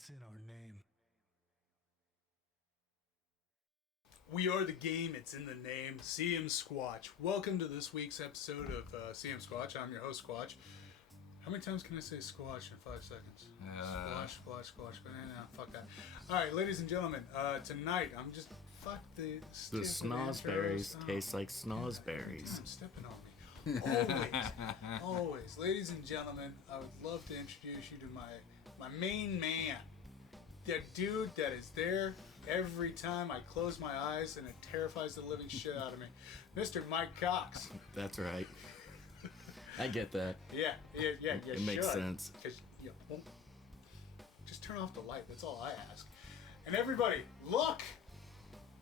It's in our name. We are the game, it's in the name. CM Squatch. Welcome to this week's episode of CM Squatch. I'm your host, Squatch. How many times can I say Squatch in 5 seconds? Squatch. But no, fuck that. Alright, ladies and gentlemen, tonight I'm just... Fuck the... The snozberries taste like snozberries. I'm stepping on me. Always. Ladies and gentlemen, I would love to introduce you to my main man. The dude that is there every time I close my eyes and it terrifies the living shit out of me. Mr. Mike Cox. That's right. I get that. Yeah, it makes sense. Because you won't. Just turn off the light, that's all I ask. And everybody, look!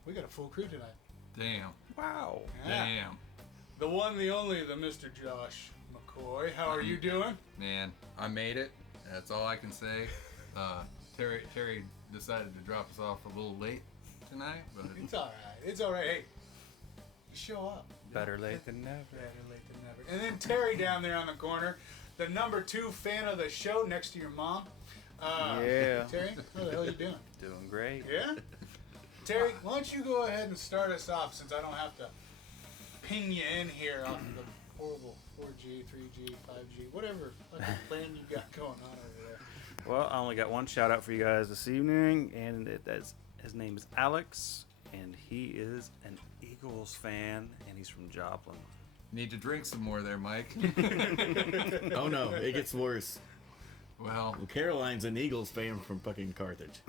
We got a full crew tonight. Damn. Wow. Yeah. Damn. The one, the only, the Mr. Josh McCoy. How are you doing? Man, I made it. That's all I can say. Terry decided to drop us off a little late tonight, but It's alright. It's alright. Hey, you show up. Better late than never. Better late than never. And then Terry down there on the corner, the number 2 fan of the show next to your mom. Yeah. Terry, how the hell you doing? Doing great. Yeah? Terry, why don't you go ahead and start us off since I don't have to ping you in here off of the horrible 4G, 3G, 5G, whatever fucking plan you got going on over there. Well, I only got one shout out for you guys this evening, and his name is Alex, and he is an Eagles fan, and he's from Joplin. need to drink some more there, Mike. Oh no, it gets worse. Well, Caroline's an Eagles fan from fucking Carthage.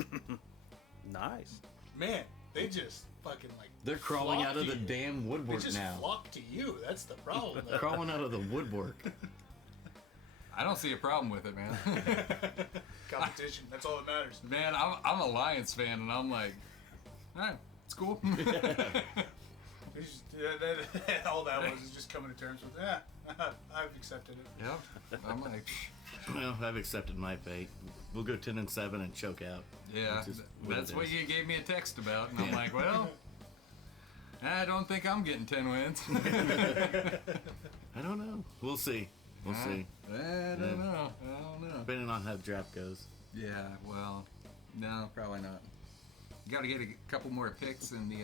Nice. Man, they just fucking like... They're crawling flock out of to the you. damn They woodwork just now. flock to you. That's the problem. Crawling out of the woodwork. I don't see a problem with it, man. Competition. That's all that matters. Man, I'm a Lions fan, and I'm like, all right, it's cool. All that was is just coming to terms with, I've accepted it. Yep. I'm like, Well, I've accepted my fate. We'll go 10-7 and choke out. yeah, Which is that's it what is. you gave me a text about, and I'm like, well, I don't think I'm getting 10 wins. I don't know. We'll see. We'll see. I don't know. Depending on how the draft goes. Yeah, well, no, probably not. You got to get a couple more picks in the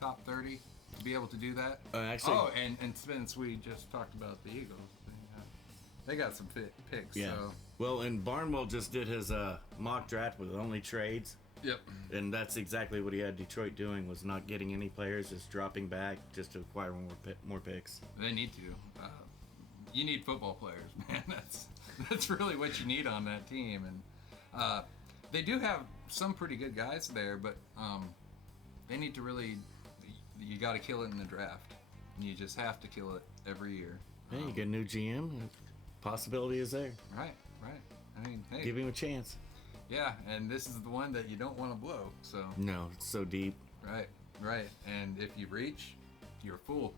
top 30 to be able to do that. Actually, and since we just talked about the Eagles, they got some picks. yeah. So. Well, and Barnwell just did his mock draft with only trades. Yep. And that's exactly what he had Detroit doing, was not getting any players, just dropping back just to acquire more picks. They need to. You need football players, man. That's really what you need on that team. And they do have some pretty good guys there, but they need to really... You got to kill it in the draft. You just have to kill it every year. Hey, you get a new GM, possibility is there. Right. I mean, hey. Give him a chance. Yeah, and this is the one that you don't want to blow, so... No, it's so deep. Right. And if you reach, you're a fool.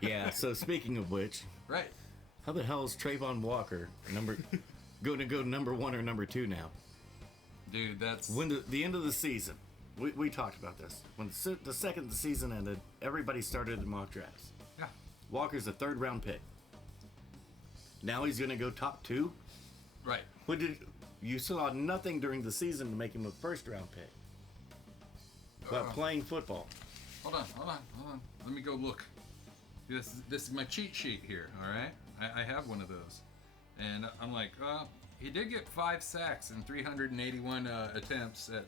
Yeah, so speaking of which, Right. how the hell is Trayvon Walker going to go number 1 or number 2 now? Dude, that's... When the end of the season, we talked about this. When the second the season ended, everybody started the mock drafts. Yeah. Walker's a 3rd round pick. Now he's going to go top 2? Right. You saw nothing during the season to make him a 1st round pick. But playing football. Hold on. Let me go look. This is my cheat sheet here, all right? I have one of those. And I'm like, he did get 5 sacks and 381 attempts at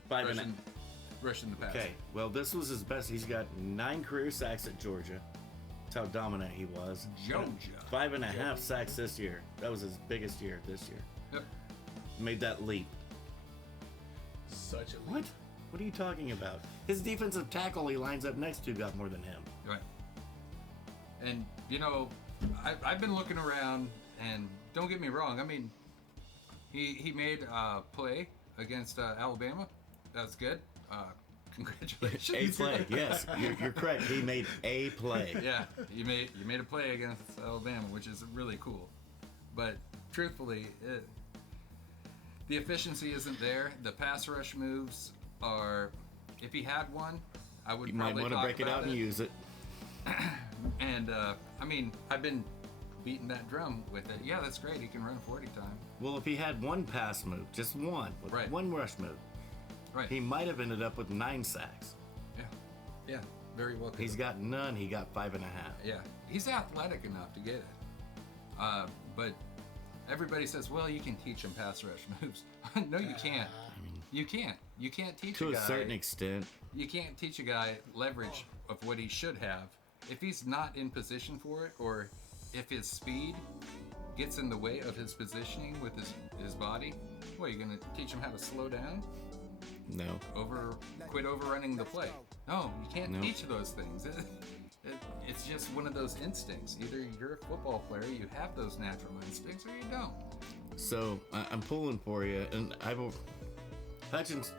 rushing the pass. Okay, well, this was his best. He's got 9 career sacks at Georgia. That's how dominant he was. Georgia. 5.5 sacks this year. That was his biggest year this year. Yep. Made that leap. Such a leap. What? What are you talking about? His defensive tackle he lines up next to got more than him. Right. And, I've been looking around, and don't get me wrong, I mean, he made a play against Alabama. That's good. Congratulations. A play, yes. You're correct. He made a play. Yeah, you made a play against Alabama, which is really cool. But truthfully, the efficiency isn't there. The pass rush moves are, if he had one, I would You might probably want to talk break it about out and use it. And I mean, I've been beating that drum with it. Yeah, that's great. He can run 40 time. Well, if he had one pass move, just one, with Right. one rush move, Right. he might have ended up with 9 sacks. Yeah. Yeah. Very well. He's got none. He got 5.5. Yeah. He's athletic enough to get it. But everybody says, well, you can teach him pass rush moves. No, you can't. You can't. You can't teach To a guy. a certain extent. You can't teach a guy leverage of what he should have if he's not in position for it, or if his speed gets in the way of his positioning with his body. What, are you going to teach him how to slow down? No. Quit overrunning the play. No, you can't No. teach those things. It's just one of those instincts. Either you're a football player, you have those natural instincts, or you don't. So I'm pulling for you, and Hutchins.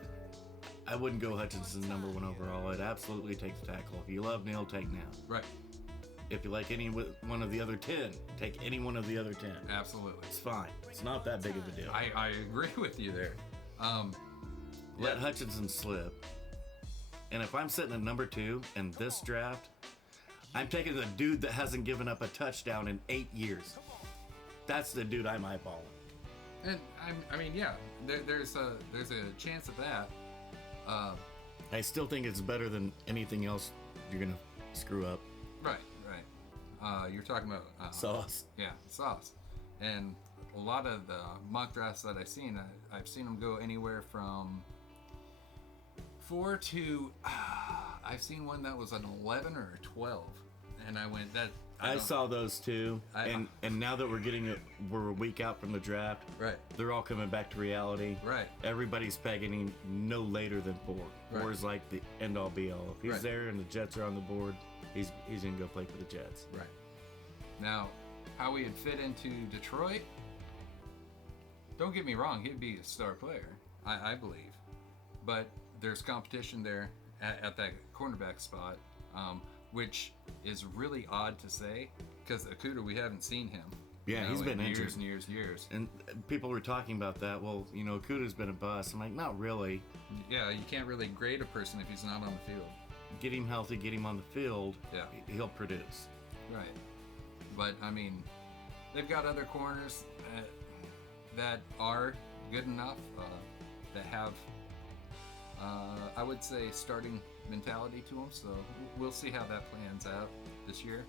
I wouldn't go Hutchinson number 1 overall. I'd absolutely take the tackle. If you love Neal, take Neal. Right. If you like any one of the other 10, take any one of the other 10. Absolutely. It's fine. It's not that big of a deal. I agree with you there. Let Hutchinson slip. And if I'm sitting at number 2 in this draft, I'm taking the dude that hasn't given up a touchdown in 8 years. That's the dude I'm eyeballing. And I mean, yeah, there's a chance of that. I still think it's better than anything else you're gonna screw up. Right. You're talking about Sauce. Yeah, Sauce. And a lot of the mock drafts that I've seen them go anywhere from 4 to I've seen one that was an 11 or a 12, and I went that. I saw those too, and now that we're a week out from the draft, Right. they're all coming back to reality. Right. Everybody's pegging him no later than 4. 4 Right. is like the end all be all. If he's Right. there and the Jets are on the board, he's gonna go play for the Jets. Right. Now, how he would fit into Detroit, don't get me wrong, he'd be a star player, I believe. But there's competition there at that cornerback spot, which is really odd to say, because Okudah, we haven't seen him. Yeah, he's been in injured. years. And people were talking about that. Well, Okudah's been a bust. I'm like, not really. Yeah, you can't really grade a person if he's not on the field. Get him healthy, get him on the field. Yeah. He'll produce. Right. But, I mean, they've got other corners that are good enough, that have, I would say, starting mentality to them. So we'll see how that plans out this year.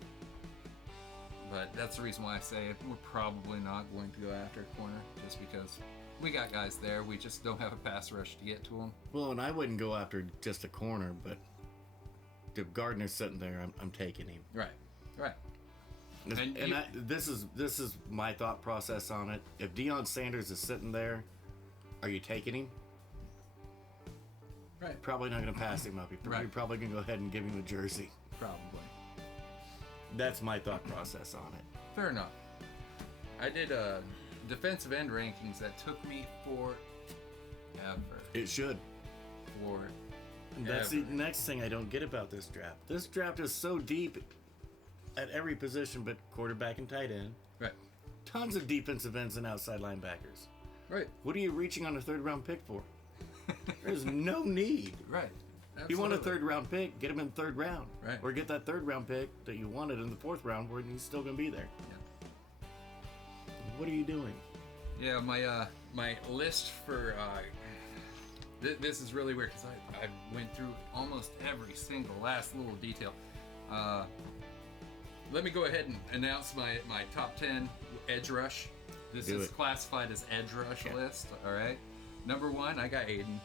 But that's the reason why I say we're probably not going to go after a corner, just because we got guys there. We just don't have a pass rush to get to them. Well, and I wouldn't go after just a corner, but if Gardner's sitting there, I'm taking him. Right. This is my thought process on it. If Deion Sanders is sitting there, are you taking him? Right. Probably not going to pass him up. You're probably going to go ahead and give him a jersey. Probably. That's my thought process on it. Fair enough. I did defensive end rankings that took me forever. It should. That's the Ever. next thing I don't get about this draft. This draft is so deep at every position but quarterback and tight end. Right. Tons of defensive ends and outside linebackers. Right. What are you reaching on a 3rd round pick for? There's no need. Right. If you want a Absolutely. 3rd round pick, get him in the 3rd round. Right. Or get that 3rd round pick that you wanted in the 4th round where he's still going to be there. Yeah. What are you doing? Yeah, my list for this is really weird because I went through almost every single last little detail. Let me go ahead and announce my top 10 edge rush. This Do is it. classified as edge rush list. All right. Number 1, I got Aiden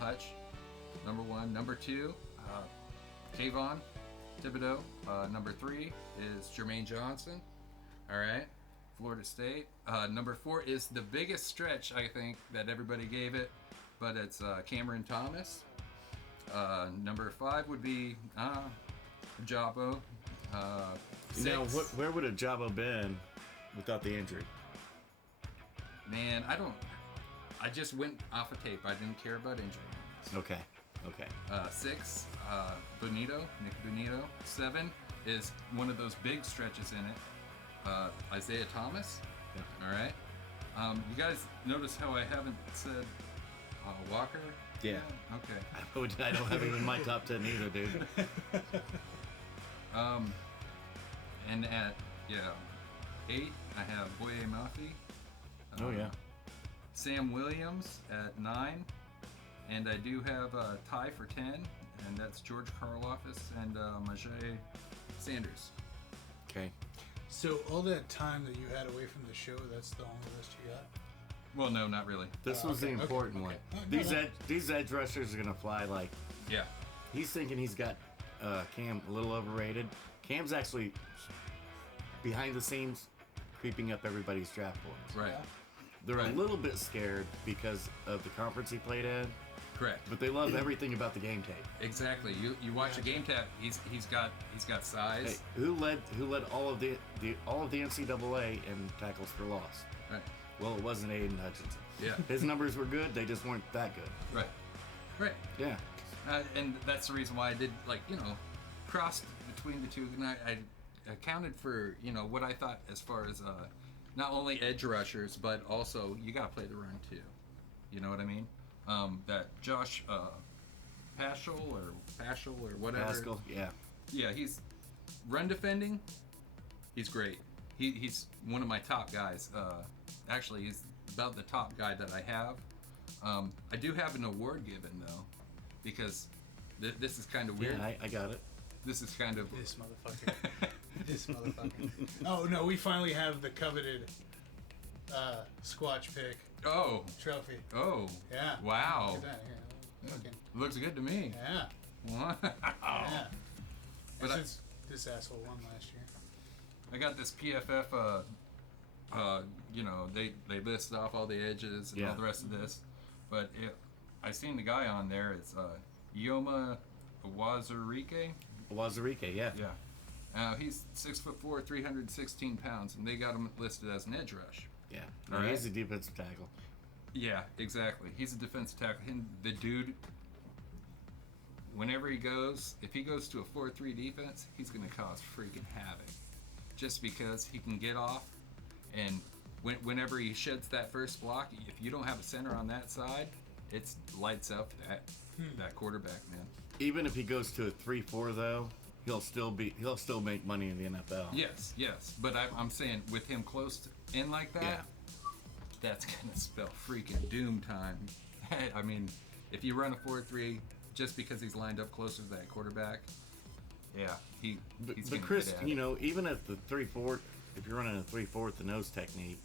Hutch. Number 1. Number 2, Kayvon Thibodeau. Number 3 is Jermaine Johnson. All right. Florida State. Number 4 is the biggest stretch, I think, that everybody gave it, but it's Cameron Thomas. Number 5 would be Jabo. Now, 6. where would a Jabo been without the injury? Man, I just went off of tape. I didn't care about injury. Okay. 6, Nick Bonito. 7 is one of those big stretches in it. Isaiah Thomas. All right. You guys notice how I haven't said Walker? Yeah. Okay. I don't have him in my top 10 either, dude. And at 8, I have Boye Mafi. Oh yeah. Sam Williams at 9. And I do have Ty for 10, and that's George Karloftis and Majay Sanders. Okay. So all that time that you had away from the show, that's the only list you got? Well, no, not really. This was the okay, important one. okay. No, These edge rushers are gonna fly like. Yeah. He's thinking he's got Cam a little overrated. Cam's actually behind the scenes creeping up everybody's draft boards. Right. Yeah. They're Right. a little bit scared because of the conference he played in, Correct. but they love everything about the game tape. Exactly. You watch a game tap. He's got size. Hey, who led all of the NCAA in tackles for loss? Right. Well, it wasn't Aiden Hutchinson. Yeah. His numbers were good, they just weren't that good. Right. Right. Yeah. And that's the reason why I did crossed between the two, and I accounted for what I thought as far as not only edge rushers, but also you got to play the run too. You know what I mean? That Josh Paschal or whatever. Pascal, yeah. Yeah, he's run defending. He's great. He's one of my top guys. Actually, he's about the top guy that I have. I do have an award given though, because this is kind of weird. Yeah, I got it. This is kind of This motherfucker. This motherfucker. Oh, no, we finally have the coveted Squatch pick oh trophy. oh Yeah. wow. Look at that. Here. Fucking- Looks good to me. Yeah. Wow. Yeah. But And I- since this asshole won last year. I got this PFF. They list off all the edges and all the rest of this, but I seen the guy on there. It's Yoma Wazirike. Wazirike, yeah. Yeah. He's 6'4", 316 pounds, and they got him listed as an edge rush. Yeah. All He's right. a defensive tackle. Yeah, exactly. He's a defensive tackle. And the dude, whenever he goes, if he goes to a 4-3 defense, he's going to cause freaking havoc. Just because he can get off, and whenever he sheds that first block, if you don't have a center on that side, it's lights up that quarterback, man. Even if he goes to a 3-4 though, he'll still make money in the NFL. Yes. But I'm saying with him close in like that, Yeah. that's going to spell freaking doom time. I mean, if you run a 4-3 just because he's lined up closer to that quarterback, yeah, he's But gonna Chris, get at it. even at the 3-4, if you're running a 3-4 the nose technique,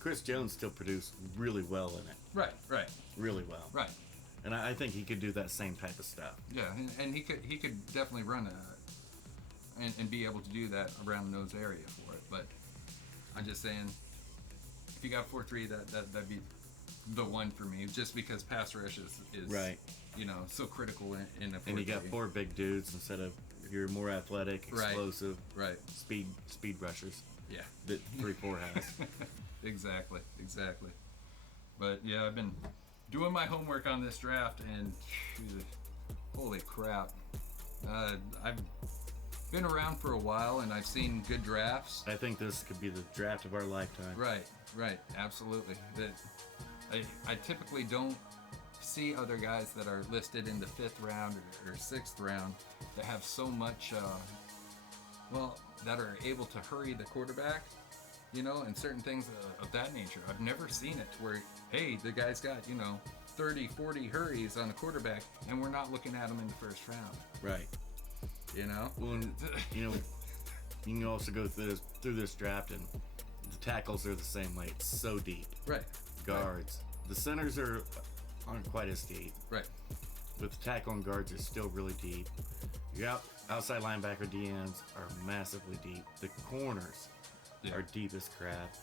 Chris Jones still produced really well in it. Right. Really well. Right. And I think he could do that same type of stuff. Yeah, and he could definitely run and be able to do that around the nose area for it. But I'm just saying, if you got 4-3, that'd be the one for me, just because pass rush is Right. so critical in a 4-3. And you got 4 big dudes instead of your more athletic, Right. explosive, Right. speed rushers Yeah. that 3-4 has. Exactly. But yeah, I've been doing my homework on this draft, and holy crap, I've been around for a while, and I've seen good drafts. I think this could be the draft of our lifetime. Right, absolutely. That I typically don't see other guys that are listed in the 5th round or 6th round that have so much, that are able to hurry the quarterback, and certain things of that nature. I've never seen it to where, hey, the guy's got, 30, 40 hurries on the quarterback, and we're not looking at him in the first round, Right. Well, and, you can also go through this draft, and the tackles are the same way. It's so deep. Right. Guards. The centers aren't quite as deep, Right. but the tackle and guards are still really deep. Your outside linebacker DNs are massively deep. The corners Yeah. are deep as crap.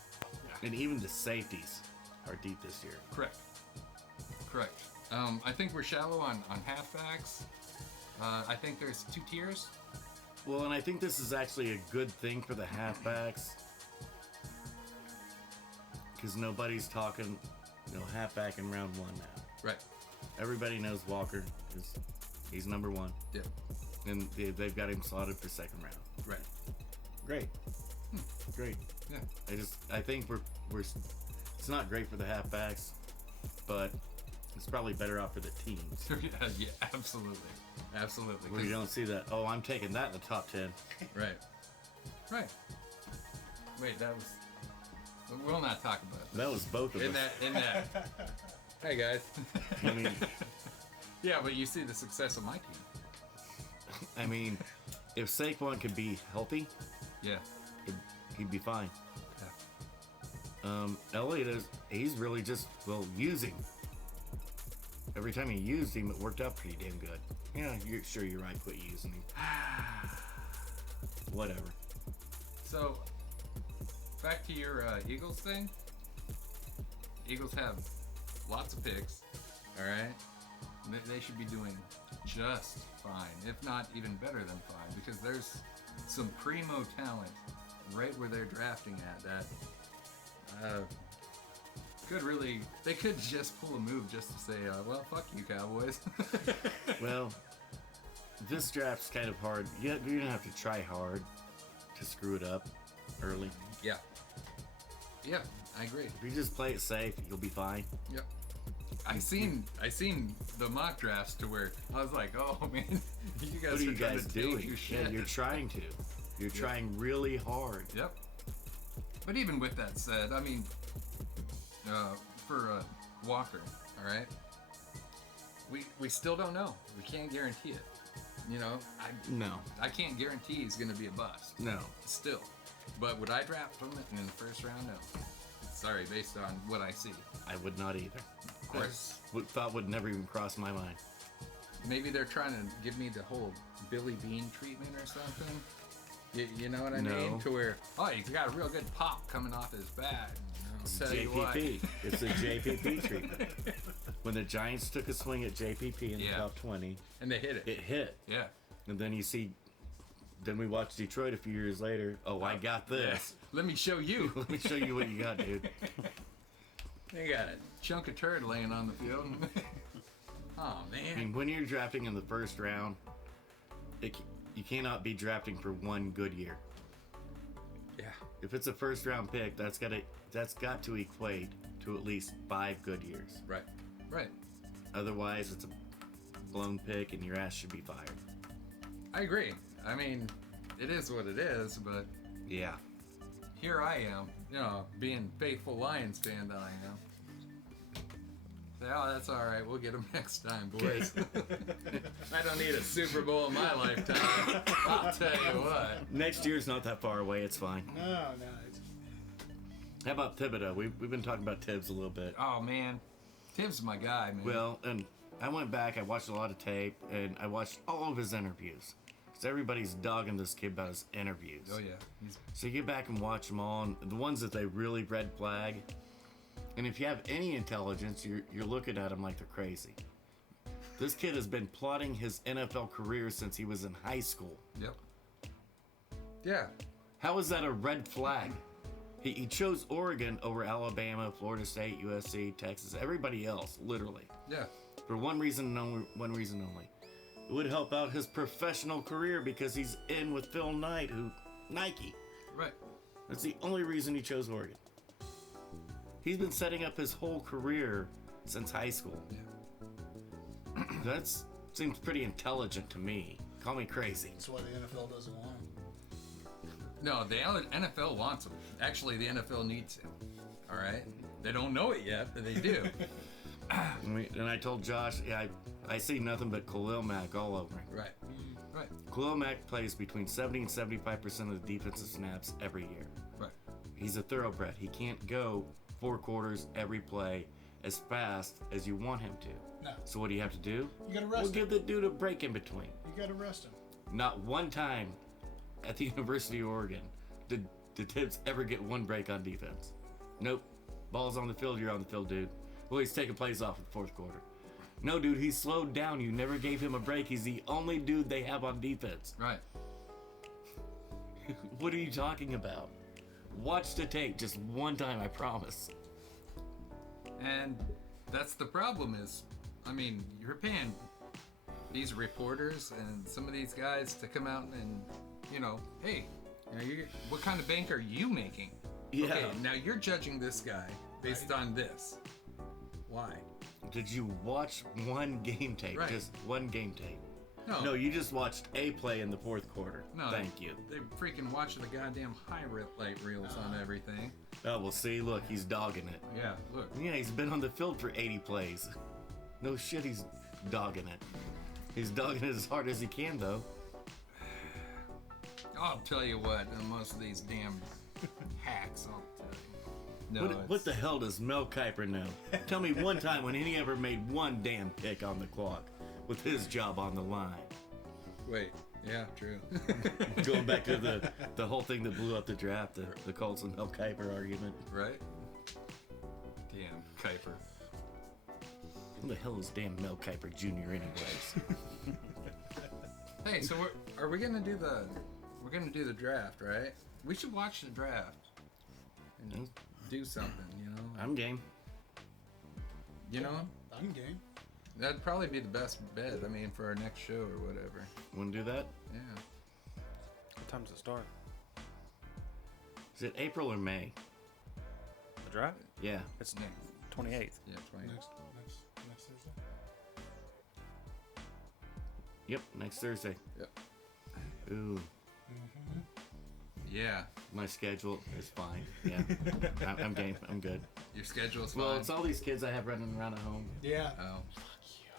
And even the safeties are deep this year. Correct. I think we're shallow on halfbacks. I think there's 2 tiers. Well, and I think this is actually a good thing for the halfbacks, because nobody's talking, halfback in round 1 now. Right. Everybody knows Walker he's number 1, Yeah. and they've got him slotted for 2nd round. Right. Great. Great. Yeah. I think we're it's not great for the halfbacks, but it's probably better off for the teams. Yeah, absolutely. Where you don't see that, I'm taking that in the top 10. Right. Wait, that was. We'll not talk about it. That was both of us. In that. Hey guys. I mean, Yeah, but you see the success of my team. I mean, if Saquon could be healthy, Yeah. he'd be fine. Yeah. Elliott he's really just using. Every time he used him, it worked out pretty damn good. Yeah, you're right. Quit using him. Whatever. So, back to your Eagles thing. Eagles have lots of picks. All right, they should be doing just fine, if not even better than fine, because there's some primo talent right where they're drafting at that they could just pull a move just to say, well, fuck you, Cowboys. Well, this draft's kind of hard. You're gonna have to try hard to screw it up early. Yeah, I agree. If you just play it safe, you'll be fine. Yep. I seen the mock drafts to where I was like, oh man, you guys What are you trying guys to tank doing? your shit. Yeah, you're trying to. You're trying really hard. Yep. But even with that said, I mean, for Walker, all right, we still don't know. We can't guarantee it. You know, No. I can't guarantee he's going to be a bust. No. Still. But would I draft him in the first round? No. Sorry, based on what I see. I would not either. Of course. Thought would never even cross my mind. Maybe they're trying to give me the whole Billy Bean treatment or something. You know what I No. mean? To where, oh, he's got a real good pop coming off his bat. I'll tell you what. JPP. It's a JPP treatment. When the Giants took a swing at JPP in the Yeah. top 20, And they hit it. it hit. Yeah. And then then we watched Detroit a few years later. Oh, I got this. Let me show you. Let me show you what you got, dude. They got a chunk of turd laying on the field. Oh, I man. mean, when you're drafting in the first round, you cannot be drafting for one good year. Yeah. If it's a first round pick, that's got to equate to at least 5 good years. Right. Right. Otherwise, it's a blown pick and your ass should be fired. I agree. I mean, it is what it is, but Yeah. here I am, being faithful Lions fan that I am. Say, oh, that's all right. We'll get them next time, boys. I don't need a Super Bowl in my lifetime. I'll tell you what. Next year's not that far away. It's fine. No. It's, How about Thibodeau? We've been talking about Tibbs a little bit. Oh, man. Tim's my guy, man. Well, and I went back, I watched a lot of tape, and I watched all of his interviews. Because everybody's dogging this kid about his interviews. Oh, yeah. So you get back and watch them all, and the ones that they really red flag. And if you have any intelligence, you're looking at him like they're crazy. This kid has been plotting his NFL career since he was in high school. Yep. Yeah. How is that a red flag? He chose Oregon over Alabama, Florida State, USC, Texas, everybody else, literally. Yeah. For one reason only. It would help out his professional career because he's in with Phil Knight, Nike. Right. That's the only reason he chose Oregon. He's been setting up his whole career since high school. Yeah. That seems pretty intelligent to me. Call me crazy. that's why the NFL doesn't want him. No, the NFL wants him. Actually, the NFL needs him. All right? They don't know it yet, but they do. And I told Josh, I see nothing but Khalil Mack all over him. Right. Right. Khalil Mack plays between 70 and 75% of the defensive snaps every year. Right. He's a thoroughbred. He can't go 4 quarters every play as fast as you want him to. No. So what do you have to do? You gotta rest We'll him. give the dude a break in between. You gotta rest him. Not one time at the University of Oregon did Tibbs ever get one break on defense. Nope. Ball's on the field, you're on the field, dude. Well, he's taking plays off in the 4th quarter. No, dude, he's slowed down. You never gave him a break. He's the only dude they have on defense. Right. What are you talking about? Watch the tape just one time, I promise. And that's the problem is, I mean, you're paying these reporters and some of these guys to come out and, hey, what kind of bank are you making? Yeah. Okay, now you're judging this guy based on this. Why? Did you watch one game tape? Right. Just one game tape. No, you just watched a play in the fourth quarter. No, Thank you. They freaking watch the goddamn highlight reels on everything. Oh, well, see, look, he's dogging it. Yeah, look. Yeah, he's been on the field for 80 plays. No shit, he's dogging it. He's dogging it as hard as he can, though. I'll tell you what, most of these damn hacks, I'll tell you. No, What the hell does Mel Kiper know? Tell me one time when he ever made one damn pick on the clock with his job on the line. Wait, yeah, true. Going back to the whole thing that blew up the draft, the Colts and Mel Kiper argument. Right? Damn, Kuiper. Who the hell is damn Mel Kiper Jr. anyways? Hey, so are we gonna do the draft, right? We should watch the draft and do something, you know? I'm game. You know? I'm game. That'd probably be the best bet, I mean, for our next show or whatever. Want to do that? Yeah. What time does it start? Is it April or May? The draft? Yeah. It's Next. 28th. Yeah, 20. Next Thursday. Yep, next Thursday. Yep. Ooh, Yeah. my schedule is fine. Yeah, I'm game. I'm good. Your schedule's fine. Well, it's all these kids I have running around at home. Yeah. Oh.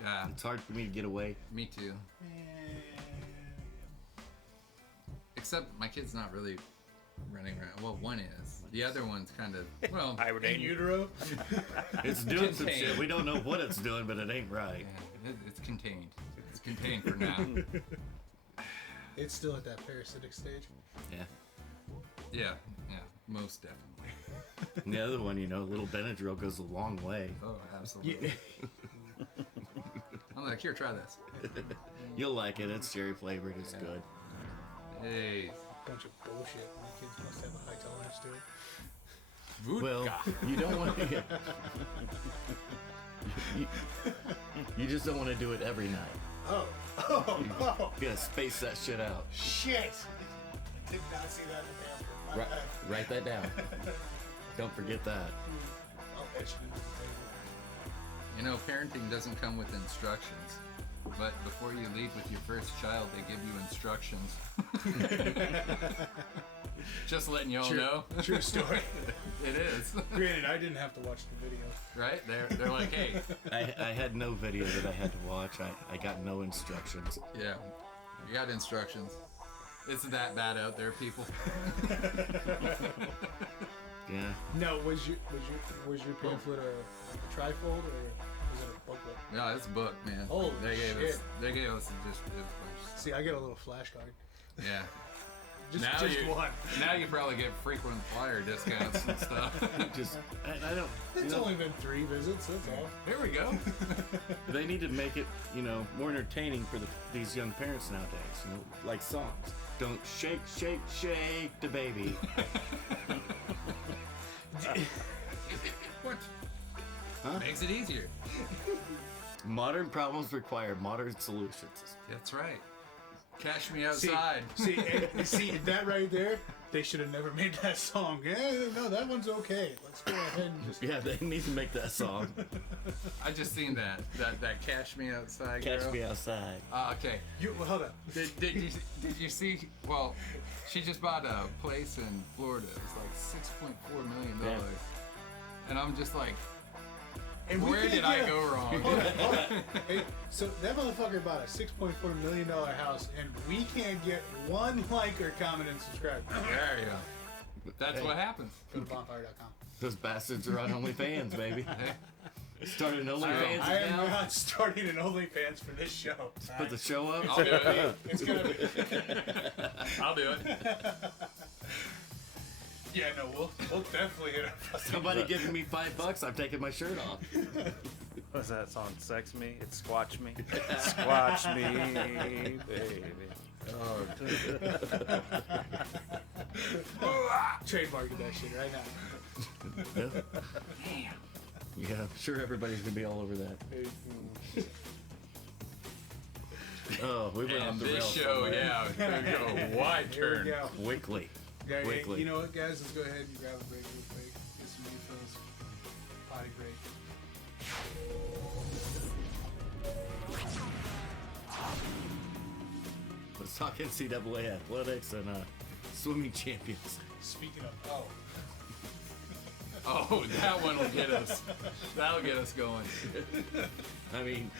Yeah, It's hard for me to get away. me too. Except my kid's not really running around. Well, one is. The other one's kind of, well, In Hibernate. utero. It's doing some Contained. shit. We don't know what it's doing, but it ain't right. yeah, it's contained. It's contained for now. It's still at that parasitic stage. Yeah. Yeah, yeah, most definitely. And the other one, little Benadryl goes a long way. Oh, absolutely. I'm like, here, try this. You'll like it. It's cherry flavored. It's good. Hey. Bunch of bullshit. My kids must have a high tolerance to it. Well, you don't want to. You just don't want to do it every night. Oh. You gotta space that shit out. Shit. Did not see that in the pamphlet. My bad. Write that down. Don't forget that. I'll etch it into the You know, parenting doesn't come with instructions. But before you leave with your first child, they give you instructions. Just letting you all know. True story. It is. Granted, I didn't have to watch the video. Right? They're like, hey. I had no video that I had to watch. I got no instructions. Yeah. You got instructions. It's that bad out there, people. Yeah. No, was your pamphlet a trifold or was it a booklet? No, it's a book, man. Holy they gave shit. us just a bunch. See, I get a little flashcard. Yeah. Just you, one. Now you probably get frequent flyer discounts and stuff. Just I don't. It's only been 3 visits. That's all. Here we go. They need to make it more entertaining for these young parents nowadays. Like songs. Don't shake, shake, shake the baby. What? Huh? Makes it easier. Modern problems require modern solutions. That's right. Cash me outside. See that right there? They should have never made that song. No, that one's okay. Let's go ahead and just. Yeah, they need to make that song. I just seen that Cash Me Outside Catch girl. me outside. Okay. Hold on. Did you see? Well, she just bought a place in Florida. It was like $6.4 million. Yeah. And I'm just like, And we where can't did I get go wrong? Hold on. Hey, so that motherfucker bought a $6.4 million house, and we can't get one like or comment and subscribe. There you go. That's what happens. Go to bonfire.com. Those bastards are on OnlyFans, baby. Started an OnlyFans I am account. not starting an OnlyFans for this show. Put the show up. I'll do it. It's gonna be. I'll do it. Yeah, no, we'll definitely hit up. Somebody giving me $5, I'm taking my shirt off. What's that song? Sex Me? It's Squatch Me. Squatch Me, baby. Trademarking that shit right now. Yeah, I'm sure everybody's gonna be all over that. Oh, we went off And the this rails. show, yeah, it's gonna go wide Here we turn. go. Quickly. Yeah, Quickly. you know what, guys? Let's go ahead and grab a break real quick. Get some refills. Potty break. Let's talk NCAA athletics and swimming champions. Speaking of, Oh, that one will get us. That'll get us going. I mean,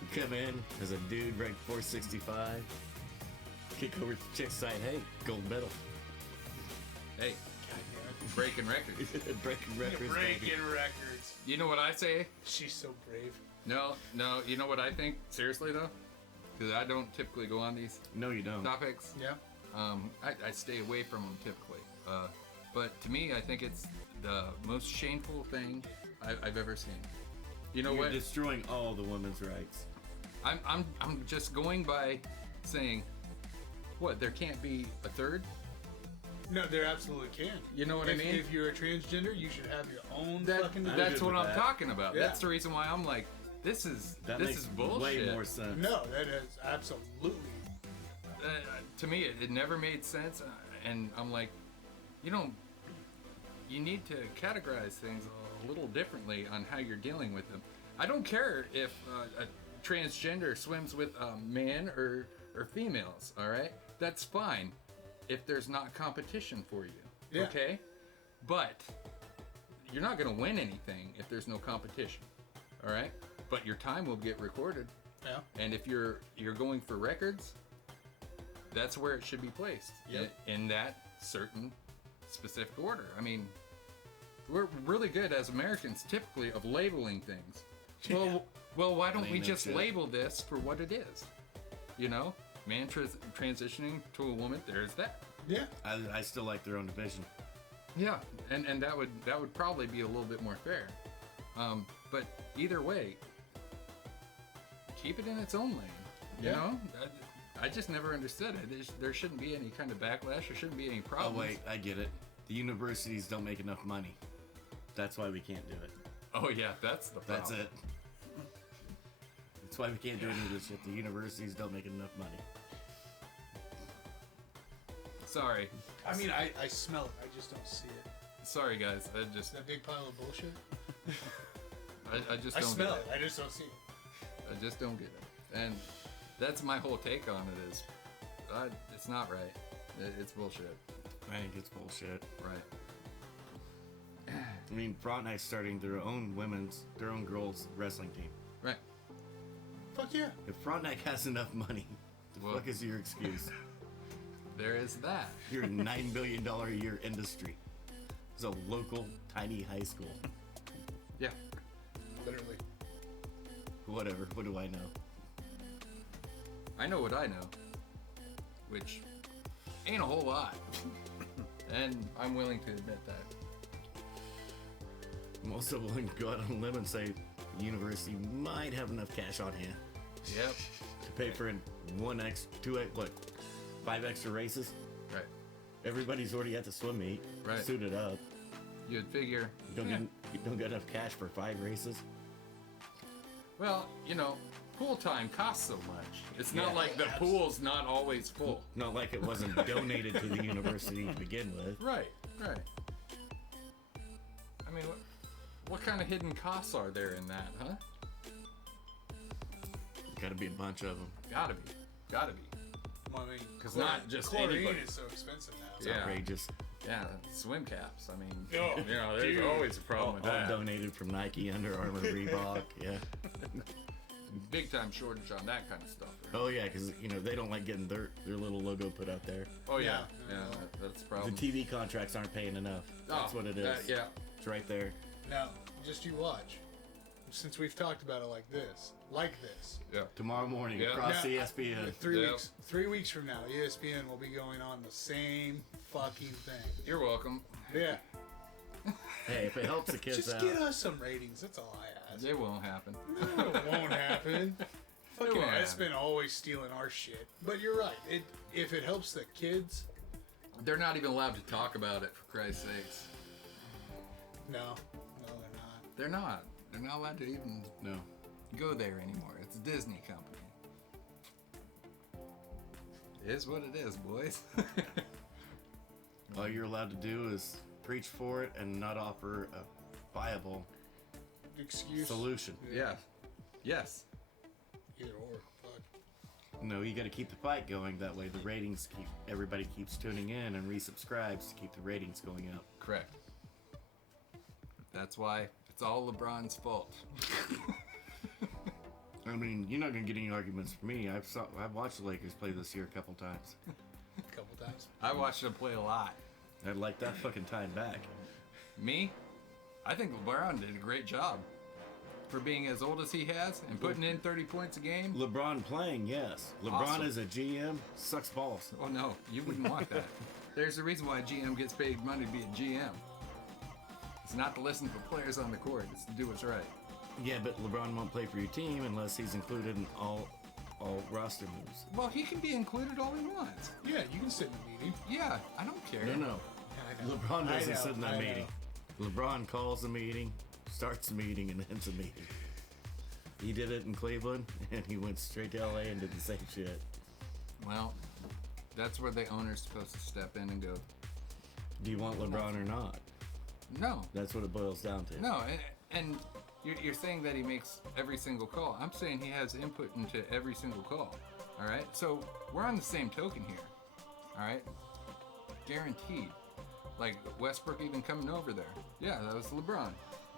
you come in as a dude ranked 465, kick over to the chick's side, hey, gold medal. Hey, breaking records. Breaking records. baby. breaking records. You know what I say? She's so brave. No. You know what I think? Seriously though, because I don't typically go on these No, you don't. topics. Yeah. I stay away from them typically. But to me, I think it's the most shameful thing I've ever seen. You know You're what? destroying all the women's rights. I'm just going by saying, what? There can't be a third. No, there absolutely can. You know what I mean? If you're a transgender, you should have your own That, fucking. I'm that's good what with I'm that. talking about. Yeah. That's the reason why I'm like, this is bullshit. way more sense. No, that is absolutely. To me, it never made sense, and I'm like, you need to categorize things a little differently on how you're dealing with them. I don't care if a transgender swims with men or females. All right, that's fine if there's not competition for you. Yeah. Okay, but you're not gonna win anything if there's no competition. All right, but your time will get recorded. Yeah. And if you're going for records, that's where it should be placed. Yep. In that certain specific order. I mean, we're really good as Americans typically of labeling things. Well, why don't Ain't we no just shit. label this for what it is? You know, man transitioning to a woman. There's that. Yeah. I still like their own division. Yeah, and that would probably be a little bit more fair. But either way, keep it in its own lane. You Yeah. know, I just never understood it. There shouldn't be any kind of backlash. There shouldn't be any Oh problems. wait, I get it. The universities don't make enough money. That's why we can't do it. Oh yeah, that's the problem. That's it. That's why we can't do any of this shit. The universities don't make enough money. Sorry, I mean, I smell it. I just don't see it. sorry guys. That big pile of bullshit. I just I don't smell get it. I just don't see it. I just don't get it. And that's my whole take on it is, it's not right. It's bullshit. I think it's bullshit. Right. I mean, Frontenac's starting their own girls wrestling team. Right. Fuck yeah. If Frontenac has enough money, the Well- fuck is your excuse? There is that. You're a $9 billion a year industry. It's a local, tiny high school. Yeah. Literally. Whatever. What do I know? I know what I know, which ain't a whole lot. And I'm willing to admit that. I'm also willing to go out on a limb and say the university might have enough cash on hand Yep. to pay for 5 extra races. Right. Everybody's already at the swim meet, Right. suited up. You'd figure. You don't get enough cash for 5 races. Well, pool time costs so much. It's not Yeah. like the pool's not always full. Not like it wasn't donated to the university to begin with. Right. I mean, what kind of hidden costs are there in that, huh? Gotta be a bunch of them. Gotta be. Well, I mean, 'Cause not just chlorine anybody. is so expensive now. It's Yeah. outrageous. Yeah, swim caps. I mean, Oh, there's dude. always a problem with All that. donated from Nike, Under Armour, Reebok. Yeah. Big time shortage on that kind of stuff. Right? Oh yeah, because they don't like getting their little logo put out there. Oh yeah, Yeah. that's the The problem. TV contracts aren't paying enough. That's Oh, what it is. yeah. It's right there. Now, just you watch. Since we've talked about it like this, Tomorrow morning Yeah. across Yeah. ESPN. 3 weeks from now, ESPN will be going on the same fucking thing. You're welcome. Yeah. Hey, if it helps the kids Just out. get us some ratings. That's all I ask. It won't happen. It won't happen. Fucking won't ESPN always stealing our shit. But you're right. If it helps the kids, They're not even allowed to talk about it, for Christ's sakes. no, they're not. They're not. They're not allowed to even No. go there anymore. It's a Disney company. It is what it is, boys. All you're allowed to do is preach for it and not offer a viable Excuse. solution. yeah. Yes. Either or. Fuck. No, you got to keep the fight going. That way, the ratings everybody keeps tuning in and resubscribes to keep the ratings going up. Correct. That's why it's all LeBron's fault. I mean, you're not gonna get any arguments from me. I've watched the Lakers play this year a couple times. A couple times. I watched him play a lot. I'd like that fucking time back. Me, I think LeBron did a great job for being as old as he has and putting in 30 points a game. LeBron playing, yes. LeBron Awesome. as a GM sucks balls. Oh no, you wouldn't want that. There's a reason why a GM gets paid money to be a GM. It's not to listen to players on the court. It's to do what's right. Yeah, but LeBron won't play for your team unless he's included in all roster moves. Well, he can be included all he wants. Yeah, you can sit in a meeting. Yeah, I don't care. No. I know. LeBron I doesn't know, sit in that I know. meeting. LeBron calls a meeting, starts a meeting, and ends a meeting. He did it in Cleveland, and he went straight to LA and did the same shit. Well, that's where the owner's supposed to step in and go, Do you want LeBron or not? no, That's what it boils down to. no. And you're saying that he makes every single call. I'm saying he has input into every single call. All right? So we're on the same token here. All right? Guaranteed. Like Westbrook even coming over there. Yeah, that was LeBron.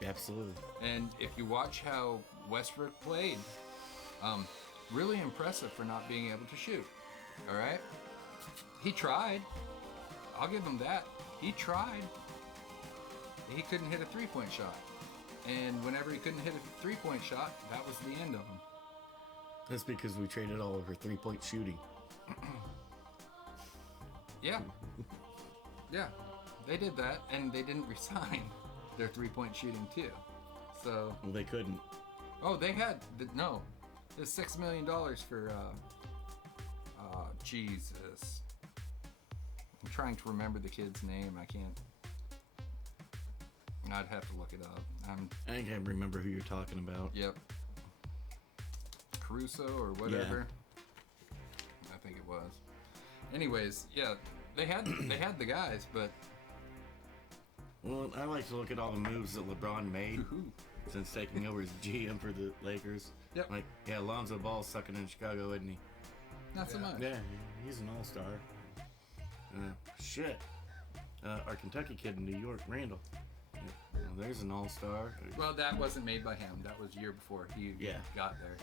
Absolutely. And if you watch how Westbrook played, really impressive for not being able to shoot. All right? He tried. I'll give him that. He tried. He couldn't hit a three-point shot. And whenever he couldn't hit a three-point shot, that was the end of him. That's because we traded all over three-point shooting. Yeah. Yeah. They did that, and they didn't resign their three-point shooting too. So, Well, they couldn't. oh, they had, no. There's $6 million for, Jesus. I'm trying to remember the kid's name. I can't. I'd have to look it up. I can't remember who you're talking about. Yep. Caruso or whatever. I think it was. Anyways, yeah, they had the guys, but Well, I like to look at all the moves that LeBron made woohoo. since taking over as GM for the Lakers. Yep. Like, yeah, Lonzo Ball's sucking in Chicago, isn't he? Not so much. Yeah, he's an all-star. Shit. Our Kentucky kid in New York, Randall. Well, there's an all-star. Well, that wasn't made by him. That was year before he Yeah. got there.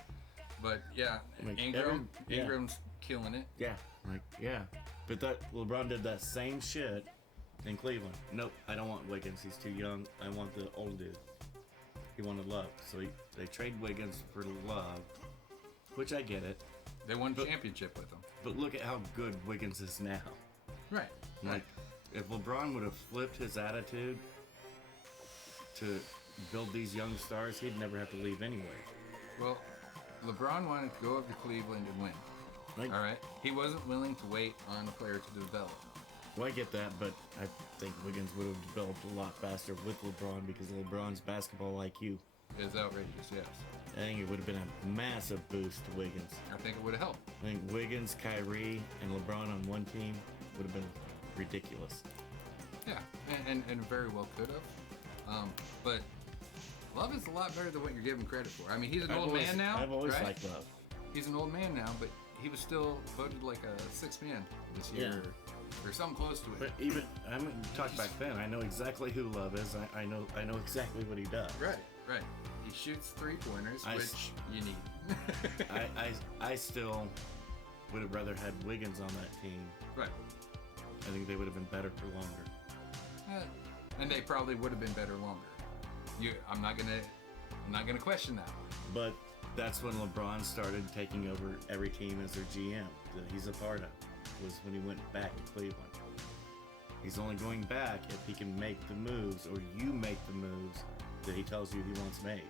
But yeah, Like, Ingram's killing it. Yeah, yeah. But that LeBron did that same shit in Cleveland. Nope, I don't want Wiggins. He's too young. I want the old dude. He wanted Love, so they trade Wiggins for Love, which I get it. They won championship with him. But look at how good Wiggins is now. Right. Like, if LeBron would have flipped his attitude to build these young stars, he'd never have to leave anyway. Well, LeBron wanted to go up to Cleveland and win. Like, All right. He wasn't willing to wait on a player to develop. well, I get that, but I think Wiggins would have developed a lot faster with LeBron because of LeBron's basketball IQ. It's outrageous, yes. I think it would have been a massive boost to Wiggins. I think it would have helped. I think Wiggins, Kyrie, and LeBron on one team would have been ridiculous. Yeah, and very well could have. But Love is a lot better than what you're giving credit for. I mean, he's an old man now. I've always right? liked Love. He's an old man now, but he was still voted like a sixth man this year, or something close to it. But even I mean, talk back then. I know exactly who Love is. I know exactly what he does. Right. He shoots three-pointers, which you need. I still would have rather had Wiggins on that team. Right. I think they would have been better for longer. And they probably would have been better longer. I'm not gonna question that one. But that's when LeBron started taking over every team as their GM that he's a part of. Was when he went back to Cleveland. He's only going back if he can make the moves, or you make the moves that he tells you he wants made.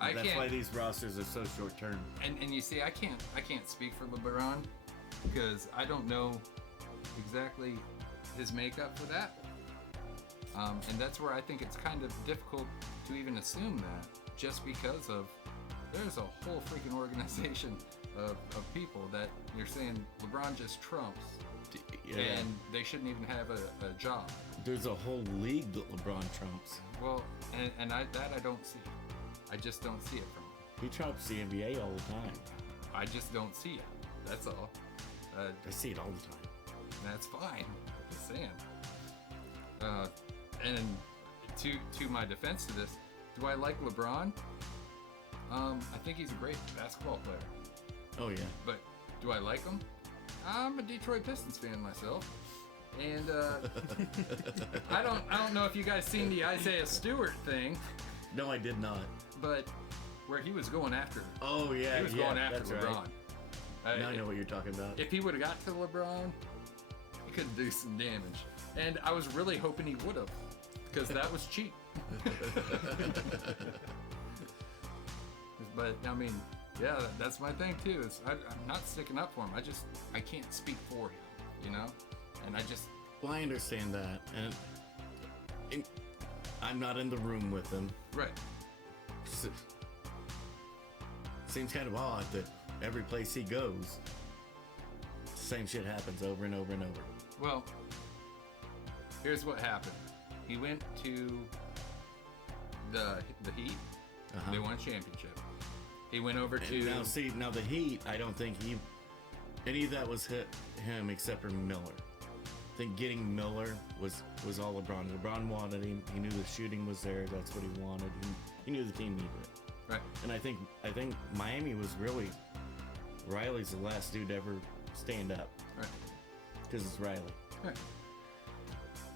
That's why these rosters are so short term. And you see, I can't speak for LeBron because I don't know exactly his makeup for that. And that's where I think it's kind of difficult to even assume that, just because of there's a whole freaking organization of people that you're saying LeBron just trumps, and they shouldn't even have a job. There's a whole league that LeBron trumps. Well, and I don't see. I just don't see it from him. He trumps the NBA all the time. I just don't see it. That's all. I see it all the time. That's fine. Just saying. And to my defense to this, do I like LeBron? I think he's a great basketball player. Oh yeah. But do I like him? I'm a Detroit Pistons fan myself. And I don't know if you guys seen the Isaiah Stewart thing, No, I did not. but where he was going after. Oh yeah, He was going after that's LeBron. Right. Now I know what you're talking about. If he would have got to LeBron, he could do some damage. And I was really hoping he would have, because that was cheap. But I mean, yeah, that's my thing too. I'm not sticking up for him. I can't speak for him, you know. And Well, I understand that, and I'm not in the room with him. right. Seems kind of odd that every place he goes, the same shit happens over and over and over. Well, here's what happened. He went to the Heat. Uh-huh. They won a championship. He went over to Now the Heat, I don't think any of that was hit him except for Miller. I think getting Miller was all LeBron. LeBron wanted him. He knew the shooting was there. That's what he wanted. He knew the team needed it. right. And I think Miami was really Riley's the last dude to ever stand up Right. because it's Riley. Right.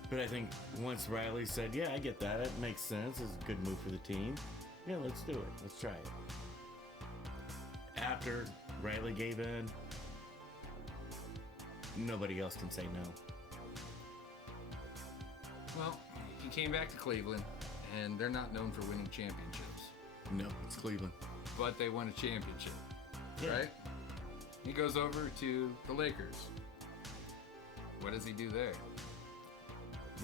But I think once Riley said, "Yeah, I get that. It makes sense. It's a good move for the team. Yeah, let's do it. Let's try it." After Riley gave in, nobody else can say no. Well, he came back to Cleveland, and they're not known for winning championships, No, it's Cleveland. but they won a championship, Yeah. right? He goes over to the Lakers. What does he do there?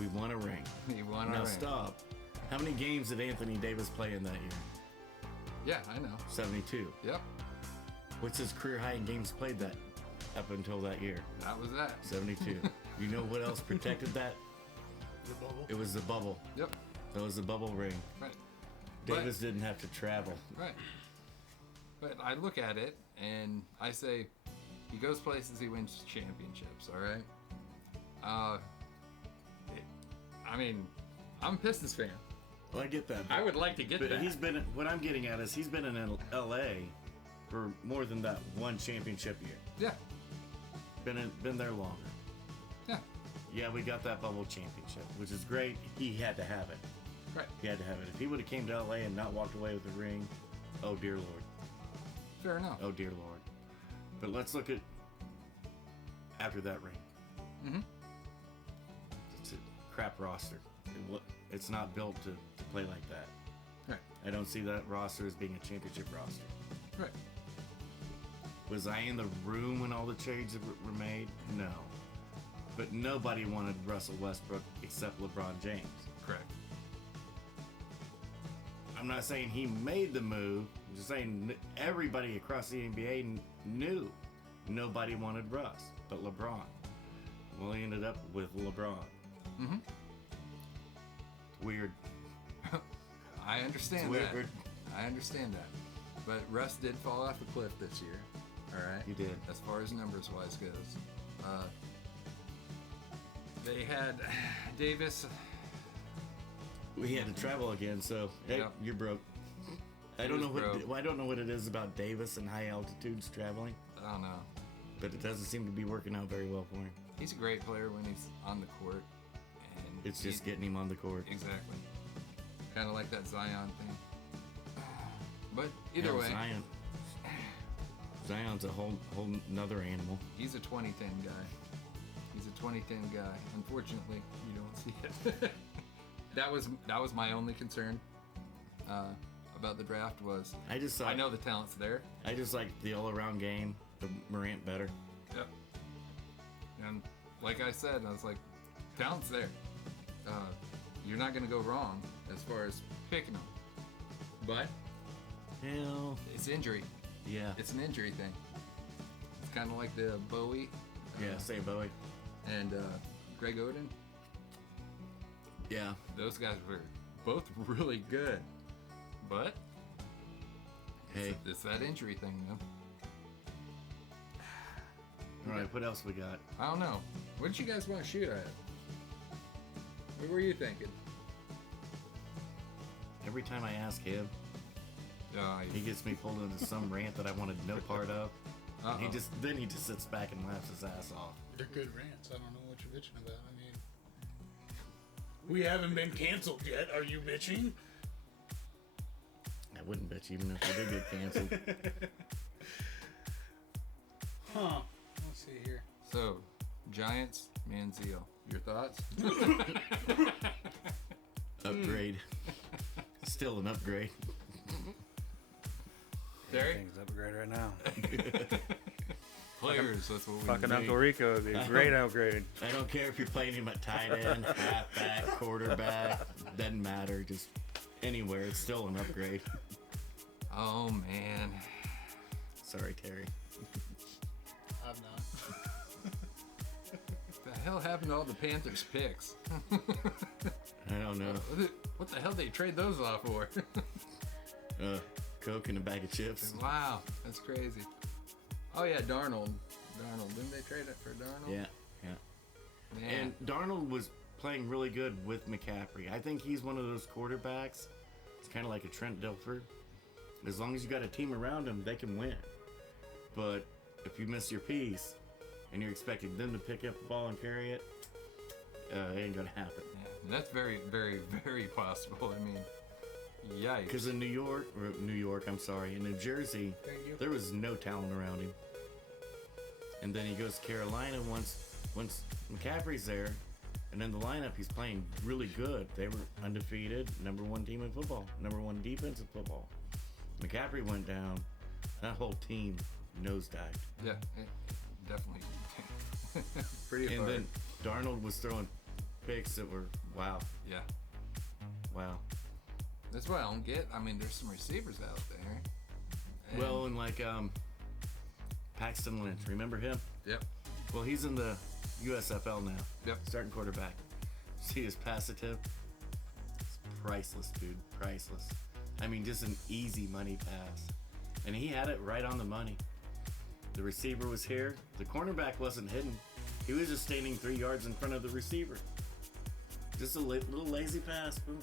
We won a ring. He won a Now ring. stop. How many games did Anthony Davis play in that year? Yeah, I know. 72. Yep, What's his career high in games played that up until that year? that was that. 72. You know what else protected that? The bubble. It was the bubble. Yep, That was the bubble ring. right. Davis didn't have to travel. Right. But I look at it and I say, he goes places, he wins championships, all right? I mean, I'm a Pistons fan. Well, I get that. I would like to get But that. what I'm getting at is he's been in LA for more than that one championship year. Yeah, Been there longer. yeah, Yeah, we got that bubble championship, which is great. He had to have it. right. He had to have it. If he would have came to LA and not walked away with the ring, oh dear Lord. Fair enough. Oh dear Lord. But let's look at after that ring. Mm-hmm. It's a crap roster. It's not built to play like that. Right, I don't see that roster as being a championship roster. right. Was I in the room when all the trades were made? No. But nobody wanted Russell Westbrook except LeBron James. Correct. I'm not saying he made the move. I'm just saying everybody across the NBA knew nobody wanted Russ but LeBron. Well, he ended up with LeBron. Mm-hmm. Weird. I understand It's that. weird. I understand that. But Russ did fall off a cliff this year. All right. He did. As far as numbers wise goes, they had Davis. We had to travel again, so hey, Yep. you're broke. I He don't know was what broke. I don't know what it is about Davis and high altitudes traveling, I don't know. but it doesn't seem to be working out very well for him. He's a great player when he's on the court, and It's just getting him on the court. exactly kind of like that Zion thing. But either Hell, way, Zion's a whole nother animal. he's a 2010 guy. He's a 2010 guy. Unfortunately, you don't see it. that was my only concern about the draft was I just I know the talent's there. I just like the all-around game, the Morant better. Yep. And like I said, I was like, talent's there. You're not going to go wrong as far as picking them. But Hell, it's injury. yeah, It's an injury thing. It's kind of like the Bowie yeah. Say Bowie. and Greg Oden. Yeah, Those guys were both really good. But hey, it's that injury thing, man. All right, what else we got? I don't know. What did you guys want to shoot at? What were you thinking? Every time I ask him, Uh, he gets me pulled into some rant that I wanted no part of. uh-oh. He just sits back and laughs his ass off. They're good rants. I don't know what you're bitching about. I mean, we haven't been canceled yet. Are you bitching? I wouldn't bitch even if they did get canceled. Huh. Let's see here. So, Giants, Manziel. Your thoughts? Upgrade. Still an upgrade. Terry? Everything's upgrade right now. Players, that's what we Fucking need. Uncle Rico would be a great upgrade. I don't care if you're playing him at tight end, halfback, quarterback. Doesn't matter. Just anywhere. It's still an upgrade. Oh, man. Sorry, Terry. I'm not. What the hell happened to all the Panthers picks? I don't know. What the hell did they trade those off for? Coke and a bag of chips. Wow, that's crazy. Oh yeah, Darnold. Didn't they trade it for Darnold? Yeah, yeah. Man. And Darnold was playing really good with McCaffrey. I think he's one of those quarterbacks. It's kind of like a Trent Dilfer. As long as you got a team around him, they can win. But if you miss your piece and you're expecting them to pick up the ball and carry it, it ain't gonna happen. Yeah, that's very, very, very possible. I mean, yikes. Because in New York, in New Jersey, Thank you. there was no talent around him. And then he goes to Carolina once McCaffrey's there, and in the lineup he's playing really good. They were undefeated, number one team in football, number one defense in football. McCaffrey went down, that whole team nosedived. Yeah, definitely. Pretty And hard. then Darnold was throwing picks that were wow. Yeah, that's what I don't get. I mean, there's some receivers out there. And- Well, and like Paxton Lynch, remember him? Yep. Well, he's in the USFL now. Yep. Starting quarterback. See his pass attempt? It's priceless, dude. Priceless. I mean, just an easy money pass. And he had it right on the money. The receiver was here. The cornerback wasn't hidden. He was just standing 3 yards in front of the receiver. Just a little lazy pass. Boom.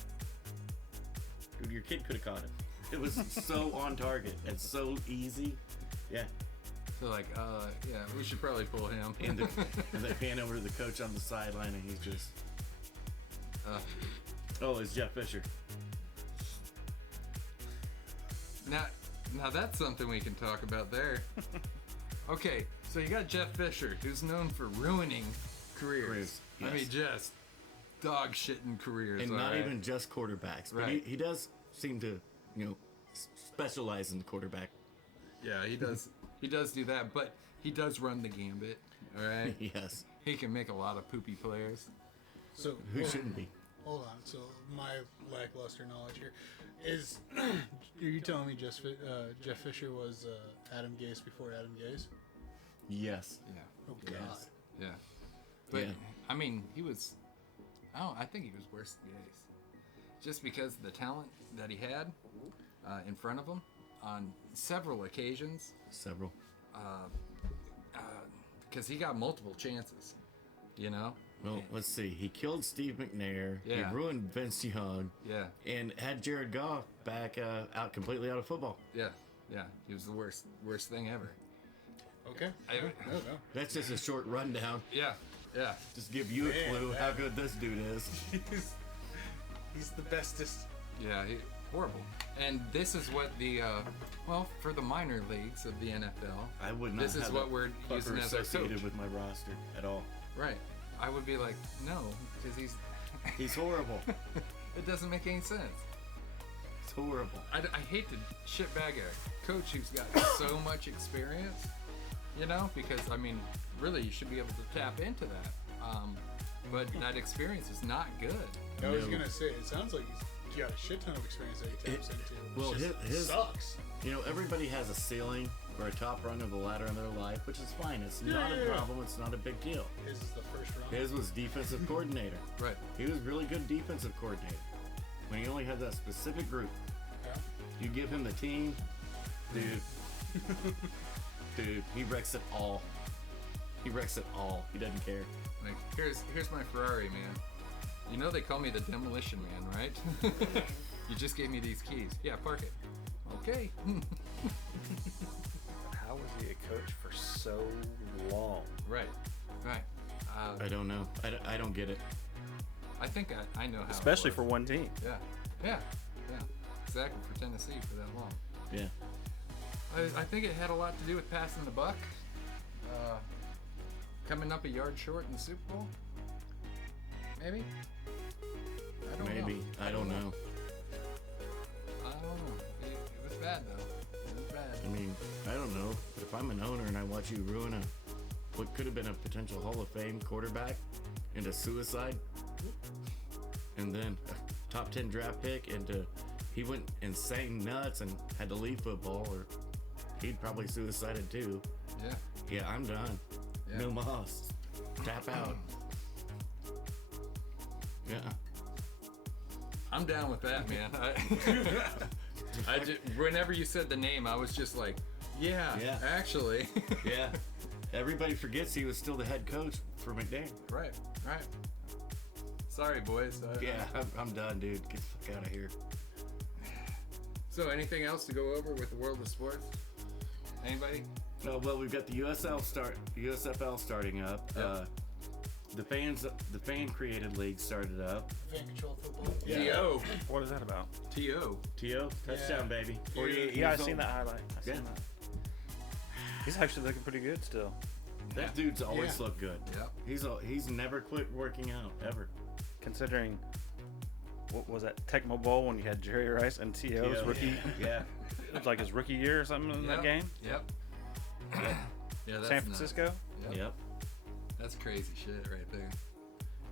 Dude, your kid could have caught it. It was so on target and so easy. Yeah. So like, yeah, we should probably pull him. And they pan over to the coach on the sideline, and he's just, oh, it's Jeff Fisher. Now that's something we can talk about there. Okay, so you got Jeff Fisher, who's known for ruining careers. Yes. I mean, just dog shitting careers. And all not right? even just quarterbacks, but Right. he does seem to, specialize in the quarterback. Yeah, he does. He does do that, but he does run the gambit. All right, Yes. he can make a lot of poopy players. So Who shouldn't be? Hold on. So my lackluster knowledge here is: are you telling me Jeff Fisher was Adam Gase before Adam Gase? Yes. Yeah, Oh God. Yes. yeah. But Yeah. I mean, he was. I think he was worse than Gase, just because of the talent that he had in front of him on several occasions. Several. Because he got multiple chances, Well, And- let's see. He killed Steve McNair. Yeah. He ruined Vince Young. Yeah, And had Jared Goff back completely out of football. yeah. He was the worst thing ever. Okay. I- No. That's just a short rundown. Yeah. Just give you a Man, clue man. how good this dude is. He's the bestest. Yeah, horrible. And this is what the for the minor leagues of the NFL. I would not This is have what that we're fucker using as our associated coach. with my roster at all. Right. I would be like, no, because He's horrible. it doesn't make any sense. It's horrible. I hate to shitbag a coach who's got so much experience, because I mean, really, you should be able to tap into that. But that experience is not good. I was No. gonna say it sounds like he's got a shit ton of experience that he taps into. well, It just his- sucks. Everybody has a ceiling or a top rung of the ladder in their life, which is fine. It's not a Yeah. problem. It's not a big deal. His is the first round. His was defensive coordinator. Right. He was really good defensive coordinator. When he only had that specific group, Yeah. you give him the team, dude, he wrecks it all. He wrecks it all. He doesn't care. Like, here's my Ferrari, man. You know they call me the Demolition Man, right? You just gave me these keys. Yeah, park it. Okay. How was he a coach for so long? Right. I don't know. I don't get it. I think I know how. Especially it for was. one team. Yeah. Exactly, for Tennessee for that long. Yeah. I think it had a lot to do with passing the buck. Coming up a yard short in the Super Bowl. Maybe. I don't know. I don't know. It was bad though. It was bad. I mean, I don't know. But if I'm an owner and I watch you ruin what could have been a potential Hall of Fame quarterback into suicide, and then a top 10 draft pick he went insane nuts and had to leave football, or he'd probably suicided too. Yeah. Yeah, I'm done. Yeah. No mas. Tap out. Yeah. I'm down with that, man. Whenever you said the name, I was just like, yeah. Actually. Yeah. Everybody forgets he was still the head coach for McDaniel. Right. Sorry, boys. Yeah, I'm done, dude. Get the fuck out of here. So, anything else to go over with the world of sports? Anybody? Oh, well, we've got the USFL starting up. Yep. The fan created league started up. Fan control football. Yeah. T.O. What is that about? T.O. Touchdown, baby. 48 Yeah, years I've seen old. that highlight. I've seen that. He's actually looking pretty good still. That dude's always looked good. Yep. He's never quit working out, ever. Considering, what was that, Tecmo Bowl when you had Jerry Rice and T.O.'s T.O. rookie? Yeah. It was like his rookie year or something in that game? Yep. Yeah, that's San nuts. Francisco? Yep. That's crazy shit right there.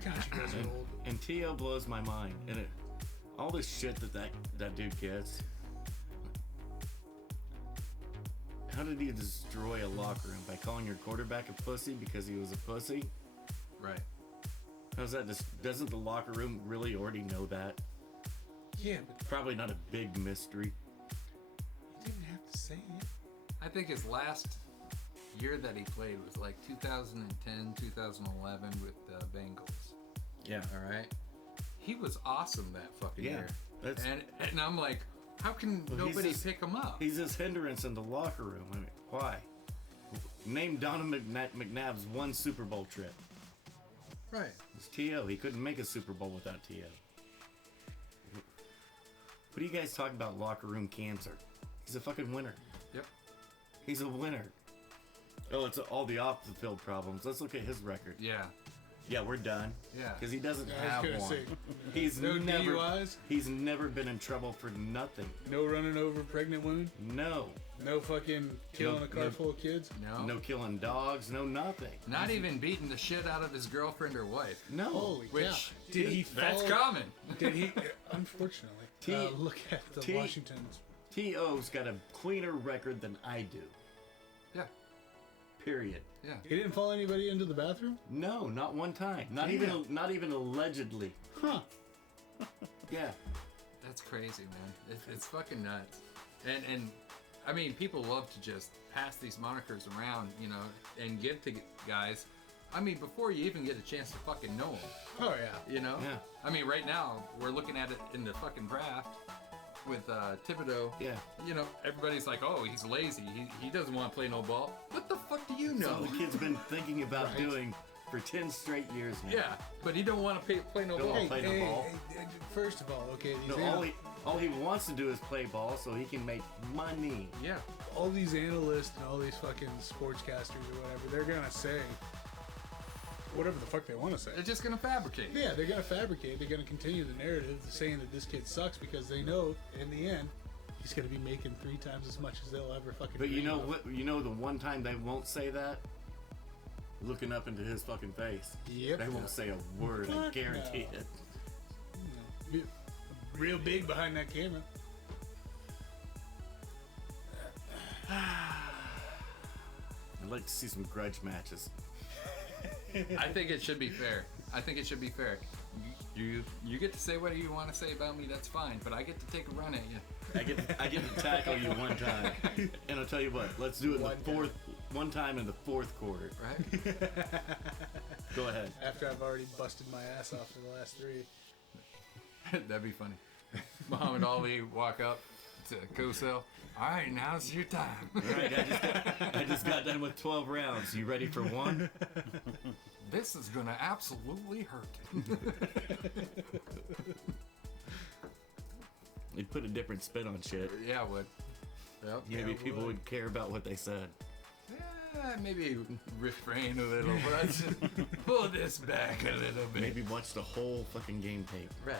Gosh, you guys are old. And T.O. blows my mind. And all this shit that dude gets. How did he destroy a locker room? By calling your quarterback a pussy because he was a pussy? Right. How's that? Doesn't the locker room really already know that? Yeah, but Probably not a big mystery. you didn't have to say it. I think his last year that he played was like 2010, 2011 with the Bengals. Yeah. All right. He was awesome that fucking Yeah, year. that's- And I'm like, how can Well, he's nobody just- pick him up? He's this hindrance in the locker room. I mean, why? Name Donovan McNabb's one Super Bowl trip. Right. It's T.O. He couldn't make a Super Bowl without T.O. What do you guys talk about locker room cancer? He's a fucking winner. Yep. He's a winner. Oh, it's all the off the field problems. Let's look at his record. Yeah. Yeah, we're done. Yeah. Because he doesn't I have was gonna one. say, He's no never. DUIs? He's never been in trouble for nothing. No running over pregnant women? No. No fucking killing a car no. full of kids? No. No killing dogs. No nothing. Not even beating the shit out of his girlfriend or wife. No. Holy Which- cow. Did he That's follow- common. Did he? Unfortunately. Look at the Washingtons. T.O.'s got a cleaner record than I do. Yeah. Period. Yeah. He didn't follow anybody into the bathroom? No, not one time. Not Damn. even allegedly. Huh. Yeah. That's crazy, man. It's fucking nuts. And I mean, people love to just pass these monikers around, you know, and give to guys. I mean, before you even get a chance to fucking know them, Oh, yeah. you know? Yeah. I mean, right now, we're looking at it in the fucking draft with Thibodeau. Yeah. You know, everybody's like, oh, he's lazy. He doesn't want to play no ball. What the fuck do you That's know? all the kid's been thinking about Right. doing for 10 straight years now. Yeah, but he don't want to play no Don't ball. wanna play no ball. First of all, okay, these No, all he wants to do is play ball so he can make money. Yeah. all these analysts and all these fucking sportscasters or whatever, they're gonna say whatever the fuck they want to say. They're just going to fabricate. Yeah, they're gonna fabricate. They're gonna continue the narrative saying that this kid sucks because they know in the end he's gonna be making 3 times as much as they'll ever fucking. But you dream know of. what? You know the one time they won't say that? Looking up into his fucking face. Yep. They won't say a word. I Fuck guarantee no. it. You know, real big behind that camera. I'd like to see some grudge matches. I think it should be fair. I think it should be fair. You get to say whatever you want to say about me. That's fine. But I get to take a run at you. I get to tackle you one time, and I'll tell you what. Let's do it in the one time in the fourth quarter. Right? Go ahead. After I've already busted my ass off for the last 3. That'd be funny. Muhammad Ali walk up to Cosell. All right, now's your time. All right, I just got done with 12 rounds. You ready for one? This is gonna absolutely hurt. You'd put a different spin on shit. Yeah, it would. Yep. Maybe Yeah, it people would. would care about what they said. Maybe refrain a little, but pull this back a little bit. Maybe watch the whole fucking game tape. Right.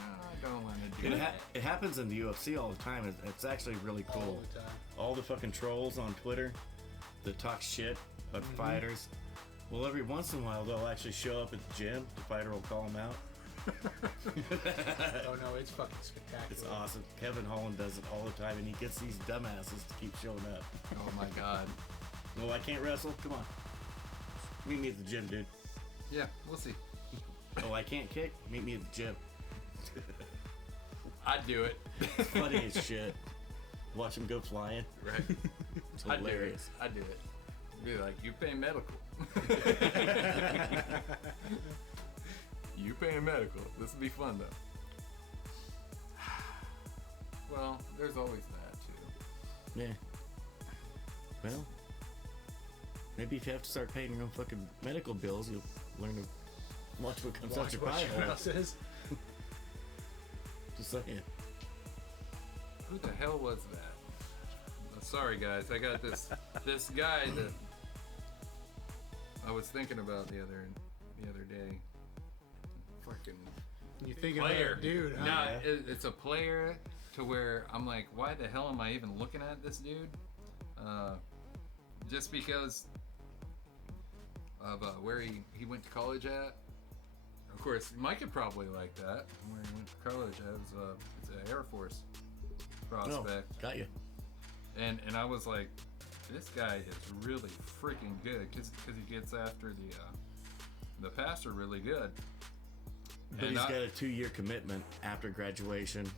I don't want to do that. It happens in the UFC all the time. It's actually really cool. All the time. All the fucking trolls on Twitter that talk shit about fighters. Well, every once in a while, they'll actually show up at the gym. The fighter will call them out. Oh no, it's fucking spectacular. It's awesome. Kevin Holland does it all the time, and he gets these dumbasses to keep showing up. Oh my god. Well, I can't wrestle? Come on. Meet me at the gym, dude. Yeah, we'll see. Oh, I can't kick? Meet me at the gym. I'd do it. It's funny as shit. Watch him go flying. Right. It's I'd do it. hilarious. I'd do it. Be like, you pay medical. You paying medical. This would be fun though. Well, there's always that too. Yeah. Well, maybe if you have to start paying your own fucking medical bills, you'll learn to watch what comes out Watch your what pie your hole. mouth says. Just saying. Who the hell was that? Sorry guys, I got this guy that I was thinking about the other day. Fucking You thinking player, about a dude, huh? Nah, it's a player to where I'm like, why the hell am I even looking at this dude? Just because of where he went to college at. Of course, Mike could probably like that. Where he went to college at was it's an Air Force prospect. Oh, got you. And I was like, this guy is really freaking good because he gets after the passer really good. But he's got a 2-year commitment after graduation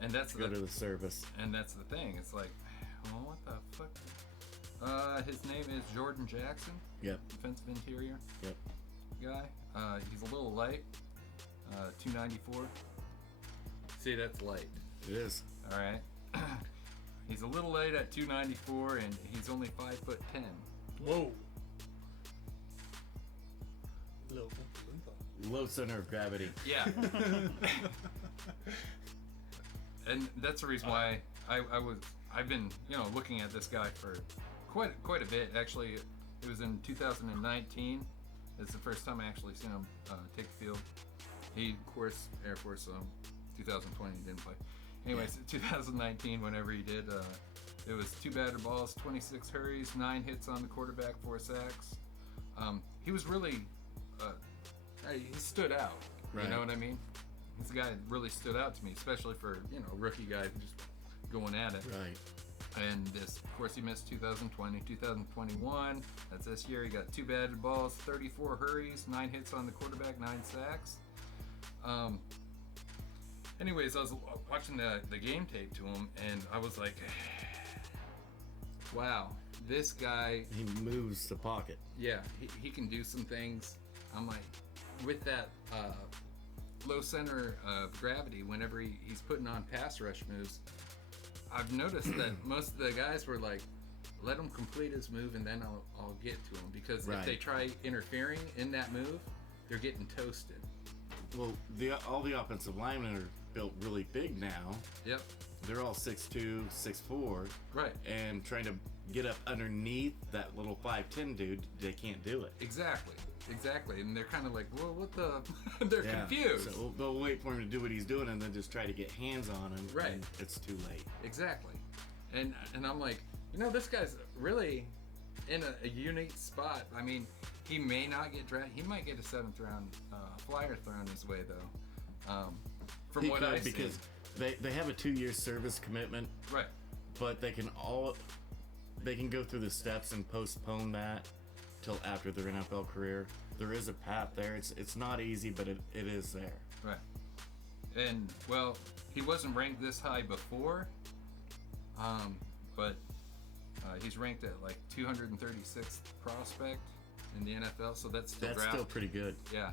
and that's to go to the service. And that's the thing. It's like, well, what the fuck? His name is Jordan Jackson. Yep. Defensive interior Yep. guy. He's a little light. 294. See, that's light. It is. All right. He's a little light at 294, and he's only 5'10". Whoa. Little Oompa Loompa. Low center of gravity. Yeah. And that's the reason why I've been looking at this guy for quite a bit. Actually, it was in 2019. It's the first time I actually seen him take the field. He, of course, Air Force. 2020 he didn't play. Anyways, 2019, whenever he did, it was 2 batted balls, 26 hurries, 9 hits on the quarterback, 4 sacks. He was really, he stood out. Right. You know what I mean? This guy really stood out to me, especially for a rookie guy just going at it. Right. And this, of course, he missed 2020, 2021. That's this year. He got 2 batted balls, 34 hurries, 9 hits on the quarterback, 9 sacks. Anyways, I was watching the game tape to him, and I was like, wow, this guy, He moves the pocket. yeah, he can do some things. I'm like, with that low center of gravity, whenever he's putting on pass rush moves, I've noticed that most of the guys were like, let him complete his move and then I'll get to him. Because Right. if they try interfering in that move, they're getting toasted. Well, all the offensive linemen are built really big now. Yep. They're all 6'2", 6'4", Right. and trying to get up underneath that little 5'10" dude, they can't do it. Exactly. And they're kind of like, well, what the? They're Yeah. confused. So they'll wait for him to do what he's doing and then just try to get hands on him. Right. And it's too late. Exactly. And I'm like, this guy's really in a unique spot. I mean, he may not get drafted. He might get a 7th round flyer thrown his way, though. From He what could, I see. because they have a 2-year service commitment, Right. but they can go through the steps and postpone that till after their NFL career. There is a path there. It's not easy, but it is there. Right. And, well, he wasn't ranked this high before, but He's ranked at like 236th prospect in the NFL, so that's still Still pretty good. Yeah,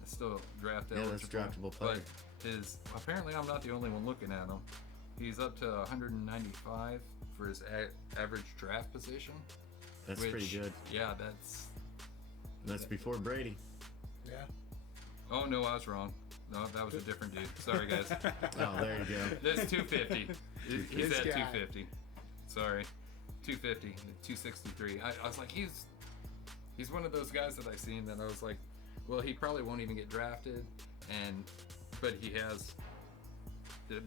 that's still draft Yeah, eligible. that's draftable player. But apparently I'm not the only one looking at him. He's up to 195 for his average draft position. That's pretty good. Yeah, That's before Brady. Yeah. Oh no, I was wrong. No, that was a different dude. Sorry, guys. Oh, there you go. That's 250. He's This at guy. 250. Sorry, 250, 263. I was like, he's one of those guys that I seen that I was like, well, he probably won't even get drafted, but he has.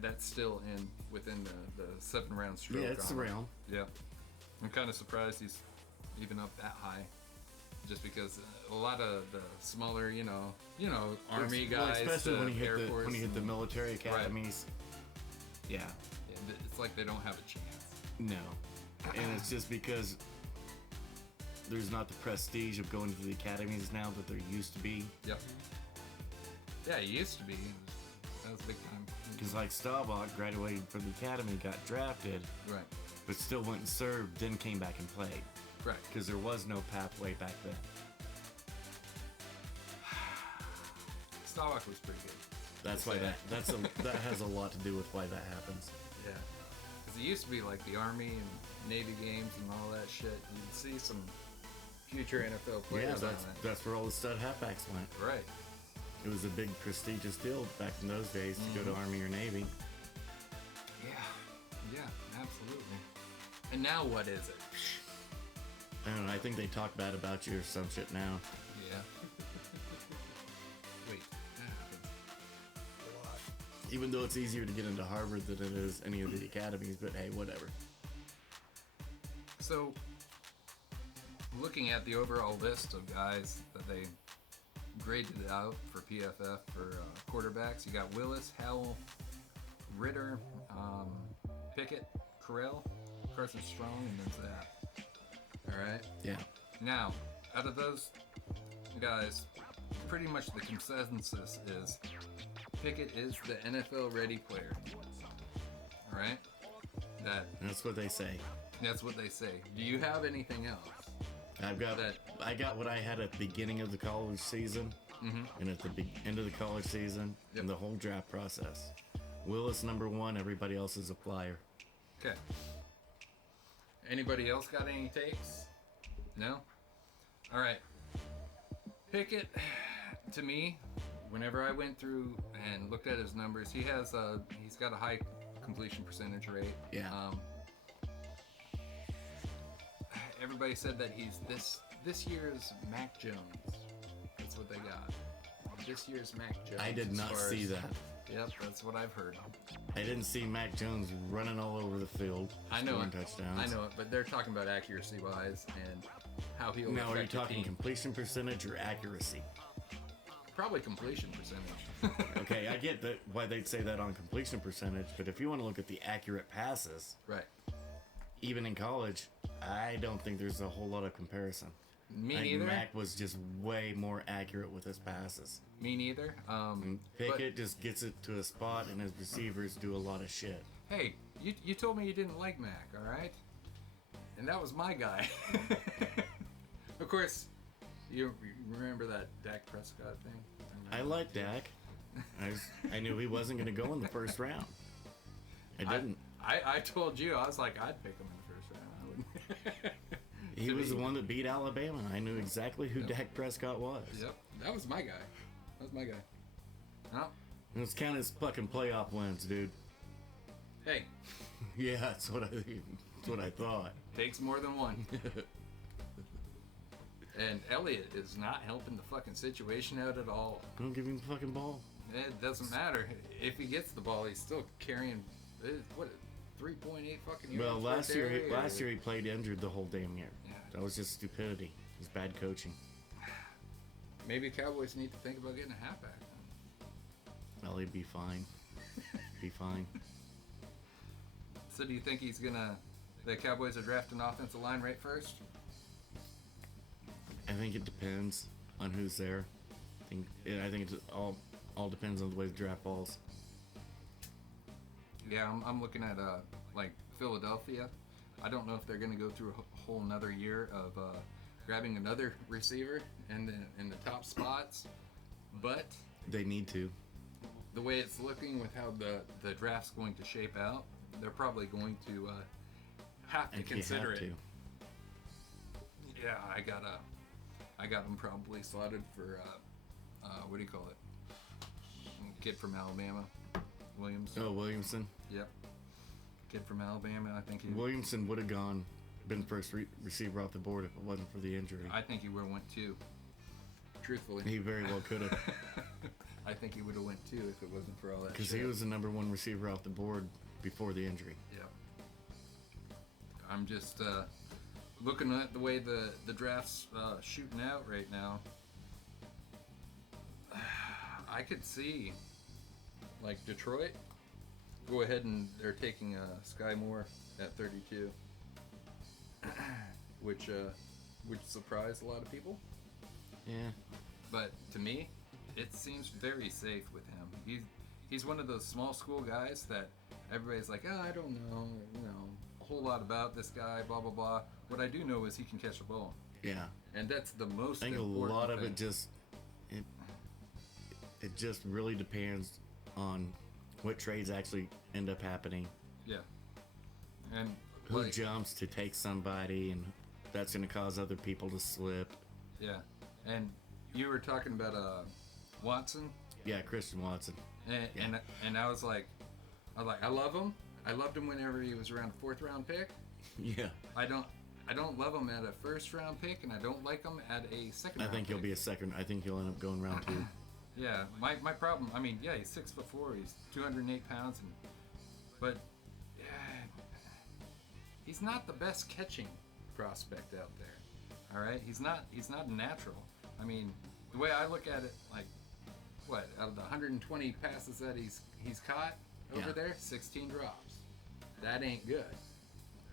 That's still within the 7-round stroke. Yeah, it's on it. around. Yeah, I'm kind of surprised he's even up that high, just because a lot of the smaller, Army Well, guys, especially when you Air hit Force, when you hit the and- military academies. Yeah. it's like they don't have a chance. No. And it's just because there's not the prestige of going to the academies now that there used to be. Yep. Yeah, it used to be. That was big time. Because like Staubach graduated from the academy, got drafted, Right. but still went and served, then came back and played. Right. Because there was no pathway back then. Staubach was pretty good. That's why that has a lot to do with why that happens. Yeah. Because it used to be like the Army and Navy games and all that shit. You'd see some future NFL players Yeah, on that's where all the stud halfbacks went. it. Right. It was a big prestigious deal back in those days to go to Army or Navy. Yeah. Yeah, absolutely. And now what is it? I don't know, I think they talk bad about you or some shit now. Yeah. Wait, that happened. A lot. Even though it's easier to get into Harvard than it is any of the academies, but hey, whatever. So, looking at the overall list of guys that they graded out for PFF for quarterbacks, you got Willis, Howell, Ritter, Pickett, Carell, Carson Strong, and then Zach. All right. Yeah. Now, out of those guys, pretty much the consensus is Pickett is the NFL ready player. All right. That's what they say. That's what they say. Do you have anything else? I got what I had at the beginning of the college season, and at the end of the college season, and the whole draft process. Willis number 1. Everybody else is a flyer. Okay. Anybody else got any takes? No? All right. Pickett, to me, whenever I went through and looked at his numbers, he's got a high completion percentage rate. Yeah. Everybody said that he's this year's Mac Jones. That's what they got. This year's Mac Jones. I did as not far see as- that. Yep, that's what I've heard. I didn't see Mac Jones running all over the field, I know scoring it. touchdowns. I know it, but they're talking about accuracy wise and how he'll Now, are you affect the talking team. completion percentage or accuracy? Probably completion percentage. Okay, I get that why they'd say that on completion percentage, but if you want to look at the accurate passes, Right. even in college, I don't think there's a whole lot of comparison. Me I think neither. Mac was just way more accurate with his passes. Me neither. Pickett just gets it to a spot, and his receivers do a lot of shit. But, hey, you told me you didn't like Mac, all right? And that was my guy. Of course, you remember that Dak Prescott thing? I like Dak. I knew he wasn't going to go in the first round. I didn't. I told you, I was like, I'd pick him in the first round. I wouldn't. He to was me. the one that beat Alabama. I knew exactly who Dak Prescott was. Yep, that was my guy. That was my guy. Oh, It was kind of his fucking playoff wins, dude. hey, Yeah, that's what I thought. takes more than one. And Elliott is not helping the fucking situation out at all. Don't give him the fucking ball. It doesn't matter. If he gets the ball, he's still carrying, what, 3.8 fucking yards Well, per last year carry, or- he played injured the whole damn year. Yeah. That was just stupidity. It was bad coaching. Maybe Cowboys need to think about getting a halfback. Well, he'd be fine. Be fine. So do you think the Cowboys are drafting offensive line right first? I think it depends on who's there. I think it all depends on the way the draft falls. Yeah, I'm looking at like Philadelphia. I don't know if they're going to go through a whole another year of grabbing another receiver in the top spots, but They need to. the way it's looking with how the draft's going to shape out, they're probably going to have to And you consider have it. to. Yeah, I got them probably slotted for what do you call it? Kid from Alabama, Williams. Oh, Williamson. Yep. Kid from Alabama. I think he. Williamson would have been first receiver off the board if it wasn't for the injury. I think he would have went two. Truthfully. He very well could have. I think he would have went two if it wasn't for all that. Because shit. he was the number one receiver off the board before the injury. Yep. I'm just looking at the way the draft's shooting out right now. I could see, like, Detroit go ahead and they're taking Sky Moore at 32, which surprised a lot of people. Yeah. But to me, it seems very safe with him. He's one of those small school guys that everybody's like, oh, I don't know, a whole lot about this guy, blah blah blah. What I do know is he can catch a ball, Yeah. and that's the most. I think a important lot of thing. it it just really depends on what trades actually end up happening. Yeah. And Who like, jumps to take somebody, and that's going to cause other people to slip. yeah. And you were talking about Watson, Yeah, Christian Watson. and I was like, I love him. I loved him whenever he was around a 4th round pick. Yeah. I don't love him at a 1st round pick, and I don't like him at a 2nd I round think he'll pick. be a second. I think he'll end up going round 2. Yeah, my problem. I mean, yeah, he's 6'4", he's 208 pounds, but yeah, he's not the best catching prospect out there. All right, he's not a natural. I mean, the way I look at it, like, what out of the 120 passes that he's caught over Yeah. there, 16 drops. That ain't good.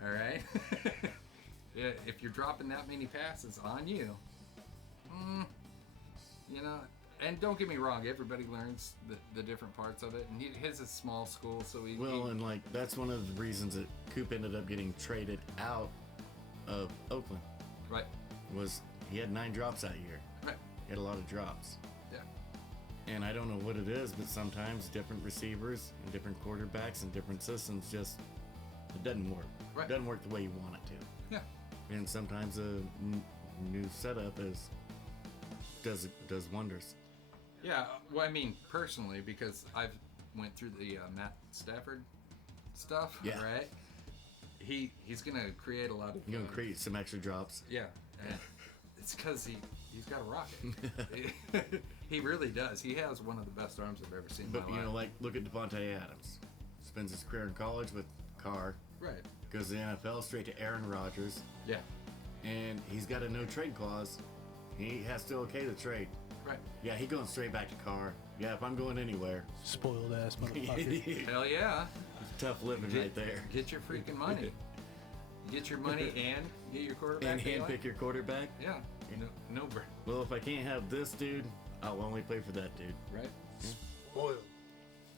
All right. Yeah, if you're dropping that many passes on you, you know. And don't get me wrong, everybody learns the different parts of it. And his is small school, so he... Well, and like that's one of the reasons that Coop ended up getting traded out of Oakland. Right, Was he had 9 drops that year. right, He had a lot of drops. yeah. And I don't know what it is, but sometimes different receivers and different quarterbacks and different systems just it doesn't work. Right. It doesn't work the way you want it to. Yeah, And sometimes a new setup does wonders. yeah. Well, I mean, personally, because I've went through the Matt Stafford stuff, Yeah. right? He's going to create a lot of... You're gonna create some extra drops. Yeah, and it's because he's got a rocket. He really does. He has one of the best arms I've ever seen in But my you know, life. like look at Devontae Adams. Spends his career in college with Carr. Right, Goes to the NFL straight to Aaron Rodgers, yeah, and he's got a no trade clause. He has to okay the trade. right. Yeah, he going straight back to Carr. Yeah, if I'm going anywhere. Spoiled ass motherfucker. Hell yeah. Tough living right there. Get your freaking money. Get your money and get your quarterback. And that you handpick like. your quarterback. Yeah. No, Well, if I can't have this dude, I'll only play for that dude. right? Spoiled.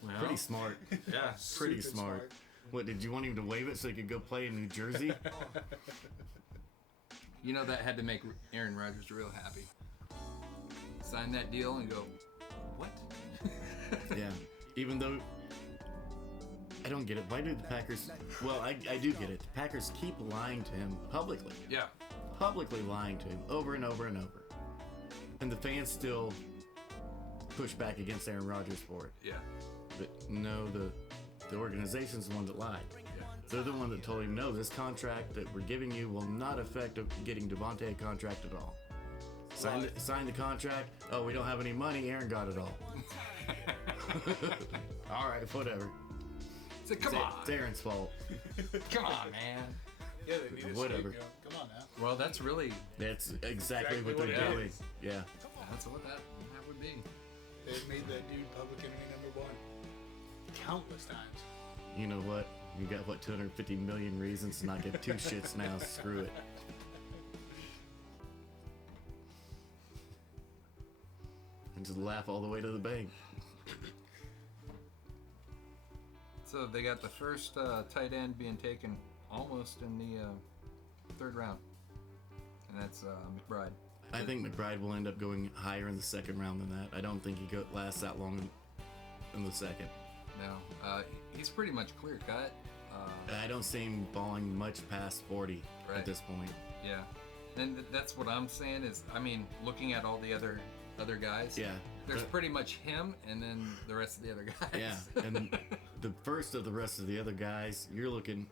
Well, Pretty smart. Yeah. Pretty Stupid smart. What, did you want him to waive it so he could go play in New Jersey? You know that had to make Aaron Rodgers real happy. Sign that deal and go, what? Yeah. Even though I don't get it. Why do the Packers... Well, I do get it. The Packers keep lying to him publicly. Yeah. Publicly lying to him over and over and over. And the fans still push back against Aaron Rodgers for it. Yeah. But no, the organization's the one that lied. Yeah. They're the one that told him, no, this contract that we're giving you will not affect getting Devontae a contract at all. Sign the contract. Oh, we don't have any money. Aaron got it all. All right, whatever. So come on. It's Aaron's fault. Come on, man. Yeah, they need a Whatever. scapegoat. Come on now. Well, that's really, That's exactly Exactly what what they're it doing. is. Yeah. that's what that would be. They've made that dude public enemy number 1 countless times. You know what? You got, 250 million reasons to not give 2 shits now. Screw it. And just laugh all the way to the bank. So they got the first tight end being taken almost in the third round, and that's McBride. I think McBride will end up going higher in the second round than that. I don't think he lasts that long in the second. No, he's pretty much clear cut. I don't see him falling much past 40 Right. at this point. Yeah, and that's what I'm saying is, I mean, looking at all the other guys. Yeah. There's pretty much him, and then the rest of the other guys. Yeah, and the first of the rest of the other guys, you're looking,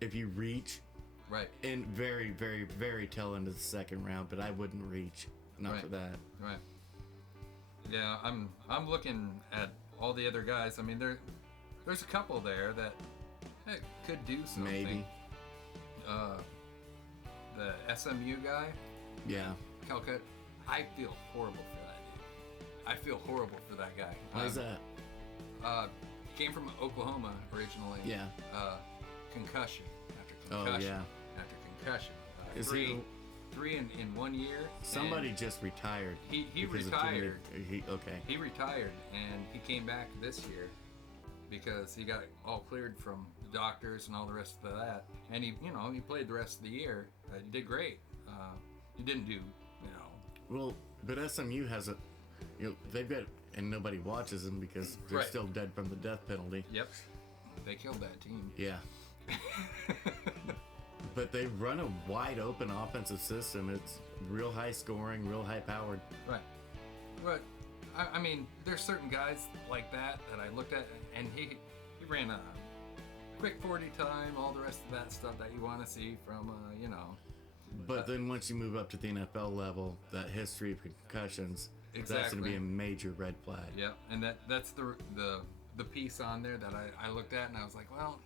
if you reach, Right. in very, very, very tail end of the second round, but I wouldn't reach, not Right. for that. Right. Yeah, I'm looking at all the other guys. I mean, there's a couple there that could do something. Maybe. The SMU guy, Yeah. Calcutt. I feel horrible for that dude. I feel horrible for that guy. Why is that? Came from Oklahoma originally. Yeah. Concussion after Oh, concussion. yeah. After concussion. Is Three in 1 year. Somebody just retired. He because of retired. Okay. He retired, and he came back this year because he got all cleared from the doctors and all the rest of that. And he played the rest of the year. He did great. He didn't do, Well, but SMU has they've got, and nobody watches them because they're Right. still dead from the death penalty. Yep. They killed that team. Yeah. But they run a wide open offensive system. It's real high scoring, real high powered. Right. But I mean, there's certain guys like that I looked at, and he ran a quick 40 time, all the rest of that stuff that you want to see from But then once you move up to the NFL level, that history of concussions, that's going to Exactly. be a major red flag. Yeah, and that's the piece on there that I looked at, and I was like, well,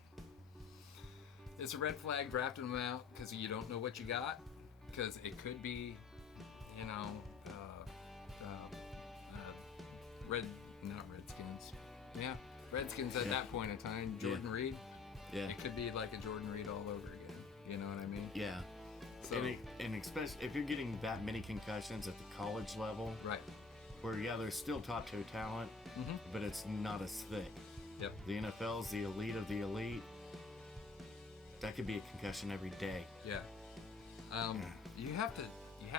it's a red flag drafting them out because you don't know what you got, because it could be, not Redskins. Yeah, Redskins at Yeah. that point in time. Jordan Reed. Yeah. It could be like a Jordan Reed all over again. You know what I mean? Yeah. So And especially if you're getting that many concussions at the college level, right. where there's still top tier talent, Mm-hmm. but it's not as thick. Yep. The NFL's the elite of the elite. That could be a concussion every day. Yeah. You have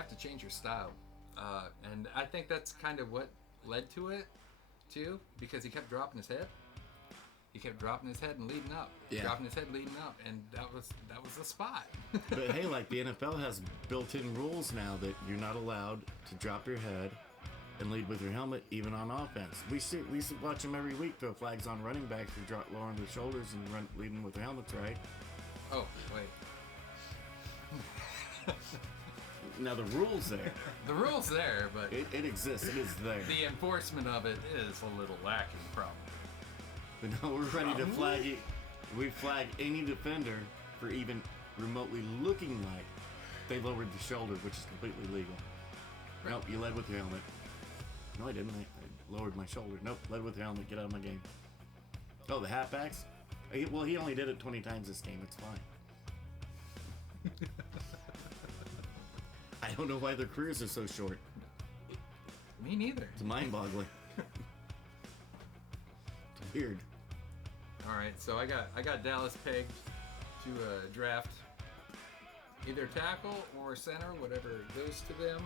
to change your style, and I think that's kind of what led to it, too, because he kept dropping his head. He kept dropping his head and leading up. Yeah. Dropping his head, leading up, and that was the spot. But hey, like the NFL has built-in rules now that you're not allowed to drop your head and lead with your helmet, even on offense. We used to watch them every week throw flags on running backs who drop lowering their shoulders and leading with their helmets, right? Oh wait, Now the rules there, the rule's there, but it exists. It is there. the enforcement of it is a little lacking, probably. But no, we're ready to flag it. We flag any defender for even remotely looking like they lowered the shoulder, which is completely legal. Nope, you led with your helmet. No, I didn't. I lowered my shoulder. Nope, led with your helmet. Get out of my game. Oh, the halfbacks? Well, he only did it 20 times this game. It's fine. I don't know why their careers are so short. Me neither. It's mind-boggling. It's weird. All right, so I got Dallas pegged to draft either tackle or center, whatever goes to them.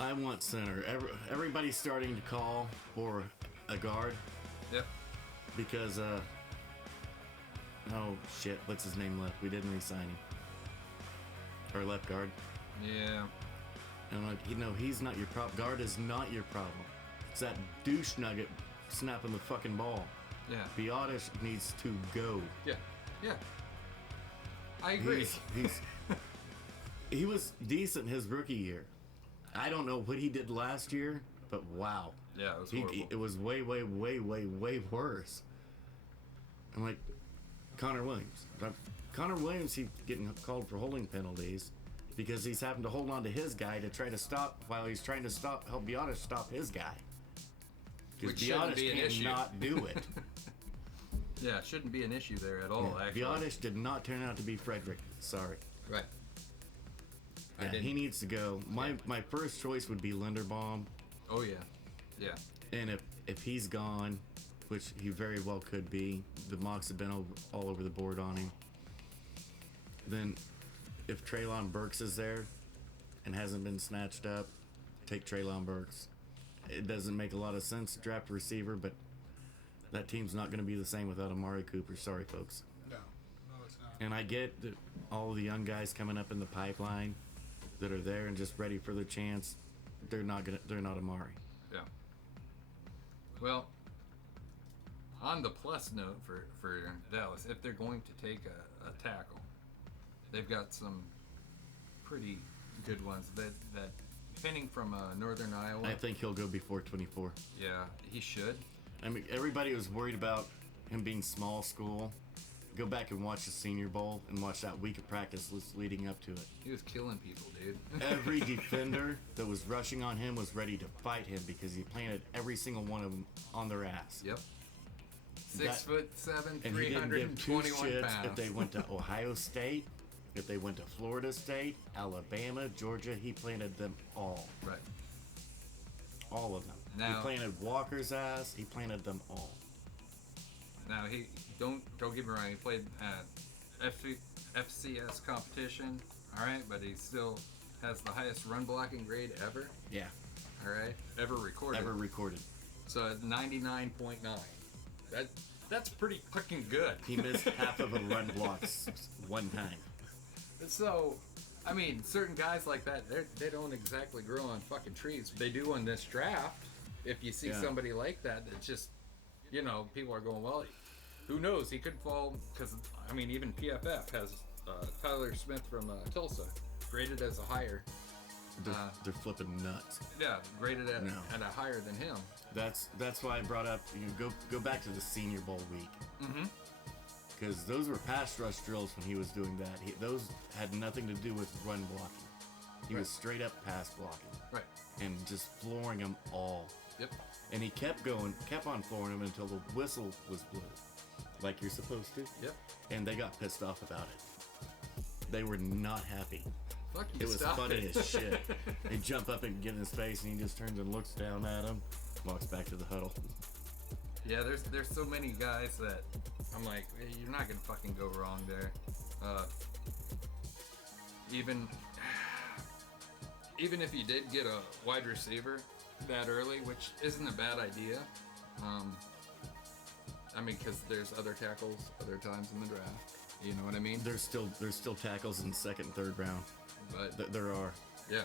I want center. Everybody's starting to call for a guard Yep. because, oh shit, what's his name left? We didn't re-sign him. Our left guard. Yeah. And I'm like, he's not your problem. Guard is not your problem. It's that douche nugget snapping the fucking ball. Yeah. Biotish needs to go. Yeah. Yeah. I agree. He was decent his rookie year. I don't know what he did last year, but wow. Yeah, it was horrible. It was way, way, way, way, way worse. I'm like, Connor Williams. He's getting called for holding penalties because he's having to hold on to his guy to try to stop while he's trying to help Biotish stop his guy. Because Which shouldn't be an issue. cannot do it. Yeah, it shouldn't be an issue there at all, actually. Biotish did not turn out to be Frederick. Sorry. Right. Yeah, he needs to go. My first choice would be Linderbaum, Oh, yeah. Yeah. and if he's gone, which he very well could be, the mocks have been all over the board on him. then if Traylon Burks is there and hasn't been snatched up, take Traylon Burks. It doesn't make a lot of sense to draft a receiver, but that team's not going to be the same without Amari Cooper. Sorry, folks. No, it's not. And I get that all the young guys coming up in the pipeline that are there and just ready for their chance. They're not Amari. Yeah. Well, on the plus note for Dallas, if they're going to take a tackle, they've got some pretty good ones. That Penning from Northern Iowa. I think he'll go before 24. Yeah, he should. I mean, everybody was worried about him being small school. Go back and watch the Senior Bowl and watch that week of practice leading up to it. He was killing people, dude. Every defender that was rushing on him was ready to fight him because he planted every single one of them on their ass. Yep. That- 6'7", And he didn't give two 321 shits pounds. if they went to Ohio State, if they went to Florida State, Alabama, Georgia. He planted them all. Right. All of them. He Now- planted Walker's ass. He planted them all. Now he don't get me wrong. He played at FCS competition. All right, but he still has the highest run blocking grade ever. Yeah. All right, ever recorded. Ever recorded. So at 99.9. That's pretty fucking good. He missed half of a run block one time. So, I mean, certain guys like that, they don't exactly grow on fucking trees. They do on this draft. If you see Yeah. somebody like that, it's just, people are going, well, who knows? He could fall, because, I mean, even PFF has Tyler Smith from Tulsa graded as a higher. They're flipping nuts. Yeah, graded at No. a higher than him. That's why I brought up. Go back to the Senior Bowl week. Mm-hmm. Because those were pass rush drills when he was doing that. Those had nothing to do with run blocking. He was straight up pass blocking. Right. And just flooring them all. Yep. And he kept on flooring them until the whistle was blew, like you're supposed to. Yep. And they got pissed off about it. They were not happy. Fuck you, It was stop funny it. as shit. They jump up and get in his face, and he just turns and looks down at him, walks back to the huddle. Yeah, there's so many guys that I'm like, hey, you're not gonna fucking go wrong there. Even if you did get a wide receiver that early, which isn't a bad idea. I mean, because there's other tackles other times in the draft. You know what I mean? There's still tackles in the second and third round. But There are. yeah,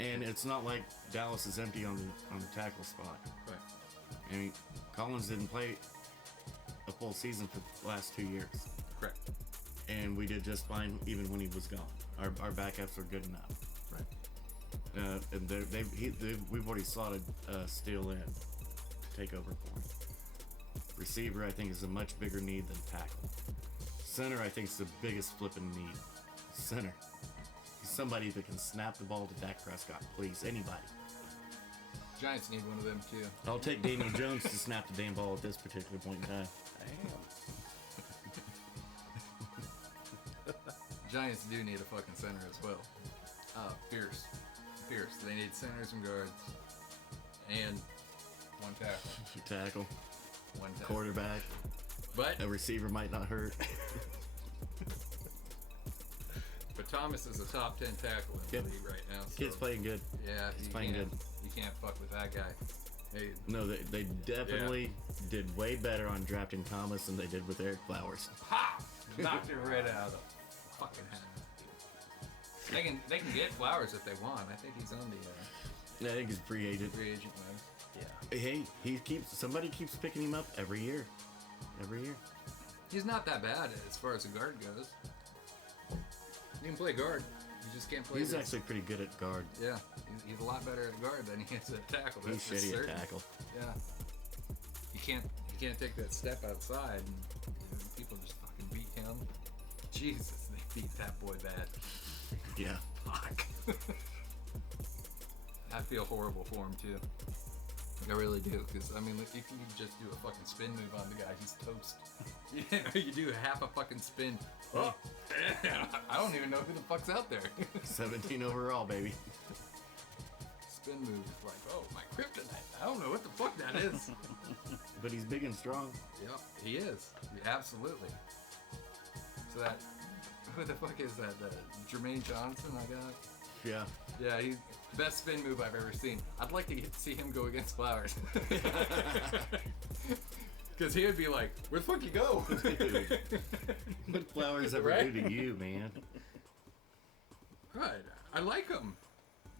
And it's not like Dallas is empty on the tackle spot. right. I mean, Collins didn't play a full season for the last 2 years. Correct. And we did just fine even when he was gone. Our backups are good enough. Right. And we've already slotted Steele in to take over for him. Receiver, I think, is a much bigger need than tackle. Center, I think, is the biggest flipping need. Center. He's somebody that can snap the ball to Dak Prescott, please. Anybody. Giants need one of them too. I'll take Daniel Jones to snap the damn ball at this particular point in time. Damn. Giants do need a fucking center as well. Fierce. They need centers and guards. And one tackle. Tackle, One tackle. quarterback, But a receiver might not hurt. Thomas is a top 10 tackle in Yep. the league right now. So Kid's playing good. yeah, He's you playing can't, good. You can't fuck with that guy. Hey, No, they definitely did way better on drafting Thomas than they did with Eric Flowers. ha! Knocked it right out of the fucking head. They can get Flowers if they want. I think he's on the I think he's a free agent. free agent list. Yeah. Hey, somebody keeps picking him up every year. Every year. He's not that bad as far as a guard goes. You can play guard. You just can't play. He's this. actually pretty good at guard. Yeah, he's a lot better at guard than he is at tackle. He's That's for shitty certain. at tackle. Yeah. You can't take that step outside and people just fucking beat him. Jesus, they beat that boy bad. Yeah. Fuck. I feel horrible for him too. I really do, because I mean, if you just do a fucking spin move on the guy, he's toast. You do half a fucking spin. Oh, I don't even know who the fuck's out there. 17 overall, baby. Spin move is like, oh, my kryptonite. I don't know what the fuck that is. But he's big and strong. Yeah, he is. Absolutely. So that, Who the fuck is that? Jermaine Johnson, I got. Yeah. Yeah, he's best spin move I've ever seen. I'd like to see him go against Flowers. Because he would be like, where the fuck you go? What Flowers ever Right? do to you, man? Right. I like him.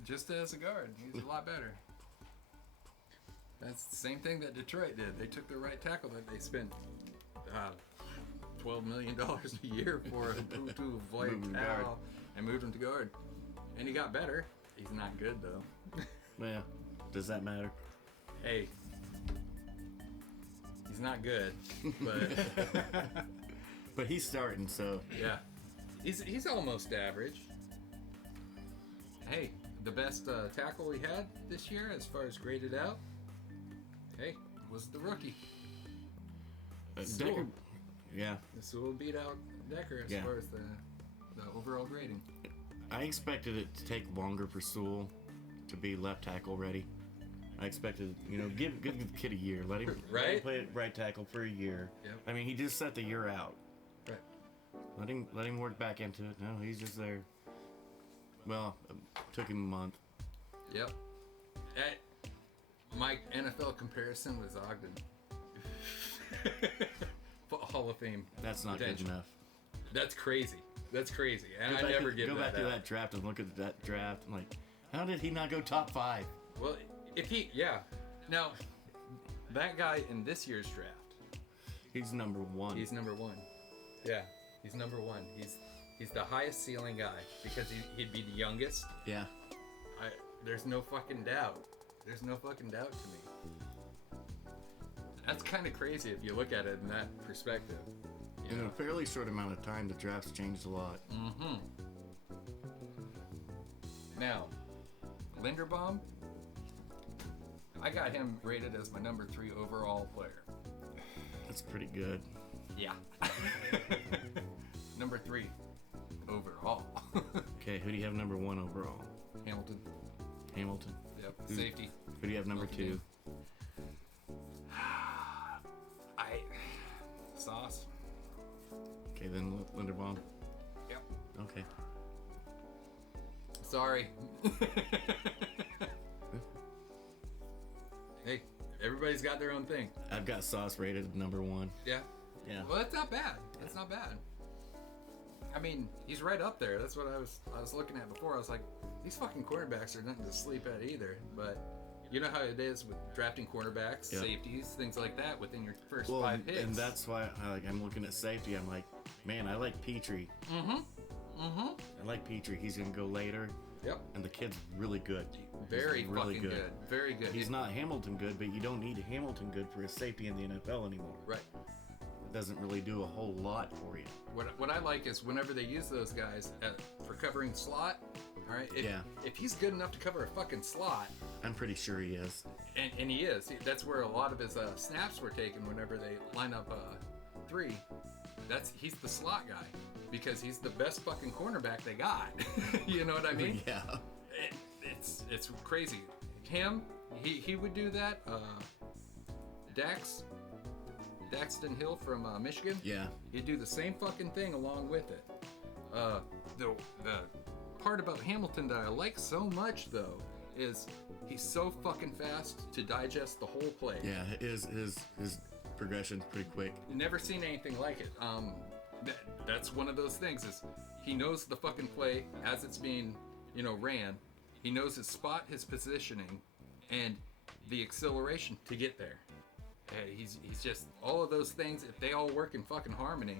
Just as a guard. He's a lot better. That's the same thing that Detroit did. They took their right tackle that they spent $12 million a year for a Tutu Moving guard. Vlad and moved him to guard. And he got better. He's not good, though. Yeah. Does that matter? Hey. He's not good, but But he's starting, so. yeah. He's almost average. Hey, the best tackle we had this year as far as graded out, hey, was the rookie. Decker, yeah. This will beat out Decker as Yeah. far as the overall grading. I expected it to take longer for Sewell to be left tackle ready. I expected, give the kid a year. Let him Right? play right tackle for a year. Yep. I mean, he just set the year out. Right. Let him work back into it. No, he's just there. Well, took him a month. Yep. My NFL comparison was Ogden. Hall of Fame. That's not potential. good enough. That's crazy. That's crazy. And I never give go that back to out. that draft and look at that draft. I'm like, how did he not go top 5? Well, Now, that guy in this year's draft, He's number 1. he's number 1. Yeah, he's number 1. He's the highest ceiling guy because he'd be the youngest. Yeah. There's no fucking doubt. There's no fucking doubt to me. That's kind of crazy if you look at it in that perspective. You In know? a fairly short amount of time, the draft's changed a lot. Mm-hmm. Now, Linderbaum, I got him rated as my number 3 overall player. That's pretty good. Yeah. Number 3 overall. Okay, who do you have number 1 overall? Hamilton. Hamilton. Yep. Who- Safety. Who do you have number 2? Sauce. Okay, then Linderbaum. Yep. Okay. Sorry. Hey, everybody's got their own thing. I've got Sauce rated number 1. Yeah. Yeah. Well, that's not bad. That's not bad. I mean, he's right up there. That's what I was looking at before. I was like, these fucking quarterbacks are nothing to sleep at either. But you know how it is with drafting quarterbacks, Yep. safeties, things like that within your first Well, 5 picks. and that's why I'm looking at safety. I'm like, man, I like Petrie. I like Petrie. He's going to go later. Yep. And the kid's really good. Very He's really fucking good. Very good. He's not Hamilton good, but you don't need Hamilton good for a safety in the NFL anymore. Right. It doesn't really do a whole lot for you. What I like is whenever they use those guys for covering slot, all right? If he's good enough to cover a fucking slot, I'm pretty sure he is. and he is, that's where a lot of his snaps were taken whenever they line up 3. He's the slot guy because he's the best fucking cornerback they got. You know what I mean? Yeah. It's crazy. Him, he would do that. Daxton Hill from Michigan. Yeah. He'd do the same fucking thing along with it. The part about Hamilton that I like so much though is he's so fucking fast to digest the whole play. Yeah, his progression's pretty quick. Never seen anything like it. That's one of those things is he knows the fucking play as it's being, ran. He knows his spot, his positioning, and the acceleration to get there. Hey, he's just all of those things. If they all work in fucking harmony,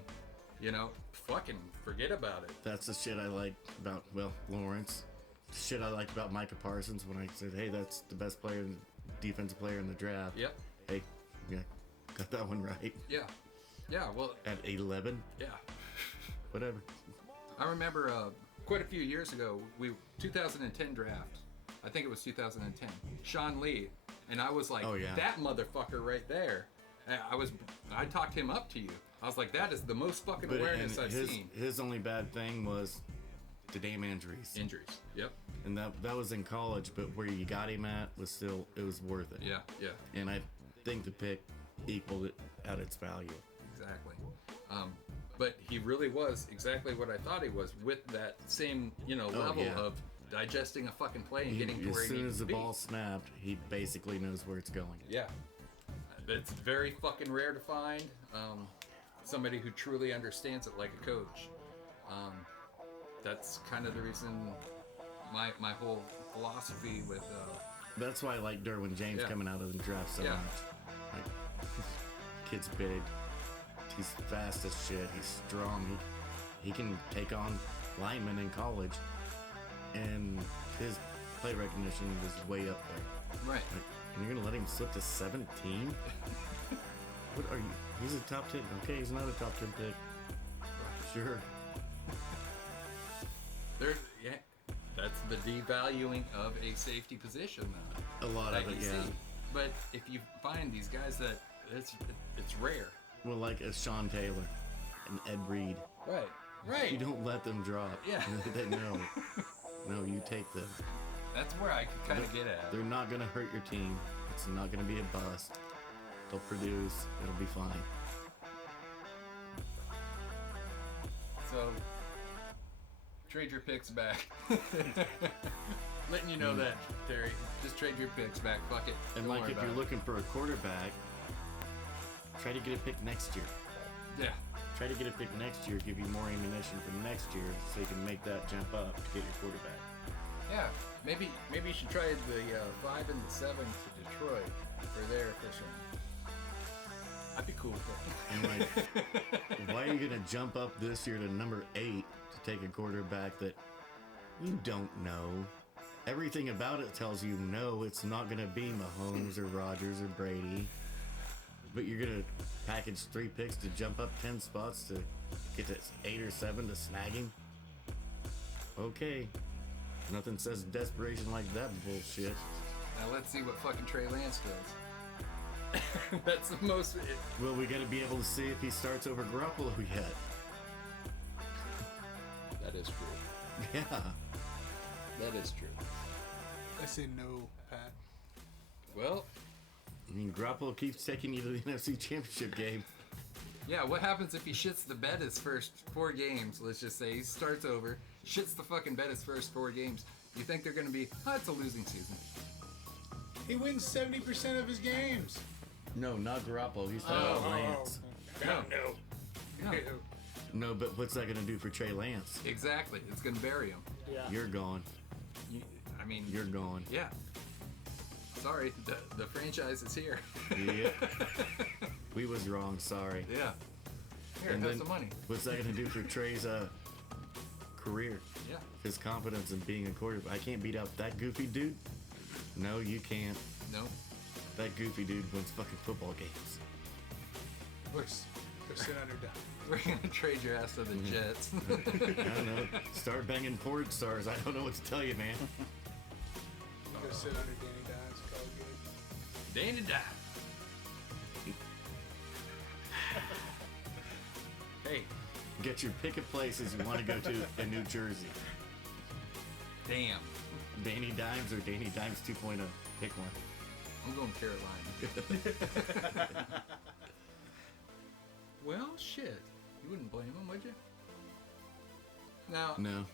fucking forget about it. That's the shit I like about, Lawrence. Shit I like about Micah Parsons when I said, hey, that's the best player, defensive player in the draft. Yep. Hey, yeah, got that one right. Yeah. Yeah. Well. At 11? Yeah. Whatever. I remember quite a few years ago, 2010 draft. I think it was 2010. Sean Lee, and I was like, oh, yeah. that motherfucker right there. I talked him up to you. I was like, that is the most fucking awareness I've seen. His only bad thing was the damn injuries. Yep. And that was in college, but where you got him at it was worth it. Yeah. And And I think the pick equaled it at its value. exactly. But he really was exactly what I thought he was, with that same, level yeah. of digesting a fucking play and getting to As where he soon needs as to the be. ball snapped, he basically knows where it's going. Yeah. It's very fucking rare to find somebody who truly understands it like a coach. That's kind of the reason my whole philosophy with... That's why I like Derwin James Yeah. coming out of the draft so Yeah. much. Like, kid's big. He's fast as shit. He's strong. He can take on linemen in college. And his play recognition is way up there. right. Like, and you're going to let him slip to 17? What are you? He's a top 10. Okay, he's not a top 10 pick. Sure. Yeah, that's the devaluing of a safety position, though. A lot that of it, you yeah. see. But if you find these guys that it's rare. Well, like a Sean Taylor and Ed Reed. Right. Right. You don't let them drop. Yeah. They know. No, you take them. That's where I could kind of get at. They're not going to hurt your team. It's not going to be a bust. They'll produce. It'll be fine. So, trade your picks back. Letting you know that, Terry. Just trade your picks back. Fuck it. And Don't like worry if about you're it. looking for a quarterback, try to get a pick next year. Yeah. Try to get a pick next year, give you more ammunition for next year so you can make that jump up to get your quarterback. Yeah. Maybe you should try the 5 and the 7 to Detroit for their official. I'd be cool with that. And like, why are you going to jump up this year to number 8 to take a quarterback that you don't know? Everything about it tells you no, it's not going to be Mahomes or Rodgers or Brady. But you're going to package 3 picks to jump up 10 spots to get to 8 or 7 to snag him? Okay. Nothing says desperation like that bullshit. Now let's see what fucking Trey Lance does. That's the most... Well, we got to be able to see if he starts over Garoppolo yet. That is true. Yeah. That is true. I say no, Pat. Well, I mean, Garoppolo keeps taking you to the NFC Championship game. yeah, what happens if he shits the bed his first 4 games? Let's just say he starts over, shits the fucking bed his first 4 games. You think they're going to be, it's a losing season? He wins 70% of his games. No, not Garoppolo. He's talking about Lance. No. No. No, but what's that going to do for Trey Lance? Exactly. It's going to bury him. Yeah. You're gone. I mean, You're gone. yeah. Sorry, the franchise is here. Yeah. We was wrong. Sorry. Yeah. Here, And have then some money. what's that going to do for Trey's career? Yeah. His confidence in being a quarterback. I can't beat out that goofy dude. No, you can't. No. That goofy dude wins fucking football games. Go sit on her down. We're going to trade your ass to the Jets. I don't know. Start banging porn stars. I don't know what to tell you, man. Go sit under Danny Dimes. Call it good. Danny Dimes. Hey, Get your pick of places you want to go to in New Jersey. damn. Danny Dimes or Danny Dimes 2.0. Pick one. I'm going Carolina. Well, shit. You wouldn't blame him, would you? Now, No.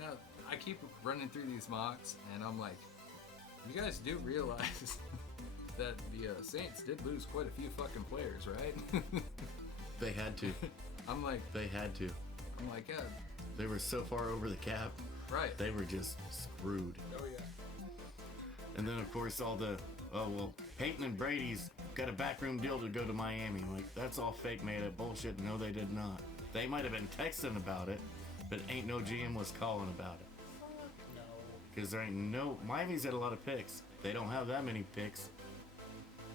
now, I keep running through these mocks, and I'm like, you guys do realize that the Saints did lose quite a few fucking players, right? They had to. I'm like, yeah, They were so far over the cap. right. They were just screwed. Oh, yeah. And then, of course, all the, oh, well, Peyton and Brady's got a backroom deal to go to Miami. Like, that's all fake made up bullshit. No, they did not. They might have been texting about it, but ain't no GM was calling about it. No. Because there ain't no, Miami's had a lot of picks. They don't have that many picks.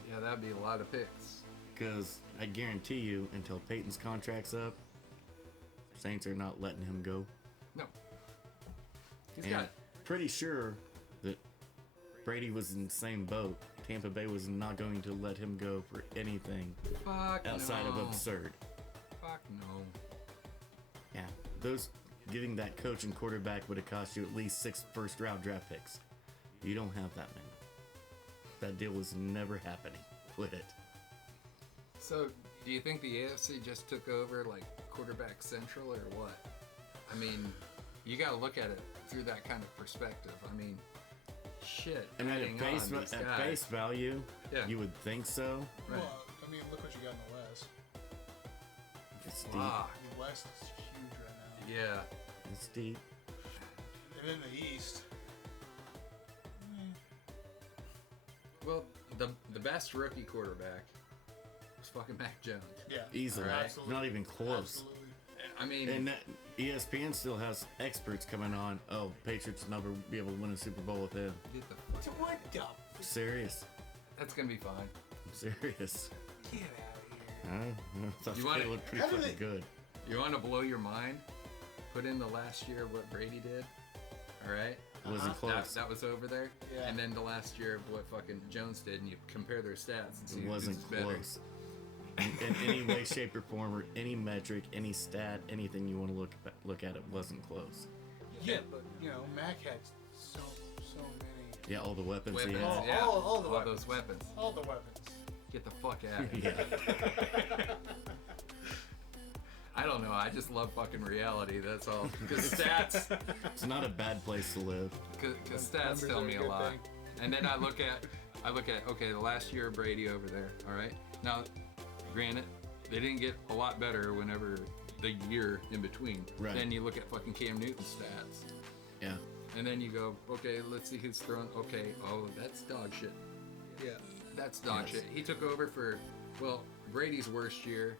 Yeah, that'd be a lot of picks. Because I guarantee you, until Peyton's contract's up, Saints are not letting him go. No. He's And got, pretty sure that Brady was in the same boat. Tampa Bay was not going to let him go for anything fuck outside no. of absurd. Fuck no. Yeah, those getting that coach and quarterback would have cost you at least 6 first-round draft picks. You don't have that many. That deal was never happening. Quit it. So, Do you think the AFC just took over like quarterback central or what? I mean, you got to look at it through that kind of perspective. I mean, shit. I mean, adding at on these face guys. value, Yeah. you would think so. Right. Well, I mean, look what you got in the West. It's deep. Fuck. The West is huge right now. Yeah. It's deep. And in the East, Well, the best rookie quarterback was fucking Mac Jones. yeah, Easily. Right. Absolutely. Not even close. Absolutely. I mean, And that ESPN still has experts coming on. Oh, Patriots will never be able to win a Super Bowl with him. get the fuck. What the? Serious. That's gonna be fine. I'm serious. Get out of here. Huh? I thought You they want it- looked pretty How did fucking they- good. You want to blow your mind? Put in the last year of what Brady did. All right. Wasn't close. That was over there. Yeah. And then the last year of what fucking Jones did, and you compare their stats and see It wasn't who's better. close. In any way, shape, or form, or any metric, any stat, anything you want to look at, it wasn't close. Yeah, but you know, Mac had so many. Yeah, all the weapons, Weapons, he had. yeah. all the those weapons. All the weapons. Get the fuck out of here. Yeah. I don't know. I just love fucking reality. That's all. Because stats, It's not a bad place to live. because Numbers stats tell are a me a good lot. thing. And then I look at okay, the last year of Brady over there. All right. Now, granted, they didn't get a lot better whenever the year in between. Right. Then you look at fucking Cam Newton's stats, Yeah. and then you go, okay, let's see who's throwing. Okay, oh, that's dog shit. Yeah. That's dog Yes. shit. He took over for, well, Brady's worst year.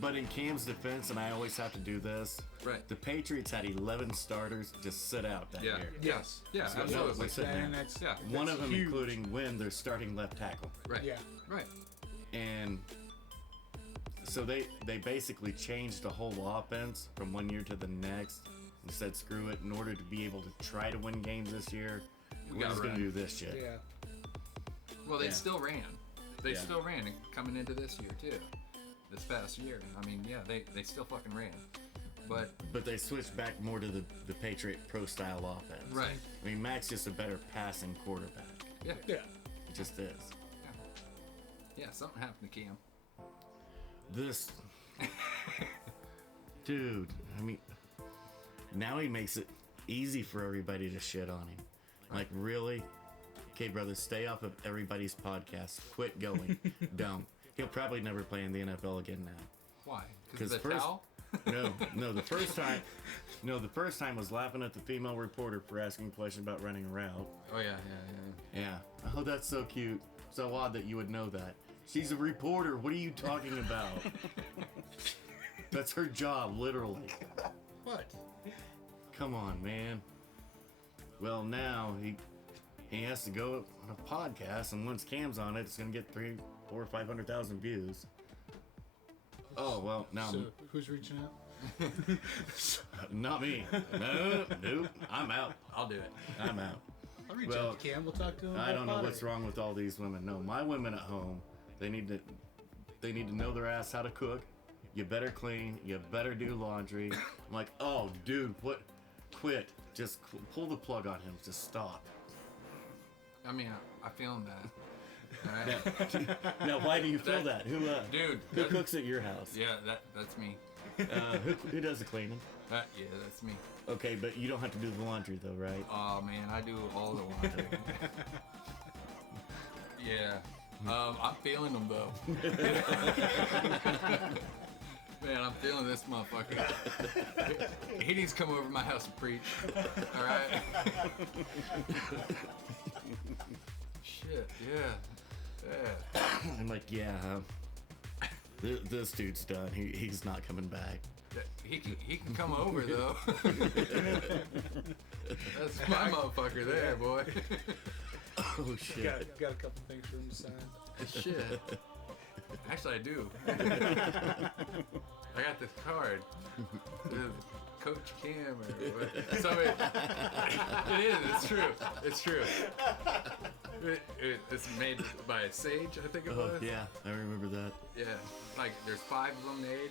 But in Cam's defense, and I always have to do this, Right. the Patriots had 11 starters just sit out that Yeah. year. Yes. Yeah, So, no, absolutely. we're sitting And there. that's Yeah. One that's of them huge. including Wynn, their starting left tackle. Right. Yeah. Right. And so they basically changed the whole offense from one year to the next and said, screw it, in order to be able to try to win games this year, we're gotta just going to run. do this shit. Yeah. Well, they Yeah. still ran. They Yeah. still ran coming into this year too. This past year. I mean, yeah, they still fucking ran. But But they switched back more to the Patriot pro style offense. Right. I mean, Mac's just a better passing quarterback. yeah, Yeah. It just is. yeah, something happened to Cam. This. Dude, I mean, now he makes it easy for everybody to shit on him. Like, really? Okay, brother, stay off of everybody's podcast. Quit going. Don't. He'll probably never play in the NFL again now. Why? Because 'Cause of the first- towel? No, the first time was laughing at the female reporter for asking a question about running a route. Oh yeah. Yeah. Oh, that's so cute. So odd that you would know that. She's a reporter. What are you talking about? That's her job, literally. What? Come on, man. Well, now he has to go on a podcast, and once Cam's on it, it's gonna get 300, 400, 500,000 views. Oh well, now So who's reaching out? not me. No, nope. I'm out. I'll do it. I'm out. I'll reach Well, out to Cam. We'll talk to him. I about don't know what's pottery. wrong with all these women. No, my women at home, they need to know their ass how to cook. You better clean. You better do laundry. I'm like, oh, dude, what? Quit. Just pull the plug on him. Just stop. I mean, I filmed that. All right. Now, why do you feel that? Who Dude. who cooks at your house? Yeah, that's me. Who does the cleaning? Yeah, that's me. Okay, but you don't have to do the laundry though, right? Oh man, I do all the laundry. Yeah. I'm feeling them though. Man, I'm feeling this motherfucker. He needs to come over to my house and preach. All right. Shit. Yeah. I'm like, yeah, this dude's done. He's not coming back. He can come over though. That's my motherfucker there, boy. Oh shit. Got a couple things for him to sign. Shit. Actually, I do. I got this card. Coach Cam or what? Somebody. It is. It's true. It's true. It's made by Sage, I think it Oh was. yeah, I remember that. Yeah. Like there's 5 of them made.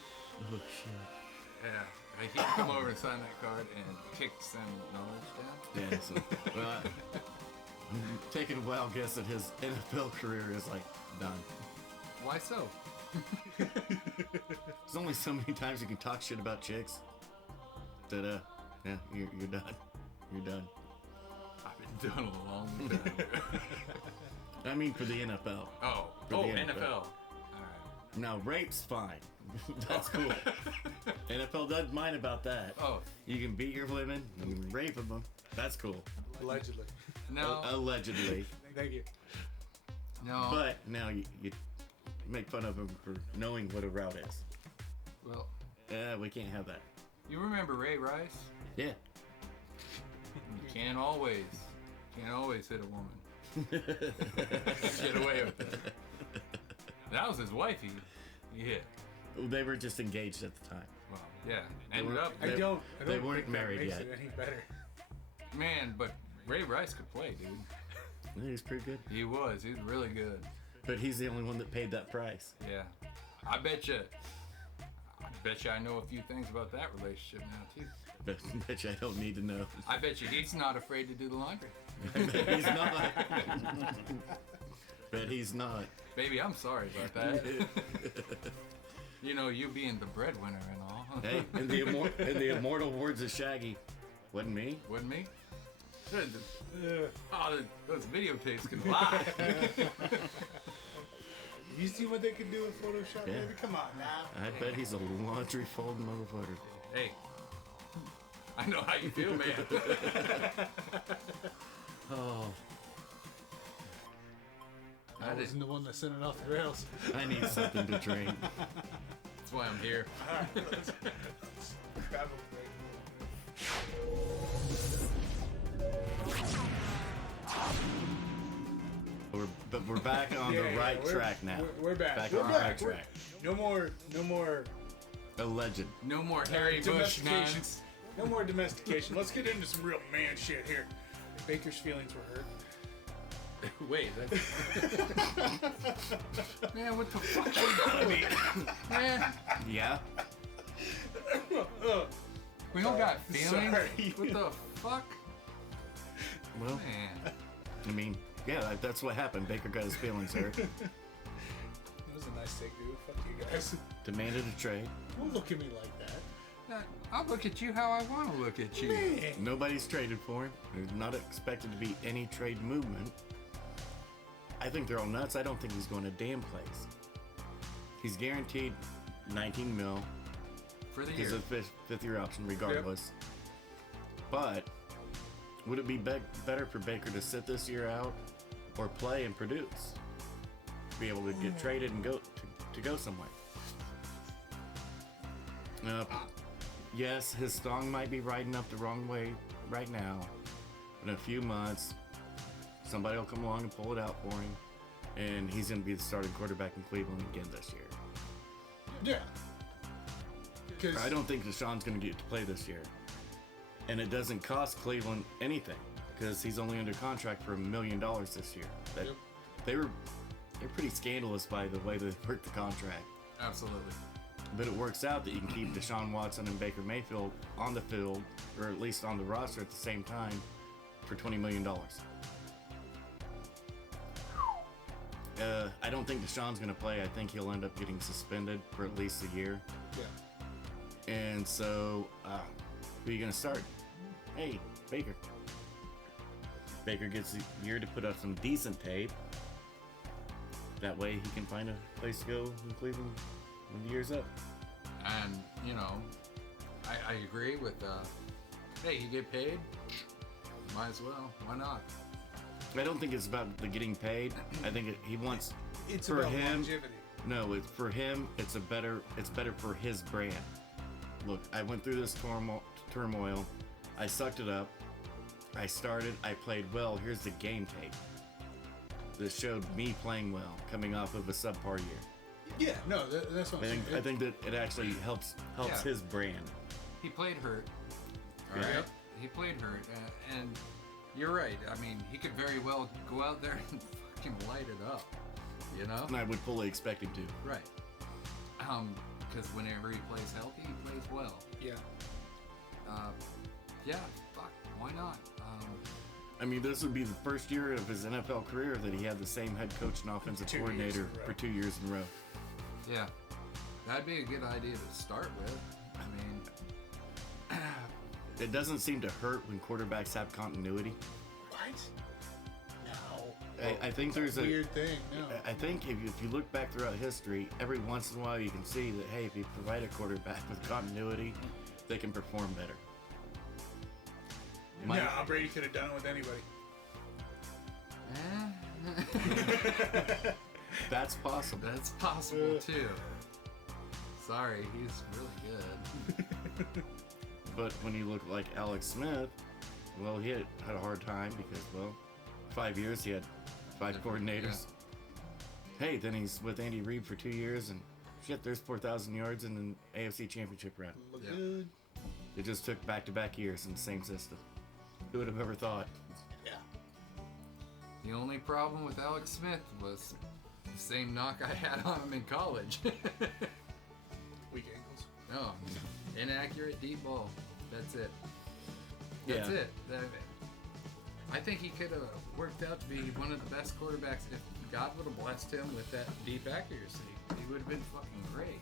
Oh shit. Yeah. Like, he can come over and sign that card and kick some knowledge down. Yeah. So, well, I'm taking a wild guess that his NFL career is like done. Why so? There's only so many times you can talk shit about chicks. That yeah, you're done. You're done. I've been doing it a long time. I mean, for the NFL. Oh, For the NFL. NFL. All right. Now, rape's fine. That's cool. NFL doesn't mind about that. Oh, You can beat your women, you can rape them. That's cool. Allegedly. no, Allegedly. Thank you. no. But now you make fun of them for knowing what a route is. Well, We can't have that. you remember Ray Rice? Yeah. You can't always hit a woman. Get away with it. That was his wife he hit. They were just engaged at the time. Well, yeah. Ended up, I don't they think weren't that married makes yet. it any better. man, but Ray Rice could play, dude. He's pretty good. He was really good. But he's the only one that paid that price. Yeah. I bet you I know a few things about that relationship now, too. But bet you I don't need to know. I bet you he's not afraid to do the laundry. Bet he's not. Bet he's not. Baby, I'm sorry about that. You know, you being the breadwinner and all. Hey, in the immortal words of Shaggy, wasn't me. Wouldn't me? Oh, those videotapes can lie. You see what they can do with Photoshop, Yeah. baby? Come on now. I bet he's a laundry folding motherfucker. Hey, I know how you feel, man. Oh, I wasn't the one that sent it off the rails. I need something to drink. That's why I'm here. Alright, let's grab a break. But we're back on the right track now. We're back. Back We're on the back. right track. No more Alleged. No more Harry Bush domestication. nonsense. No more domestication. Let's get into some real man shit here. Baker's feelings were hurt. Wait, man, what the fuck? I mean, man, Yeah. we all got feelings. Sorry. What the fuck, Well, man? I mean, yeah, that's what happened. Baker got his feelings hurt. It was a nice take, dude. Fuck you guys. Demanded a trade. Don't look at me like that. I'll look at you how I want to look at you. Man. Nobody's traded for him. There's not expected to be any trade movement. I think they're all nuts. I don't think he's going to damn place. He's guaranteed 19 mil. For the He's year. a fifth year option regardless. But would it be better for Baker to sit this year out or play and produce? Be able to get traded and go to go somewhere. Yes, his thong might be riding up the wrong way right now. But in a few months, somebody will come along and pull it out for him. And he's going to be the starting quarterback in Cleveland again this year. Yeah. Because I don't think Deshaun's going to get to play this year. And it doesn't cost Cleveland anything because he's only under contract for $1 million this year. Yep. They're pretty scandalous by the way they work the contract. Absolutely. But it works out that you can keep Deshaun Watson and Baker Mayfield on the field, or at least on the roster at the same time, for $20 million. I don't think Deshaun's going to play. I think he'll end up getting suspended for at least a year. yeah. And so, who are you going to start? Hey, Baker. Baker gets a year to put up some decent tape. That way he can find a place to go in Cleveland when the year's up. And you know, I agree with. Hey, you get paid. Might as well. Why not? I don't think it's about the getting paid. I think he wants It's for about him. longevity. No, it's for him. It's better for his brand. Look, I went through this turmoil. I sucked it up. I started. I played well. Here's the game tape. This showed me playing well, coming off of a subpar year. Yeah, no, that's what I'm saying. I think that it actually helps Yeah. his brand. He played hurt. All Yeah. right. He played hurt, and you're right. I mean, he could very well go out there and fucking light it up. You know? And I would fully expect him to. Right. Because whenever he plays healthy, he plays well. Yeah. Yeah. Fuck. Why not? I mean, this would be the first year of his NFL career that he had the same head coach and offensive 2 years coordinator in a row. for 2 years in a row. Yeah. That'd be a good idea to start with. I mean, It doesn't seem to hurt when quarterbacks have continuity. What? No. I think there's a Weird thing. No. I think if you look back throughout history, every once in a while you can see that, hey, if you provide a quarterback with continuity, they can perform better. No, Brady could have done it with anybody. That's possible. that's possible too. Sorry, he's really good. But when you look like Alex Smith, well, he had a hard time because, well, 5 years he had 5 coordinators. Hey, then he's with Andy Reid for 2 years, and shit, there's 4,000 yards in an AFC Championship round. Look Yeah. good. It just took back-to-back years in the same system. Who would have ever thought? Yeah. The only problem with Alex Smith was the same knock I had on him in college. Weak ankles. No, inaccurate deep ball. That's it. That's Yeah. it. I think he could have worked out to be one of the best quarterbacks if God would have blessed him with that deep accuracy. He would have been fucking great.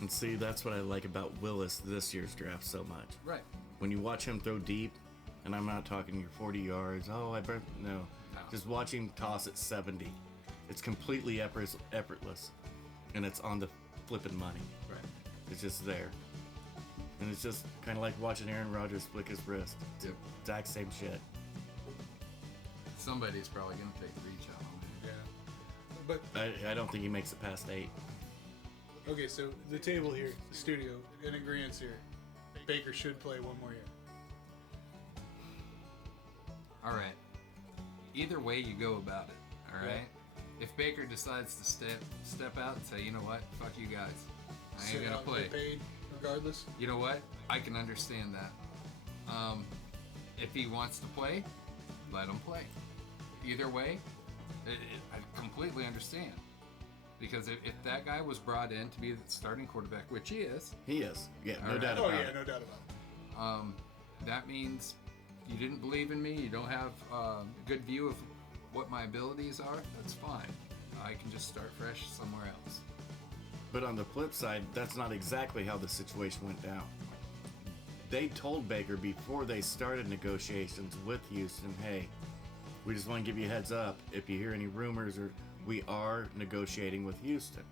And see, that's what I like about Willis this year's draft so much. Right. When you watch him throw deep, and I'm not talking your 40 yards, no. Just watch him toss at 70. It's completely effortless, and it's on the flipping money. Right. It's just there. And it's just kind of like watching Aaron Rodgers flick his wrist. It's Yep. the exact same shit. Somebody's probably going to take a reach out on him. Yeah. But I don't think he makes it past 8. okay, so the table here, the studio, in agreement here. Baker should play one more year. All right. Either way you go about it, all right? If Baker decides to step out and say, you know what, fuck you guys, I Sit ain't gonna out and play. get paid regardless. You know what? I can understand that. If he wants to play, let him play. Either way, I completely understand. Because if that guy was brought in to be the starting quarterback, which he is, He is. Yeah, no Alright. doubt Oh about yeah, it. no doubt about it. that means you didn't believe in me, you don't have a good view of what my abilities are, that's fine. I can just start fresh somewhere else. But on the flip side, that's not exactly how the situation went down. They told Baker before they started negotiations with Houston, hey, we just want to give you a heads up if you hear any rumors, or we are negotiating with Houston.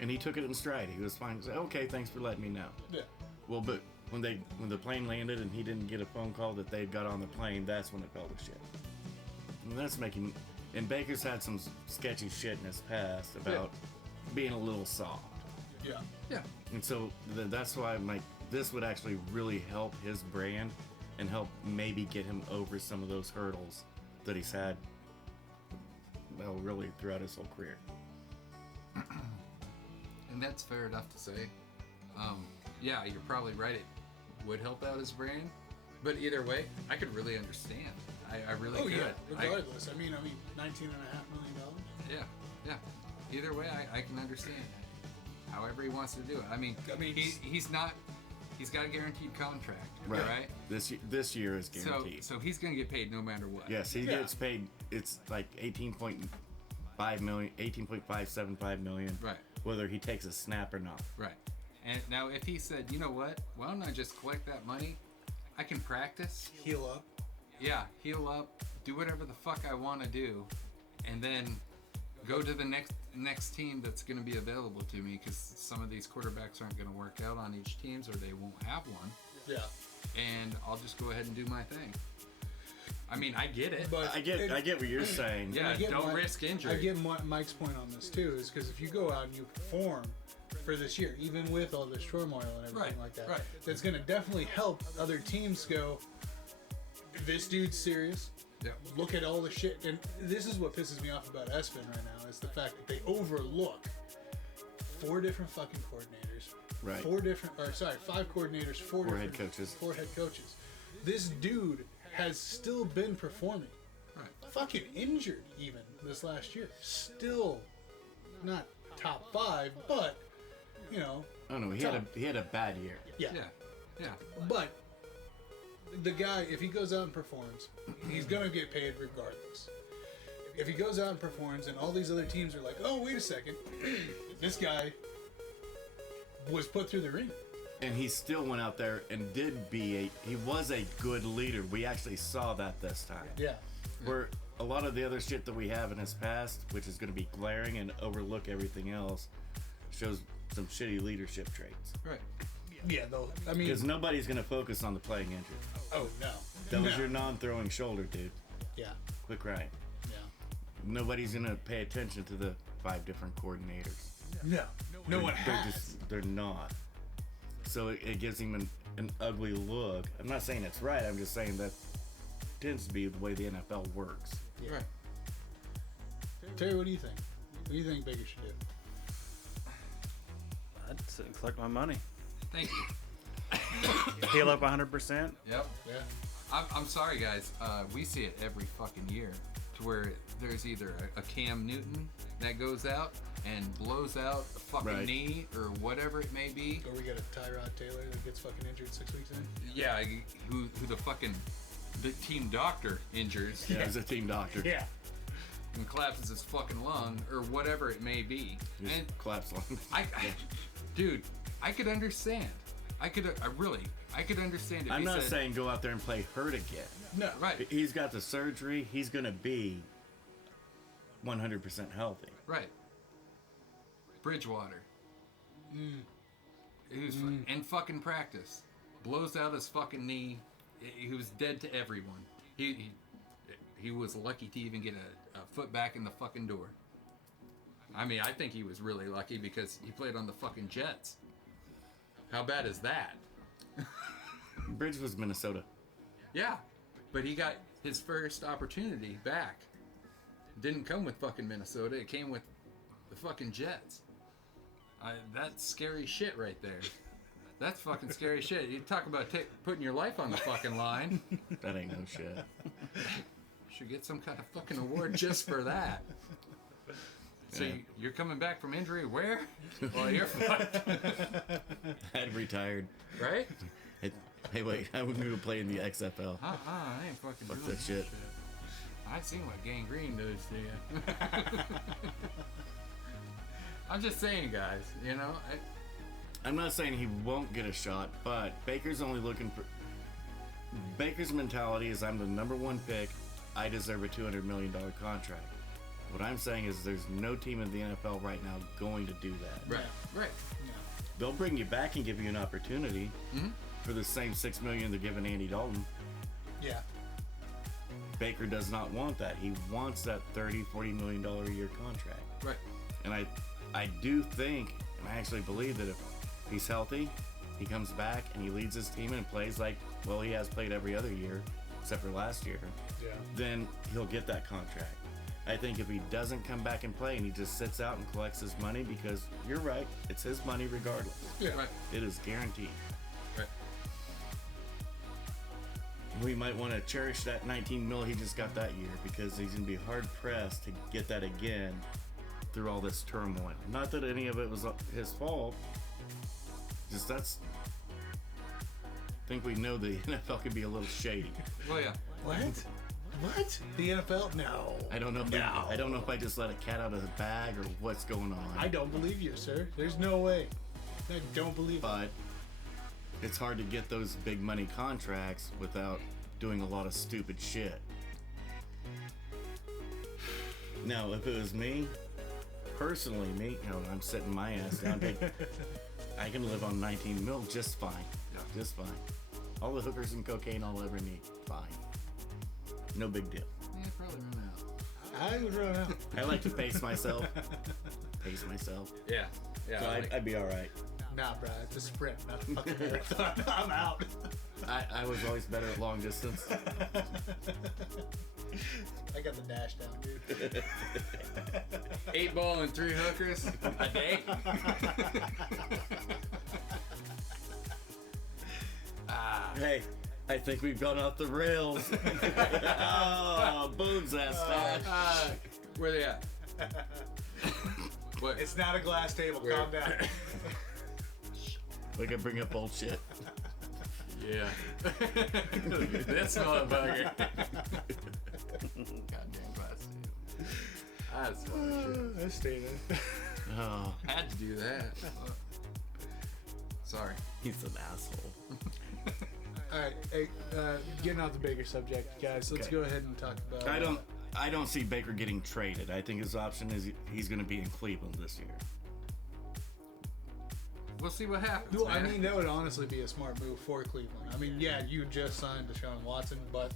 And he took it in stride. He was fine. He said, okay, thanks for letting me know. Yeah. Well, but when the plane landed and he didn't get a phone call that they'd got on the plane, that's when it fell to shit. And that's making. And Baker's had some sketchy shit in his past about being a little soft. Yeah. Yeah. And so that's why I'm like, this would actually really help his brand and help maybe get him over some of those hurdles that he's had, well, really throughout his whole career. And that's fair enough to say. Yeah, you're probably right. It would help out his brand. But either way, I could really understand. I really Oh could. yeah. Regardless, I mean, $19.5 million. Yeah. Either way, I can understand. However he wants to do it. I mean, he's not. He's got a guaranteed contract, right? This year is guaranteed. So he's gonna get paid no matter what. Yes, he gets paid. It's like 18.5 million, 18.575 million. Right. Whether he takes a snap or not. Right. And now, if he said, you know what? Why don't I just collect that money? I can practice. Heal up. Yeah, heal up, do whatever the fuck I want to do, and then go to the next team that's going to be available to me, because some of these quarterbacks aren't going to work out on each team, or they won't have one. Yeah. And I'll just go ahead and do my thing. I mean, I get it. But I get what you're saying. Yeah, I get don't risk injury. I get Mike's point on this too, is because if you go out and you perform for this year, even with all this turmoil and everything like that, that's going to definitely help other teams go, this dude's serious. Yeah. Look at all the shit. And this is what pisses me off about ESPN right now, is the fact that they overlook 4 different fucking coordinators. Right. 5 coordinators, 4 Head coaches. 4 head coaches. This dude has still been performing. Right. Fucking injured even this last year. Still not top 5, but you know. Oh no, he had a bad year. Yeah. But the guy, if he goes out and performs, he's gonna get paid regardless. If he goes out and performs, and all these other teams are like, "Oh, wait a second, This guy was put through the ring. And he still went out there and he was a good leader. We actually saw that this time. Yeah. Where a lot of the other shit that we have in his past, which is going to be glaring and overlook everything else, shows some shitty leadership traits. Right. Yeah, though. I mean, Because nobody's going to focus on the playing injury. oh no. That was No. your non-throwing shoulder, dude. Yeah. Quick right. Yeah. Nobody's going to pay attention to the 5 different coordinators. No. No one They're has. they're not. So it gives him an ugly look. I'm not saying it's right. I'm just saying that tends to be the way the NFL works. Yeah. Right. Terry, what do you think? What do you think Baker should do? I'd sit and collect my money. Thank you. Heal up 100%. Yep. Yeah. I'm sorry, guys. We see it every fucking year, to where there's either a Cam Newton that goes out and blows out a fucking Right. knee or whatever it may be. Or we got a Tyrod Taylor that gets fucking injured 6 weeks in. Yeah, who the team doctor injures Yeah, he's a team doctor. Yeah. and collapses his fucking lung or whatever it may be. Just And collapse lungs. dude, I could understand. I could understand if I'm he not said, saying go out there and play hurt again. No. right, He's got the surgery. He's going to be 100% healthy. right. Bridgewater. Who's in fucking practice, blows out his fucking knee. He was dead to everyone. He was lucky to even get a foot back in the fucking door. I mean, I think he was really lucky because he played on the fucking Jets. How bad is that? Bridge was Minnesota. Yeah, but he got his first opportunity back. Didn't come with fucking Minnesota. It came with the fucking Jets. That's scary shit right there. That's fucking scary shit. You talk about putting your life on the fucking line. That ain't no shit. Should get some kind of fucking award just for that. So Yeah. you're coming back from injury where? Well, you're fucked. Had retired. Right? Hey, wait. I would move to play in the XFL. I ain't fucking Fuck doing that shit. I've seen what gangrene does to you. I'm just saying, guys, you know? I'm not saying he won't get a shot, but Baker's only looking for... Baker's mentality is I'm the number 1 pick. I deserve a $200 million contract. What I'm saying is there's no team in the NFL right now going to do that. Right. They'll bring you back and give you an opportunity for the same $6 million they're giving Andy Dalton. Yeah. Baker does not want that. He wants that $30-40 million a year contract. Right. And I do think, and I actually believe that if he's healthy, he comes back and he leads his team and plays like, well, he has played every other year, except for last year, Yeah. then he'll get that contract. I think if he doesn't come back and play and he just sits out and collects his money, because you're right, it's his money regardless. Yeah. Right. It is guaranteed. Right. We might want to cherish that 19 mil he just got that year, because he's going to be hard pressed to get that again through all this turmoil. Not that any of it was his fault. Just I think we know the NFL can be a little shady. Well, yeah. What? What? The NFL? No. I don't know if No. I don't know if I just let a cat out of the bag or what's going on. I don't believe you, sir. There's no way. I don't believe it. But it's hard to get those big money contracts without doing a lot of stupid shit. Now, if it was me, personally, I'm sitting my ass down. I can live on 19 mil just fine. Yeah. Just fine. All the hookers and cocaine I'll ever need, fine. No big deal. Yeah, probably run out. I would run out. I like to pace myself. Yeah. Yeah. So I'd be all right. Nah, bro. It's a sprint, not a fucking marathon. I'm out. I was always better at long distance. I got the dash down, dude. 8 ball and 3 hookers a day. Hey, I think we've gone off the rails. Oh, boom's ass stash. Where they at? What? It's not a glass table. Where? Calm down. We can bring up old shit. Yeah. This motherfucker. Goddamn glass table. That's funny shit. I stayed in. Oh, Had to do that. Sorry. he's an asshole. All right, hey, getting off the Baker subject, guys. Let's Okay. go ahead and talk about. I don't see Baker getting traded. I think his option is he's going to be in Cleveland this year. We'll see what happens. Well, I man. mean, that would honestly be a smart move for Cleveland. I mean, yeah, you just signed Deshaun Watson, but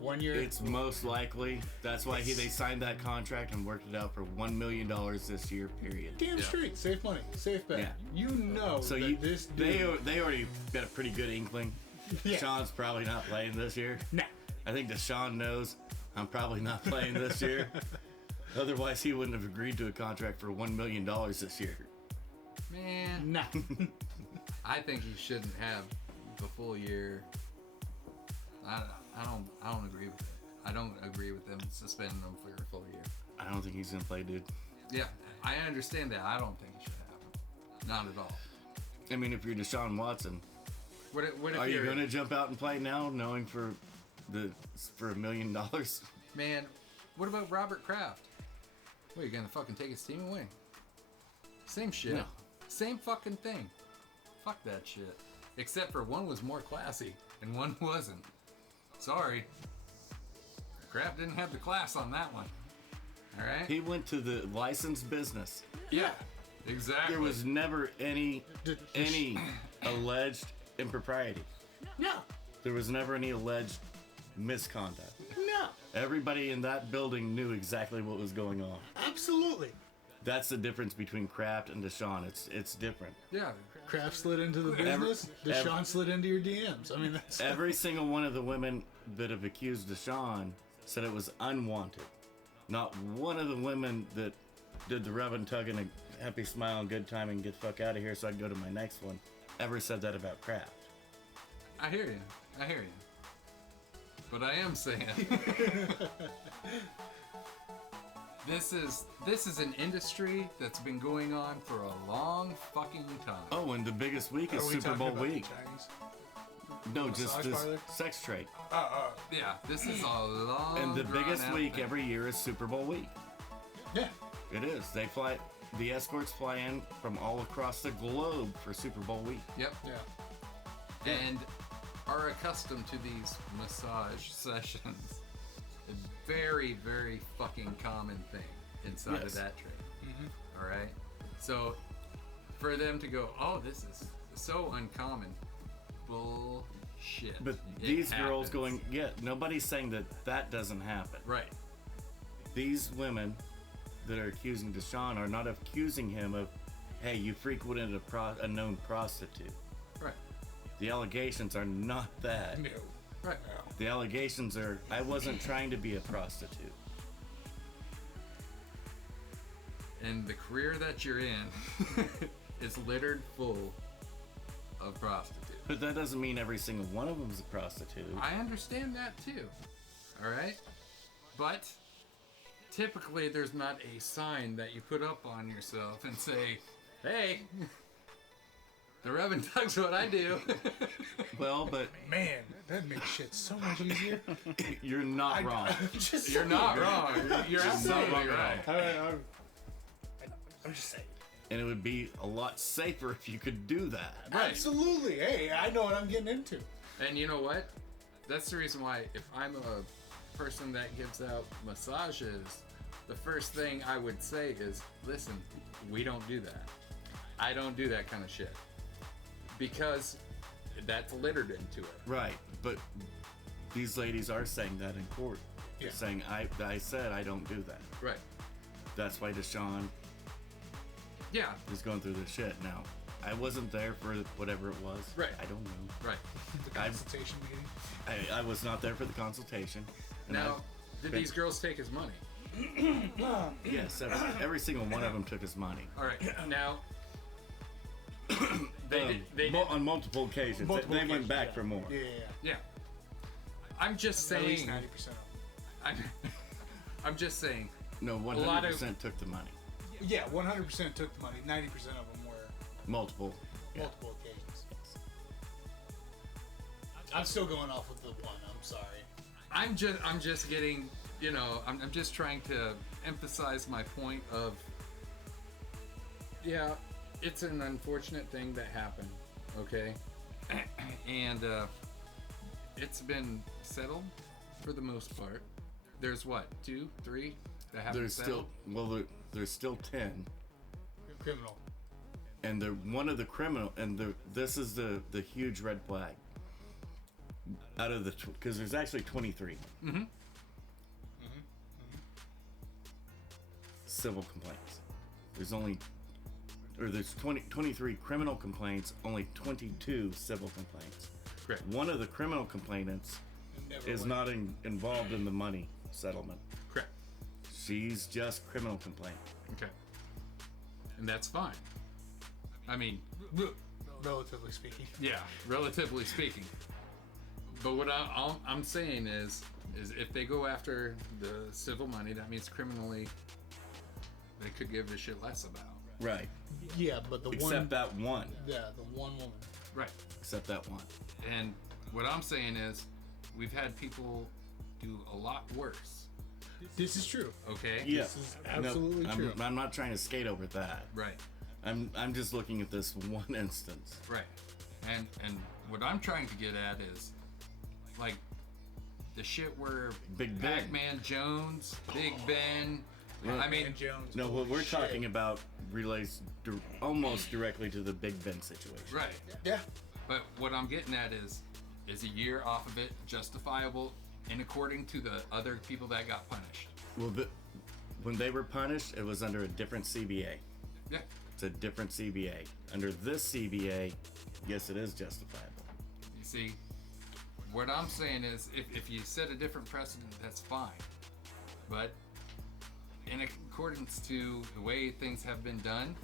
1 year. It's most likely. That's why they signed that contract and worked it out for $1 million this year, period. damn Yeah. straight, safe money, safe bet. Yeah. You know So that this dude. they already got a pretty good inkling. Yeah. Deshaun's probably not playing this year. Nah. I think Deshaun knows I'm probably not playing this year. Otherwise, he wouldn't have agreed to a contract for $1 million this year. Man, Nah. I think he shouldn't have the full year. I don't agree with it. I don't agree with them suspending him for a full year. I don't think he's gonna play, dude. Yeah, I understand that. I don't think it should happen. Not at all. I mean, if you're Deshaun Watson, What if are you you're- gonna jump out and play now, knowing for $1 million? Man, what about Robert Kraft? What, you gonna fucking take his team away? Same shit. No. Same fucking thing. Fuck that shit. Except for one was more classy and one wasn't. Sorry. Kraft didn't have the class on that one. Alright? He went to the licensed business. Yeah. Exactly. There was never any alleged impropriety. No. There was never any alleged misconduct. No. Everybody in that building knew exactly what was going on. Absolutely. That's the difference between Kraft and Deshaun. It's different. Yeah. Kraft slid into the Every- business. Deshaun slid into your DMs. I mean, that's Every single one of the women that have accused Deshaun said it was unwanted. Not one of the women that did the rub and tug and a happy smile and good time and get the fuck out of here so I can go to my next one ever said that about Kraft. I hear you. I hear you. But I am saying this is an industry that's been going on for a long fucking time. Oh, and the biggest week is Are we Super talking Bowl about the week. Chinese? No, just massage this parlor? sex trade. Yeah, this is a long And the biggest drawn-out week thing. every year is Super Bowl week. Yeah. It is. The escorts fly in from all across the globe for Super Bowl week. Yep. Yeah. And are accustomed to these massage sessions. A very, very fucking common thing inside of Yes. that trade. All right. So for them to go, oh, this is so uncommon. Bullshit. But It these girls happens. going, yeah, nobody's saying that doesn't happen. Right. These women that are accusing Deshaun are not accusing him of, hey, you frequented a known prostitute. Right. The allegations are not that. No. Right. The allegations are, I wasn't trying to be a prostitute. And the career that you're in is littered full of prostitutes. But that doesn't mean every single one of them is a prostitute. I understand that too. All right? But typically there's not a sign that you put up on yourself and say, hey, the rub and tug's what I do. Well, but Man, that makes shit so much easier. you're not wrong. Just You're not wrong. You're absolutely not right. wrong. I'm just saying. And it would be a lot safer if you could do that. Right. Absolutely. Hey, I know what I'm getting into. And you know what? That's the reason why if I'm a person that gives out massages, the first thing I would say is, listen, we don't do that. I don't do that kind of shit. Because that's littered into it. Right. But these ladies are saying that in court. They're Yeah. saying, I said I don't do that. Right. That's why Deshaun Yeah. is going through this shit. Now, I wasn't there for whatever it was. Right. I don't know. Right. The consultation meeting. I was not there for the consultation. And Now, I've did been- these girls take his money? Yes, every single one of them took his money. All right. Now, they did, On multiple occasions. Multiple they went occasions, back yeah. for more. Yeah. yeah. I'm just At least saying. 90%. I'm just saying. No, lot of- 100% took the money. Yeah, 100% took the money. 90% of them were Multiple. multiple occasions. I'm still going off with the one. I'm sorry. I'm just getting, I'm just trying to emphasize my point of Yeah, it's an unfortunate thing that happened, okay? And it's been settled for the most part. There's what, 2, 3 that haven't There's settled? there's still 10. Criminal. And one of the criminal, and this is the huge red flag. Out of the, because there's actually 23 civil complaints. There's 23 criminal complaints, only 22 civil complaints. Correct. One of the criminal complainants Never is went. not involved in the money settlement. Correct. She's just criminal complaint. Okay. And that's fine. I mean, Relatively speaking. yeah, relatively speaking. But what I'm saying is if they go after the civil money, that means criminally they could give a shit less about. Right. Yeah, but the Except one. that one. Yeah, the one woman. Right. Except that one. And what I'm saying is we've had people do a lot worse. This is true. Okay? Yeah. This is absolutely true. I'm not trying to skate over that. Right. I'm just looking at this one instance. Right. And what I'm trying to get at is like the shit where Big Ben. Pac-Man Jones, Big Ben, I mean, And Jones. No, what we're Shit. talking about relates almost directly to the Big Ben situation. right. Yeah. But what I'm getting at is a year off of it justifiable and according to the other people that got punished? Well, when they were punished, it was under a different CBA. Yeah. It's a different CBA. Under this CBA, yes, it is justifiable. You see, what I'm saying is if you set a different precedent, that's fine. But in accordance to the way things have been done,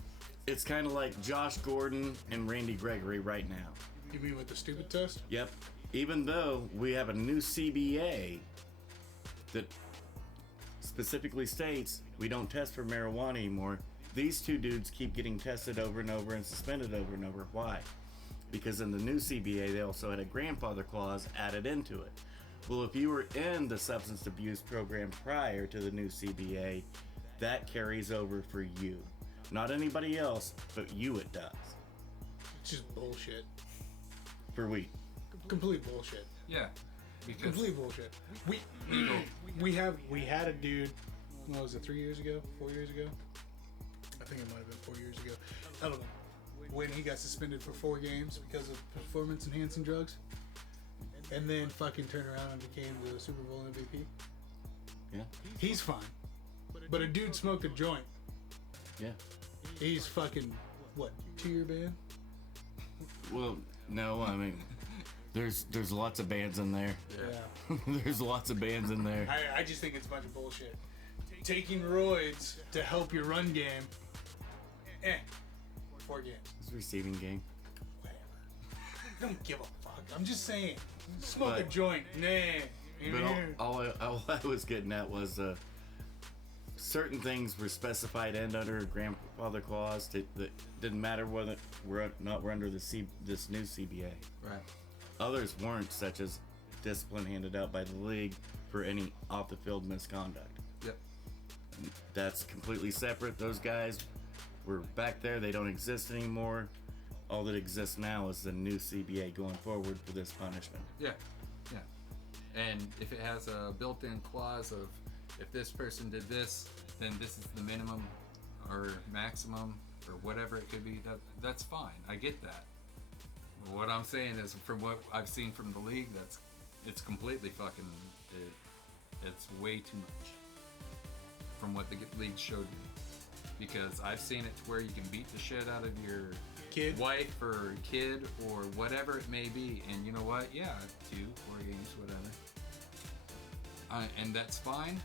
It's kind of like Josh Gordon and Randy Gregory right now. You mean with the stupid test? Yep. Even though we have a new CBA that specifically states we don't test for marijuana anymore, these two dudes keep getting tested over and over and suspended over and over. Why? Because in the new CBA, they also had a grandfather clause added into it. Well, if you were in the substance abuse program prior to the new CBA, that carries over for you. Not anybody else, but you it does. It's just bullshit. For weed. Complete bullshit. yeah, because Complete bullshit. We had a dude. What was it? 3 years ago? 4 years ago? I think it might have been 4 years ago. I don't know. When he got suspended for 4 games because of performance enhancing drugs, and then fucking turned around and became the Super Bowl MVP. Yeah. He's fine. But a dude smoked a joint. Yeah. He's fucking what? 2-year ban? Well, no, I mean, there's lots of bands in there. Yeah. There's lots of bands in there. I just think it's a bunch of bullshit. Taking roids to help your run game. 4 games. It's a receiving game. Whatever. I don't give a fuck. I'm just saying. Smoke a But- joint. Nah. But all I was getting at was certain things were specified and under a grandfather clause that didn't matter whether we're under this new CBA. right. Others weren't, such as discipline handed out by the league for any off-the-field misconduct. Yep. That's completely separate. Those guys were back there. They don't exist anymore. All that exists now is the new CBA going forward for this punishment. Yeah. Yeah. And if it has a built-in clause of if this person did this, then this is the minimum or maximum or whatever it could be, that's fine. I get that. What I'm saying is, from what I've seen from the league, it's completely fucking it's way too much from what the league showed me. Because I've seen it to where you can beat the shit out of your Kid. wife or kid or whatever it may be, and you know what? Yeah, 2, 4 games, whatever. And that's fine.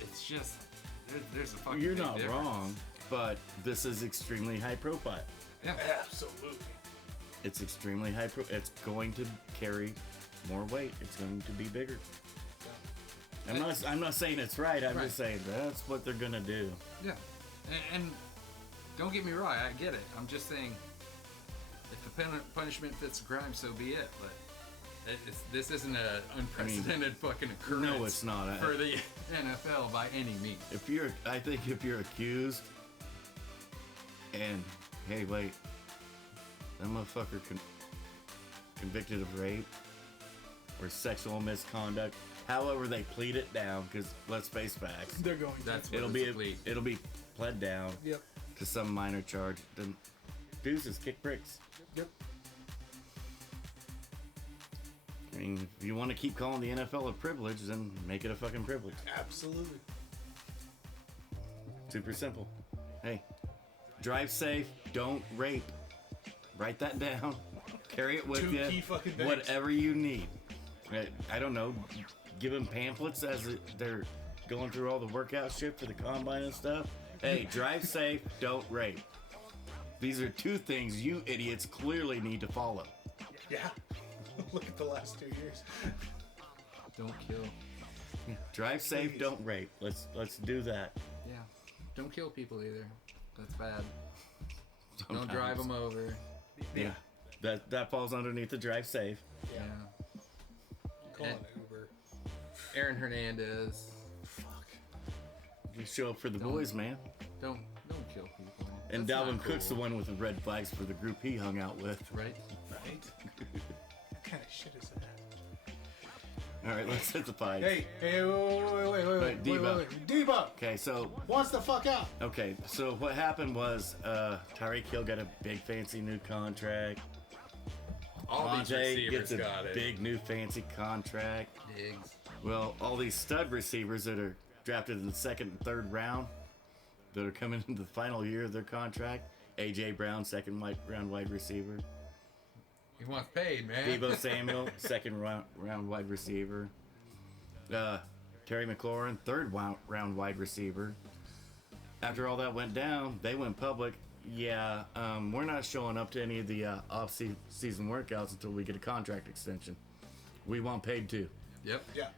It's just there's a fucking. You're big not difference. wrong, but this is extremely high profile. Yeah. Absolutely. It's extremely high it's going to carry more weight. It's going to be bigger. I'm not saying it's right. I'm Right. just saying that's what they're gonna do. Yeah. And don't get me wrong, I get it. I'm just saying, if the punishment fits the crime, so be it. But This isn't an unprecedented fucking occurrence. No, it's not. For the NFL by any means. I think if you're accused, and hey, wait, that motherfucker convicted of rape or sexual misconduct, however they plead it down, because let's face facts, They're going to. That's it'll be pled down Yep. to some minor charge. Then deuces, kick bricks. Yep. I mean, if you want to keep calling the NFL a privilege, then make it a fucking privilege. Absolutely. Super simple. Hey, drive safe, don't rape. Write that down. Carry it with Two you. key fucking things. Whatever you need. I don't know. Give them pamphlets as they're going through all the workout shit for the combine and stuff. Hey, drive safe, don't rape. These are two things you idiots clearly need to follow. Yeah. Look at the last 2 years. Don't kill. Drive safe, Please. don't rape. Let's do that. Yeah. Don't kill people either. That's bad. Don't Sometimes. drive them over. Yeah. That falls underneath the drive safe. Yeah. Call an Uber. Aaron Hernandez. Fuck. You show up for the Don't- boys, man. Don't kill people. And That's Dalvin not Cook's the cool. one with the red flags for the group he hung out with. Right? Right? What kind of shit is that? All right, let's hit the fight. Hey, wait, Debo. Debo! Okay, so Wants the fuck out! what happened was Tyreek Hill got a big fancy new contract. All these Monte receivers gets a got it. big new fancy contract. Diggs. Well, all these stud receivers that are drafted in the second and third round that are coming into the final year of their contract. AJ Brown, second round wide receiver. He wants paid, man. Deebo Samuel, second round wide receiver. Terry McLaurin, third round wide receiver. After all that went down, they went public. Yeah, we're not showing up to any of the off-season workouts until we get a contract extension. We want paid too. Yep. Yeah.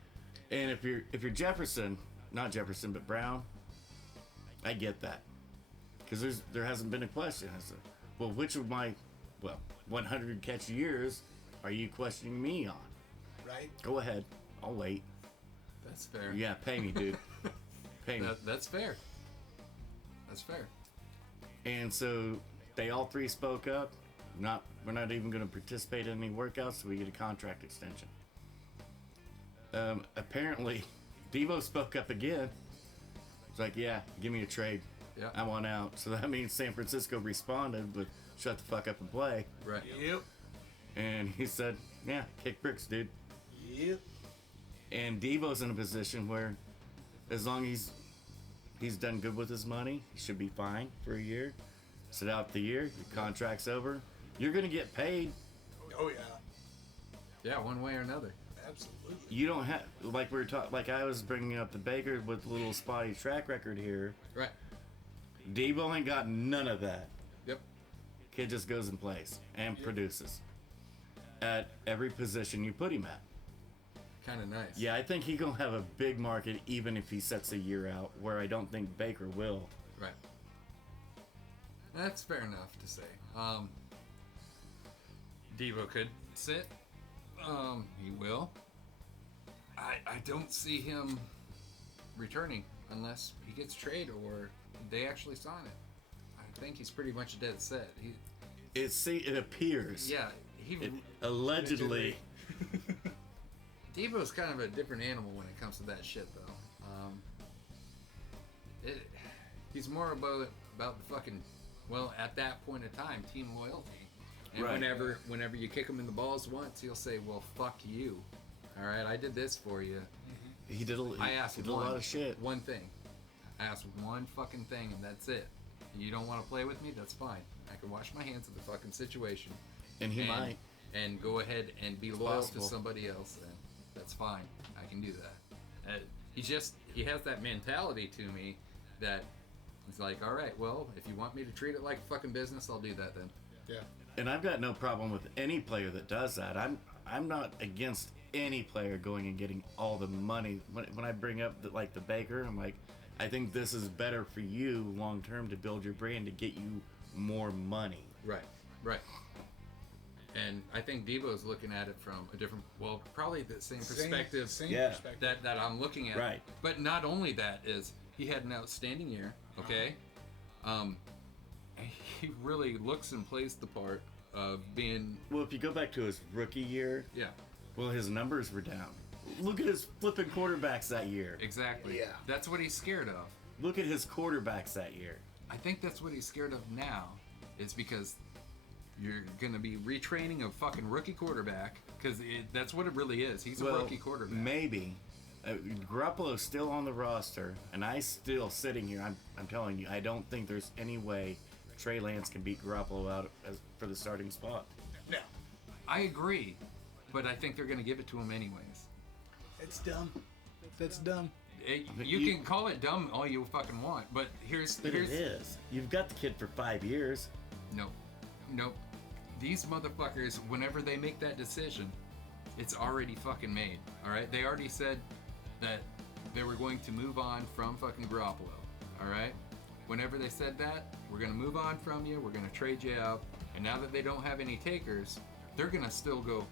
And if you're Jefferson, not Jefferson, but Brown, I get that, because there hasn't been a question. I said, well, which of my 100 catch years are you questioning me on? Right? Go ahead, I'll wait. That's fair. Yeah, pay me, dude. Pay me. That's fair. That's fair. And so they all three spoke up. We're not even going to participate in any workouts, so we get a contract extension. Apparently, Devo spoke up again. It's like, yeah, give me a trade. Yeah. I want out. So that means San Francisco responded with, shut the fuck up and play. Right. Yep. And he said, yeah, kick bricks, dude. Yep. And Devo's in a position where, as long as he's done good with his money, he should be fine for a year. Sit out the year, your contract's over. You're going to get paid. Oh, yeah. Yeah, one way or another. Absolutely. You don't have, like we were talking, like I was bringing up the Baker with a little spotty track record here. Right. Devo ain't got none of that. Yep. Kid just goes and plays and produces at every position you put him at. Kind of nice. Yeah, I think he gonna have a big market even if he sets a year out, where I don't think Baker will. Right. That's fair enough to say. Devo could sit. He will. I don't see him returning unless he gets traded or they actually sign it. I think he's pretty much dead set. It appears. Yeah, Allegedly. Devo's kind of a different animal when it comes to that shit, though. He's more about the fucking, at that point in time, team loyalty. And Right. whenever you kick him in the balls once, he'll say, "Well, fuck you. All right, I did this for you." He did I asked he did a lot of shit. One thing. I asked one fucking thing, and that's it. You don't want to play with me? That's fine. I can wash my hands of the fucking situation. And he might. And go ahead and be loyal possible. to somebody else, and that's fine. I can do that. He has that mentality to me that he's like, all right, well, if you want me to treat it like fucking business, I'll do that then. Yeah. And I've got no problem with any player that does that. I'm not against any player going and getting all the money. When I bring up the Baker, I'm like, I think this is better for you long term to build your brand to get you more money. Right. And I think Debo's looking at it from a different, well, probably the same perspective Same Yeah. perspective. that I'm looking at. Right. But not only that is he had an outstanding year, okay? He really looks and plays the part of being, Well, if you go back to his rookie year, yeah, well, his numbers were down. Look at his flipping quarterbacks that year. exactly. Yeah. That's what he's scared of. Look at his quarterbacks that year. I think that's what he's scared of now, is because you're going to be retraining a fucking rookie quarterback, because that's what it really is. He's a rookie quarterback. Maybe. Garoppolo's still on the roster, and I still sitting here. I'm telling you, I don't think there's any way Trey Lance can beat Garoppolo out for the starting spot. No, I agree, but I think they're going to give it to him anyways. it's dumb. That's dumb. You can call it dumb all you fucking want, but here's But it is. You've got the kid for 5 years. Nope. These motherfuckers, whenever they make that decision, it's already fucking made. All right, they already said that they were going to move on from fucking Garoppolo. All right, whenever they said that, we're gonna move on from you. We're gonna trade you out. And now that they don't have any takers, they're gonna still go,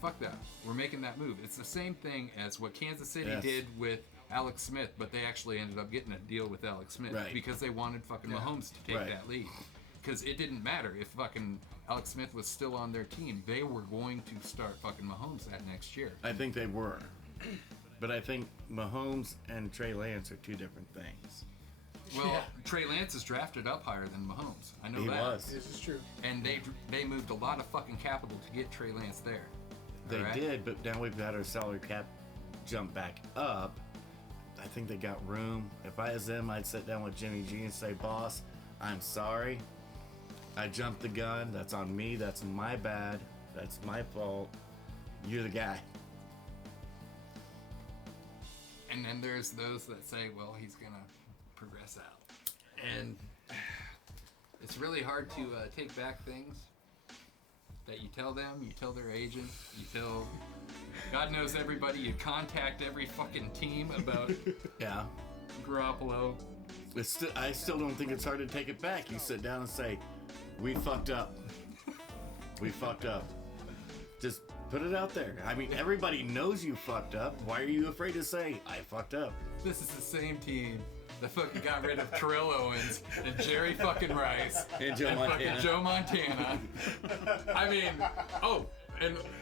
fuck that. We're making that move. It's the same thing as what Kansas City Yes. did with Alex Smith, but they actually ended up getting a deal with Alex Smith Right. because they wanted fucking Mahomes to take Right. that lead. Because it didn't matter if fucking Alex Smith was still on their team. They were going to start fucking Mahomes that next year. I think they were. But I think Mahomes and Trey Lance are two different things. Well, Yeah. Trey Lance is drafted up higher than Mahomes. I know He that. was. This is true. And they moved a lot of fucking capital to get Trey Lance there. They Alright? did, but now we've got our salary cap jump back up. I think they got room. If I was them, I'd sit down with Jimmy G and say, boss, I'm sorry. I jumped the gun. That's on me. That's my bad. That's my fault. You're the guy. And then there's those that say, well, he's going to progress out. And it's really hard to take back things that you tell them, you tell their agent, you tell God knows everybody, you contact every fucking team about Yeah. Garoppolo. I still don't think it's hard to take it back. You sit down and say, we fucked up. We fucked up. Just put it out there. I mean, everybody knows you fucked up. Why are you afraid to say, I fucked up? This is the same team that fucking got rid of Terrell Owens and Jerry fucking Rice And Joe and Montana. fucking Joe Montana. I mean,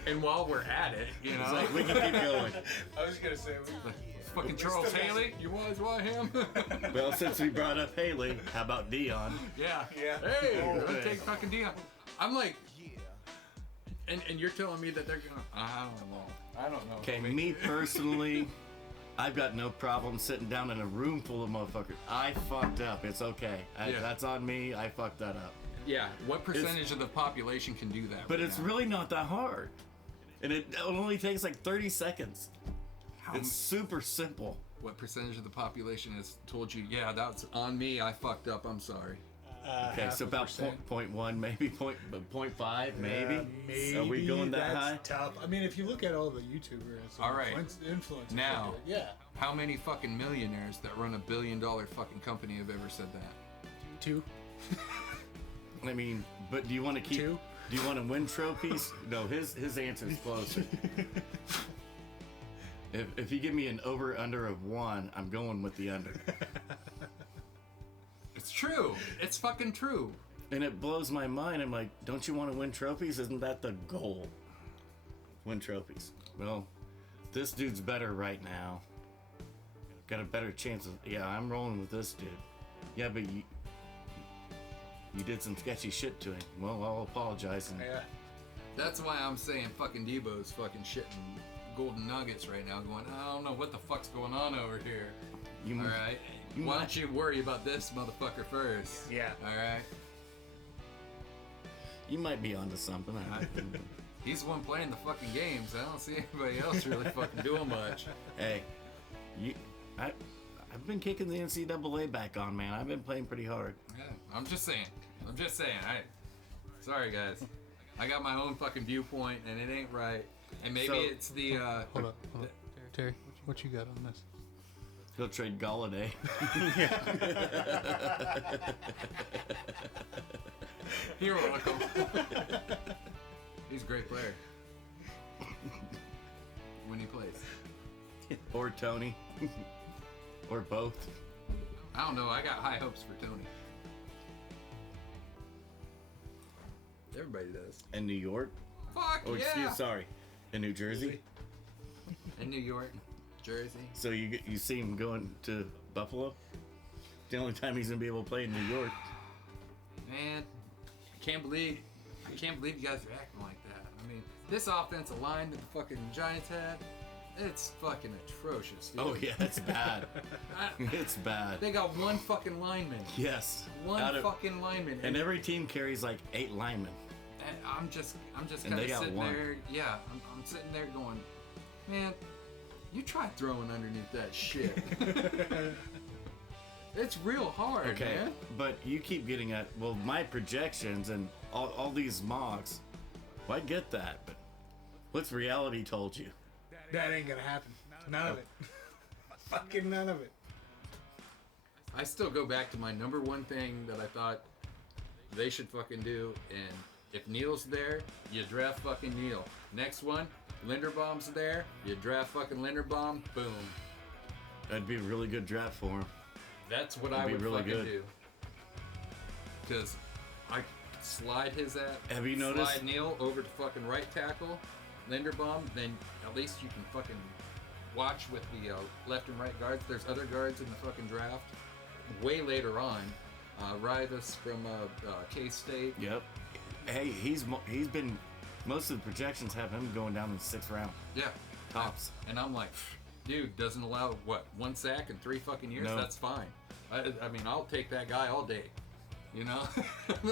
and while we're at it, you know, It's like, we can keep going. I was gonna say fucking Charles Haley, you guys want him? Well, since we brought up Haley, how about Dion? Yeah. Yeah. Hey, Oh, let's okay. take fucking Dion. I'm like, and you're telling me that they're gonna? I don't know. Okay, I mean, me personally, I've got no problem sitting down in a room full of motherfuckers. I fucked up. It's okay. Yeah. That's on me. I fucked that up. Yeah. What percentage of the population can do that? But right it's now? really not that hard. And it only takes like 30 seconds. How It's super simple. What percentage of the population has told you, yeah, that's on me, I fucked up, I'm sorry? Okay, so about 0.1, maybe 0.5, maybe. Maybe Are we going that that's high? tough. I mean, if you look at all the YouTubers, All right. influencers. Now. yeah, How many fucking millionaires that run $1 billion fucking company have ever said that? two. I mean, but do you want to keep? Two? Do you want to win trophies? No, his answer is closer. If you give me an over under of 1, I'm going with the under. It's true. It's fucking true. And it blows my mind. I'm like, don't you want to win trophies? Isn't that the goal? Win trophies. Well, this dude's better right now. Got a better chance of. Yeah, I'm rolling with this dude. Yeah, but you did some sketchy shit to him. Well, I'll apologize. And Yeah. That's why I'm saying fucking Debo's fucking shitting golden nuggets right now, going, I don't know what the fuck's going on over here. You- All right. you Why might- don't you worry about this motherfucker first? Yeah. All right. You might be onto something. He's the one playing the fucking games. I don't see anybody else really fucking doing much. Hey, I've been kicking the NCAA back on, man. I've been playing pretty hard. Yeah, I'm just saying. Sorry, guys. I got my own fucking viewpoint, and it ain't right. And maybe So- it's the. Hold up. Terry, what you got on this? Go trade Galladay. You're welcome. He's a great player. When he plays. Or Tony. Or both. I don't know. I got high hopes for Tony. Everybody does. In New York? Fuck Oh, yeah! sorry. In New Jersey? In New York, Jersey. So you see him going to Buffalo? The only time he's gonna be able to play in New York. Man, I can't believe you guys are acting like that. I mean, this offensive line that the fucking Giants had, it's fucking atrocious, dude. Oh yeah, it's bad. It's bad. They got one fucking lineman. Yes. One fucking lineman. And every team carries like 8 linemen. And I'm just And kind they of got sitting one. there. Yeah, I'm sitting there going, man, you try throwing underneath that shit. It's real hard, Okay, man. but you keep getting at, well, my projections and all these mocks, well, I get that, but what's reality told you? That ain't gonna happen. None of it. Fucking none of it. I still go back to my number one thing that I thought they should fucking do, and if Neil's there, you draft fucking Neil. Next one, Linderbaum's there, you draft fucking Linderbaum, boom. That'd be a really good draft for him. That's what That'd I be would really fucking good. do. Because I slide his ass. Have you noticed- Slide Neil over to fucking right tackle, Linderbaum. Then at least you can fucking watch with the left and right guards. There's other guards in the fucking draft. Way later on, Rivas from K-State. Yep. Hey, he's been, most of the projections have him going down in the 6th round. Yeah. Tops. And I'm like, dude, doesn't allow, what, 1 sack in 3 fucking years? No. That's fine. I mean, I'll take that guy all day. You know?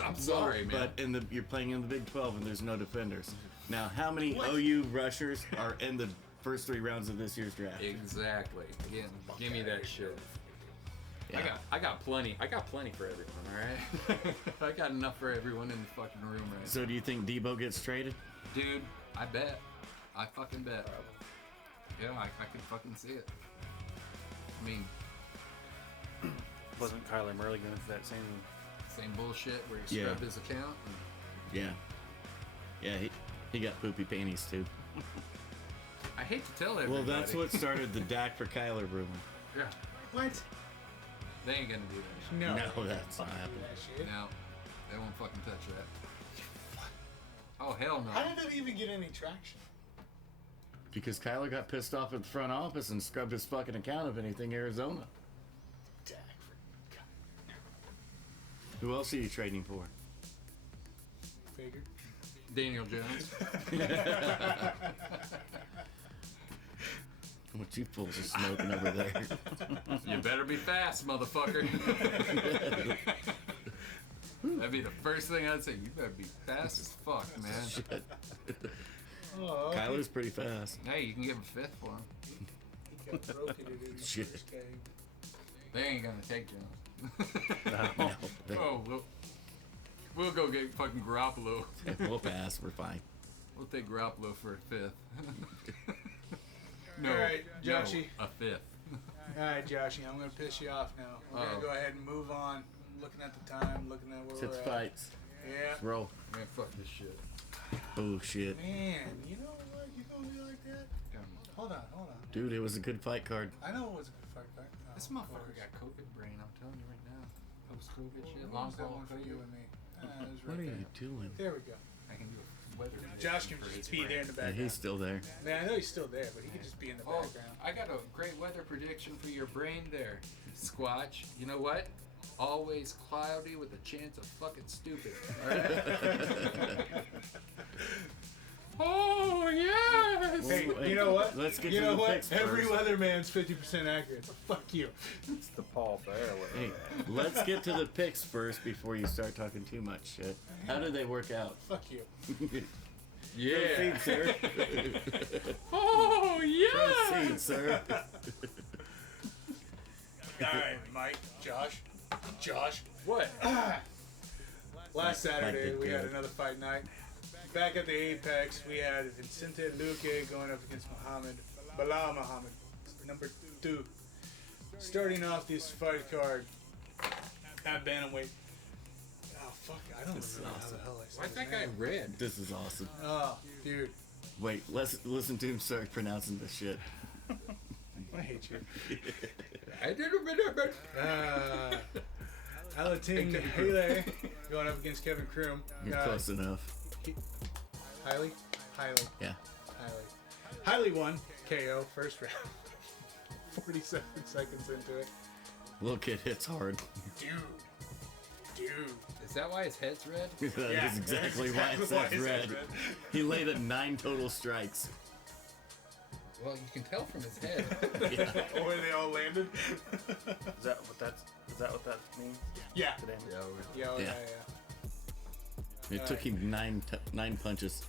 I'm sorry, man. But you're playing in the Big 12 and there's no defenders. Now, how many OU rushers are in the first 3 rounds of this year's draft? Exactly. Again, give me that shit. Yeah. I got plenty. I got plenty for everyone, alright? I got enough for everyone in the fucking room right So do you think Debo gets traded? now. Dude, I bet. I fucking bet. Yeah, I can fucking see it. I mean, Wasn't Kyler Murray going through that same bullshit where he Yeah. scrubbed his account. Yeah. Yeah, he got poopy panties too. I hate to tell everybody. Well, that's what started the Dak for Kyler rumor. Yeah, What? they ain't gonna do that. No. No, that's not Fucking happening. that shit. No, they won't fucking touch that. Oh hell no. How did it even get any traction? Because Kyler got pissed off at the front office and scrubbed his fucking account of anything Arizona. Dak for Who else are you trading for? Figured. Daniel Jones. What you fools are smoking over there? You better be fast, motherfucker. That'd be the first thing I'd say. You better be fast as fuck, man. Shit. Oh, Kyler's pretty fast. Hey, you can give a 5th for him. he got broken it in the Shit. first game. They ain't gonna take Jones. No, they- Oh, we'll go get fucking Garoppolo. we'll pass. We're fine. We'll take Garoppolo for a 5th. No, All right, Joshy. no, a 5th. Alright, Joshy, I'm gonna piss you off now. We're Uh-oh. gonna go ahead and move on. Looking at the time, looking at where Six we're at. fights. Yeah. Roll. Man, fuck this shit. Oh shit. Man, you know what? You gonna be like that? Hold on. Dude, it was a good fight card. I know it was a good fight, right? No, This of motherfucker course. got COVID brain, I'm telling you right now. Post-COVID shit, What long was that haul one for you COVID. and me? It was What right are there. you doing? There we go. I can do a weather Josh prediction can for his just be brain. there in the Yeah, background. he's still there. Man, I know he's still there, but he could just be in the Oh, background. I got a great weather prediction for your brain there, Squatch. You know what? Always cloudy with a chance of fucking stupid. Alright? Oh, yes! Hey, Well, you know what? Let's get You to know the what? picks Every first. weatherman's 50% accurate. So fuck you. It's the Paul Fairway. Hey, let's get to the picks first before you start talking too much shit. How did they work out? Fuck you. Yeah! Proceed, sir. Oh, yes! Proceed, sir. Alright, Mike, Josh. What? Last Saturday, did we had good. another fight night. Back at the Apex, we had Vicente Luque going up against Bilal Muhammad, number 2. Starting off this fight card at bantamweight. Oh Fuck, I don't This is remember awesome. how the hell I said Why's his that guy name. red? This is awesome. Oh, dude. Wait, let's listen to him start pronouncing this shit. I hate you. I did a bit. Alating Haley going up against Kevin Kroom. You're close enough. Hiley? Yeah. Hiley won KO first round. 47 seconds into it. Little kid hits hard. Dude. Is that why his head's red? That Yeah, is exactly that's why exactly it's why that his red. head's red. He laid at 9 total strikes. Well, you can tell from his head. Oh, where they all landed? Is that what that means? Yeah. To damage? Yeah. Yeah. It took him nine punches.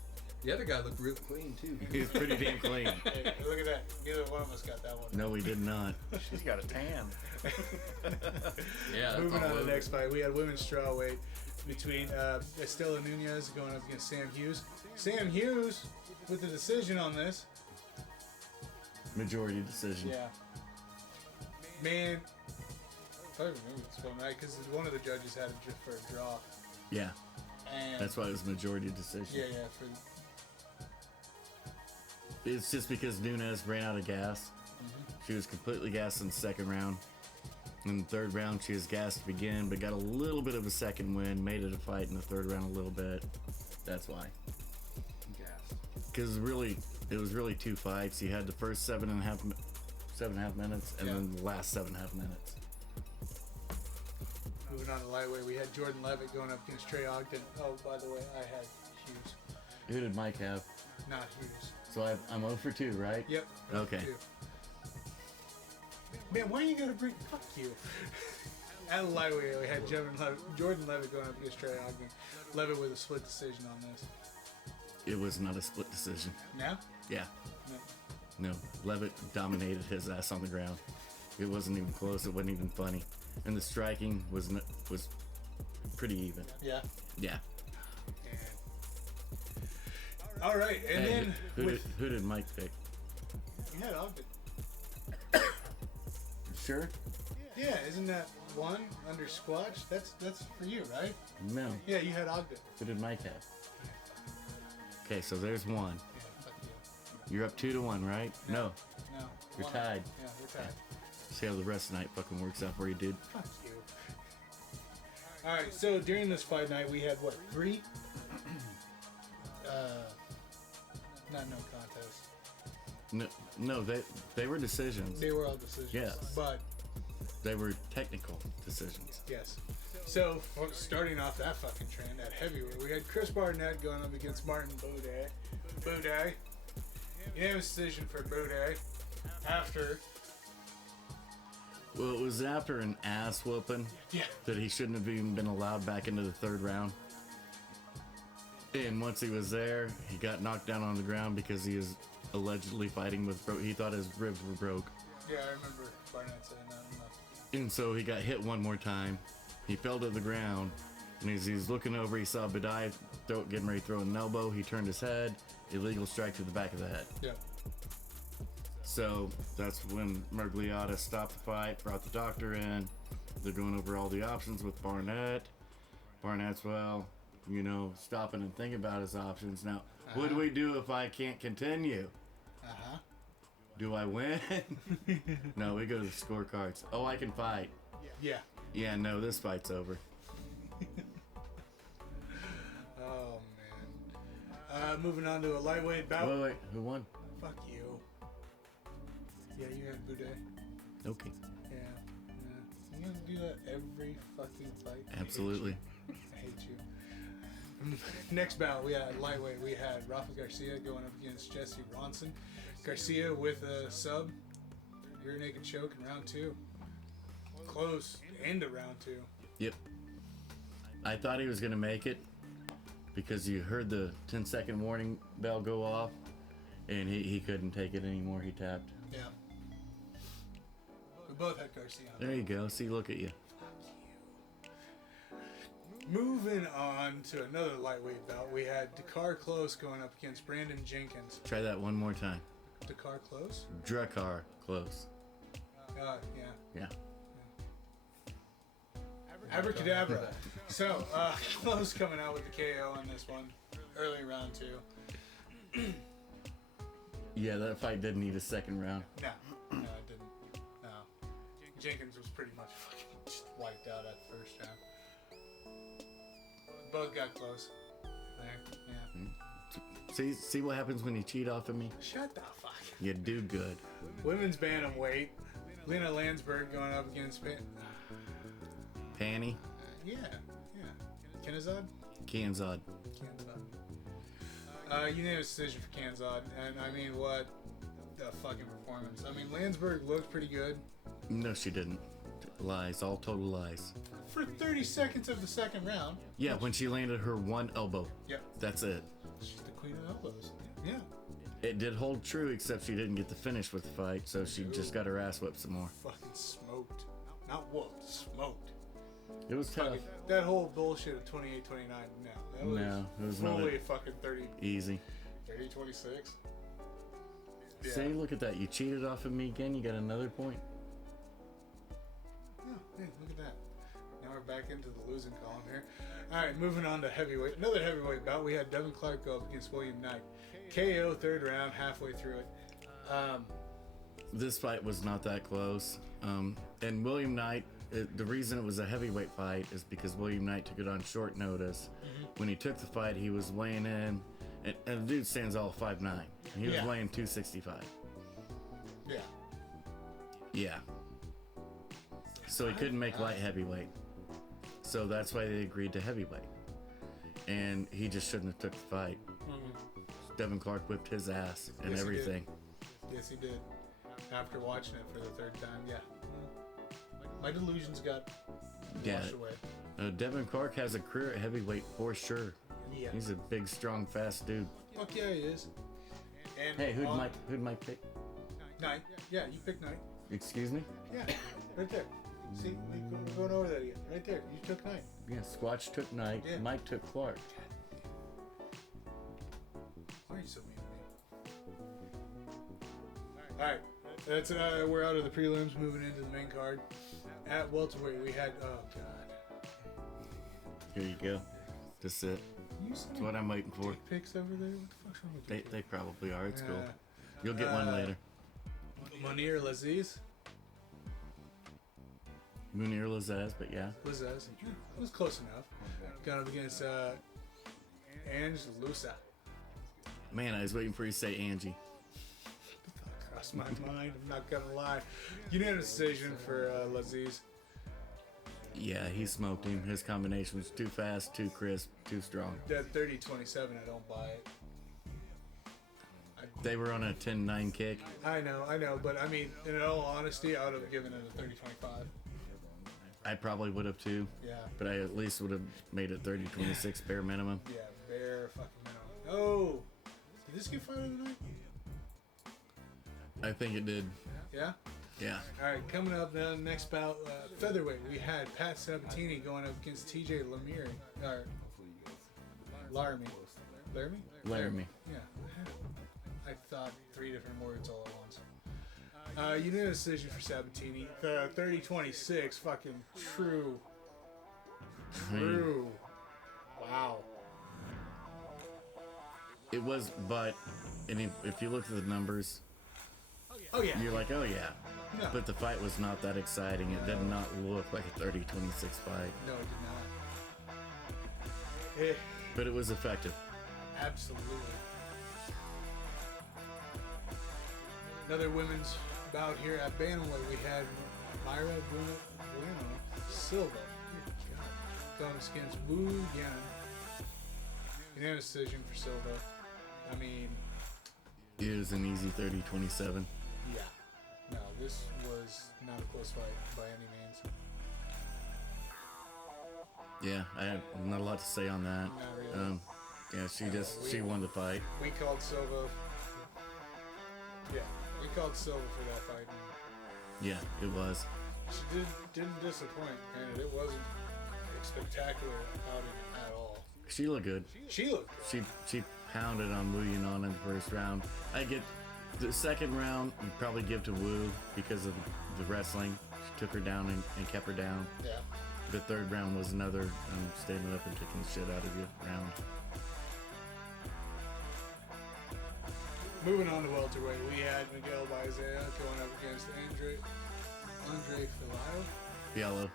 The other guy looked real clean too. He was pretty damn clean. Hey, look at that. Neither one of us got that one. No, we did not. She's got a tan. Yeah. That's Moving all on to over. the next fight, we had women's strawweight between Estela Nunez going up against Sam Hughes. Sam Hughes with the decision on this. Majority decision. Yeah. Man, I don't remember this one night because one of the judges had it just for a draw. Yeah. And That's why it was majority decision. yeah. It's just because Nunez ran out of gas. She was completely gassed in the second round. In the third round, she was gassed to begin, but got a little bit of a second win, made it a fight in the third round a little bit. That's why. Because really, it was really 2 fights. You had the first 7.5 minutes, and Yeah. then the last 7.5 minutes. Moving on to lightweight, we had Jordan Levitt going up against Trey Ogden. Oh, by the way, I had Hughes, Who did Mike have? not Hughes. So I'm 0 for 2, right? Yep. Okay. Two. Man, why you gotta bring? Fuck you. At lightweight, we had Jordan Levitt going up against Trey Ogden. Levitt with a split decision on this. It was not a split decision. Now? Yeah. No. No. Levitt dominated his ass on the ground. It wasn't even close. It wasn't even funny. And the striking was pretty even. Yeah. Yeah. All right, and Hey, then who did Mike pick? we had Ogden. Sure? Yeah, isn't that one under Squatch? That's for you, right? No. Yeah, you had Ogden. Who did Mike have? Okay, so there's one. Yeah, fuck you. You're up 2-1, right? No. No. You're one. tied. Yeah, we're tied. See how the rest of the night fucking works out for you, dude. Fuck you. All right, so during this fight night, we had what, 3? No contest. No, they were decisions. They were all decisions. Yes. But They were technical decisions. yes. So starting off that fucking trend at heavyweight, we had Chris Barnett going up against Martin Boudet. Boudet. Unanimous decision for Boudet. After. Well, it was after an ass whooping Yeah. that he shouldn't have even been allowed back into the third round. And once he was there, he got knocked down on the ground because he was allegedly fighting with he thought his ribs were broke. Yeah, I remember Barnett saying that. And so he got hit one more time. He fell to the ground. And as he was looking over, he saw Badai getting ready to throw an elbow. He turned his head. Illegal strike to the back of the head. Yeah. So that's when Mergliotta stopped the fight, brought the doctor in. They're going over all the options with Barnett. Barnett's, stopping and thinking about his options. Now, what do we do if I can't continue? Uh-huh. Do I win? No, we go to the scorecards. Oh, I can fight. Yeah. Yeah, no, this fight's over. Oh, man. Moving on to a lightweight bout. Wait, who won? Fuck you. Yeah, you had Boudet. Okay. Yeah. You gonna do that every fucking fight? Absolutely. I hate you. Next bout, we had lightweight. We had Rafa Garcia going up against Jesse Ronson. Garcia with a sub. Rear naked choke in round 2. Close. End of round 2. Yep. I thought he was going to make it because you heard the 10-second warning bell go off, and he couldn't take it anymore. He tapped. Yeah. We both had Garcia on. There you go. See, look at you. Moving on to another lightweight bout, we had Dakar Close going up against Brandon Jenkins. Try that one more time. Dakar Close? Drakkar close. Yeah. Yeah. Abracadabra. So, Close coming out with the KO on this one. Early round 2. Yeah, that fight didn't need a second round. No, it didn't. No. Jenkins was pretty much fucking just wiped out at the first round. Both got close. There, yeah. See what happens when you cheat off of me? Shut the fuck. You do good. Women's bantamweight. Lena Landsberg going up against Panny, yeah. Kenazad? Kanzad. Unanimous decision for Kanzad. And I mean, what the fucking performance. I mean, Landsberg looked pretty good. No, she didn't. Lies, all total lies. For 30 seconds of the second round. Yeah, when she landed her one elbow. Yep. That's it. She's the queen of elbows. Yeah. It did hold true, except she didn't get the finish with the fight, so she just got her ass whipped some more. Fucking smoked. Not whooped, smoked. It was tough. Fucking, that whole bullshit of 28-29, no. That was, it was fully not fucking 30, easy. 30-26. Yeah. See, look at that. You cheated off of me again. You got another point. Oh, hey, look at that. Now we're back into the losing column here. Alright, moving on to heavyweight. Another heavyweight bout. We had Devin Clark go up against William Knight. KO, third round, halfway through it. This fight was not that close. And William Knight, the reason it was a heavyweight fight is because William Knight took it on short notice. When he took the fight, he was weighing in, and the dude stands all 5'9". He was weighing 265. Yeah. Yeah. So he couldn't make light heavyweight. So that's why they agreed to heavyweight. And he just shouldn't have took the fight. Devin Clark whipped his ass and Yes, he did. everything. Yes, he did. After watching it for the third time, yeah. My delusions got washed away. Devin Clark has a career at heavyweight for sure. Yeah. He's a big, strong, fast dude. Fuck yeah, he is. And Hey, who'd Mike pick? Knight. Yeah, you picked Knight. Excuse me? Yeah, right there. See, going over that again. Right there. You took Knight. Yeah, Squatch took Knight. Yeah. Mike took Clark. Why are you so mean to me? Alright. That's we're out of the prelims, moving into the main card. At welterweight, we had god. Here you go. That's it. You That's what I'm waiting for. dick pics over there? What the fuck's wrong with you? They probably are. It's cool. Yeah. You'll get one later. Munir Laziz. Munir Lazaz, but yeah. Lazaz. It was close enough. Got up against Ange Lusa. Man, I was waiting for you to say Angie. Crossed my mind. I'm not gonna lie. Unanimous decision for Laziz. Yeah, he smoked him. His combination was too fast, too crisp, too strong. That 30-27, I don't buy it. They were on a 10-9 kick. I know, but I mean, in all honesty, I would have given it a 30-25. I probably would have too. Yeah. But I at least would have made it 30-26 bare minimum. Yeah, bare fucking minimum. Oh! Did this get fight of the night? I think it did. Yeah? Yeah. Alright, coming up now, next bout, featherweight, we had Pat Sabatini going up against TJ Lemire. Laramie. Laramie? Laramie. Yeah. I thought 3 different words all at once. Unanimous decision for Sabatini. 30-26, fucking true. True. Wow. It was, but and if you look at the numbers, Oh yeah. you're like, oh yeah. No. But the fight was not that exciting. It did not look like a 30-26 fight. No, it did not. But it was effective. Absolutely. Another women's bout here at Bantamweight. We had Myra Bueno Silva. Going against Wu Yan. Unanimous decision for Silva. I mean, It was an easy 30-27. yeah. No, this was not a close fight by any means. Yeah, I have not a lot to say on that. Not really. Yeah, she won the fight. We called Silva. Yeah, we called Silva for that fight. Yeah, it was. She didn't disappoint, and it wasn't a spectacular outing at all. She looked good. She looked good. She pounded on Wu Yunan in the first round. I get the second round, you probably give to Wu because of the wrestling. She took her down and kept her down. Yeah. The third round was another standing up and kicking the shit out of you round. Moving on to welterweight, we had Miguel Baezea going up against Andre Fiallo.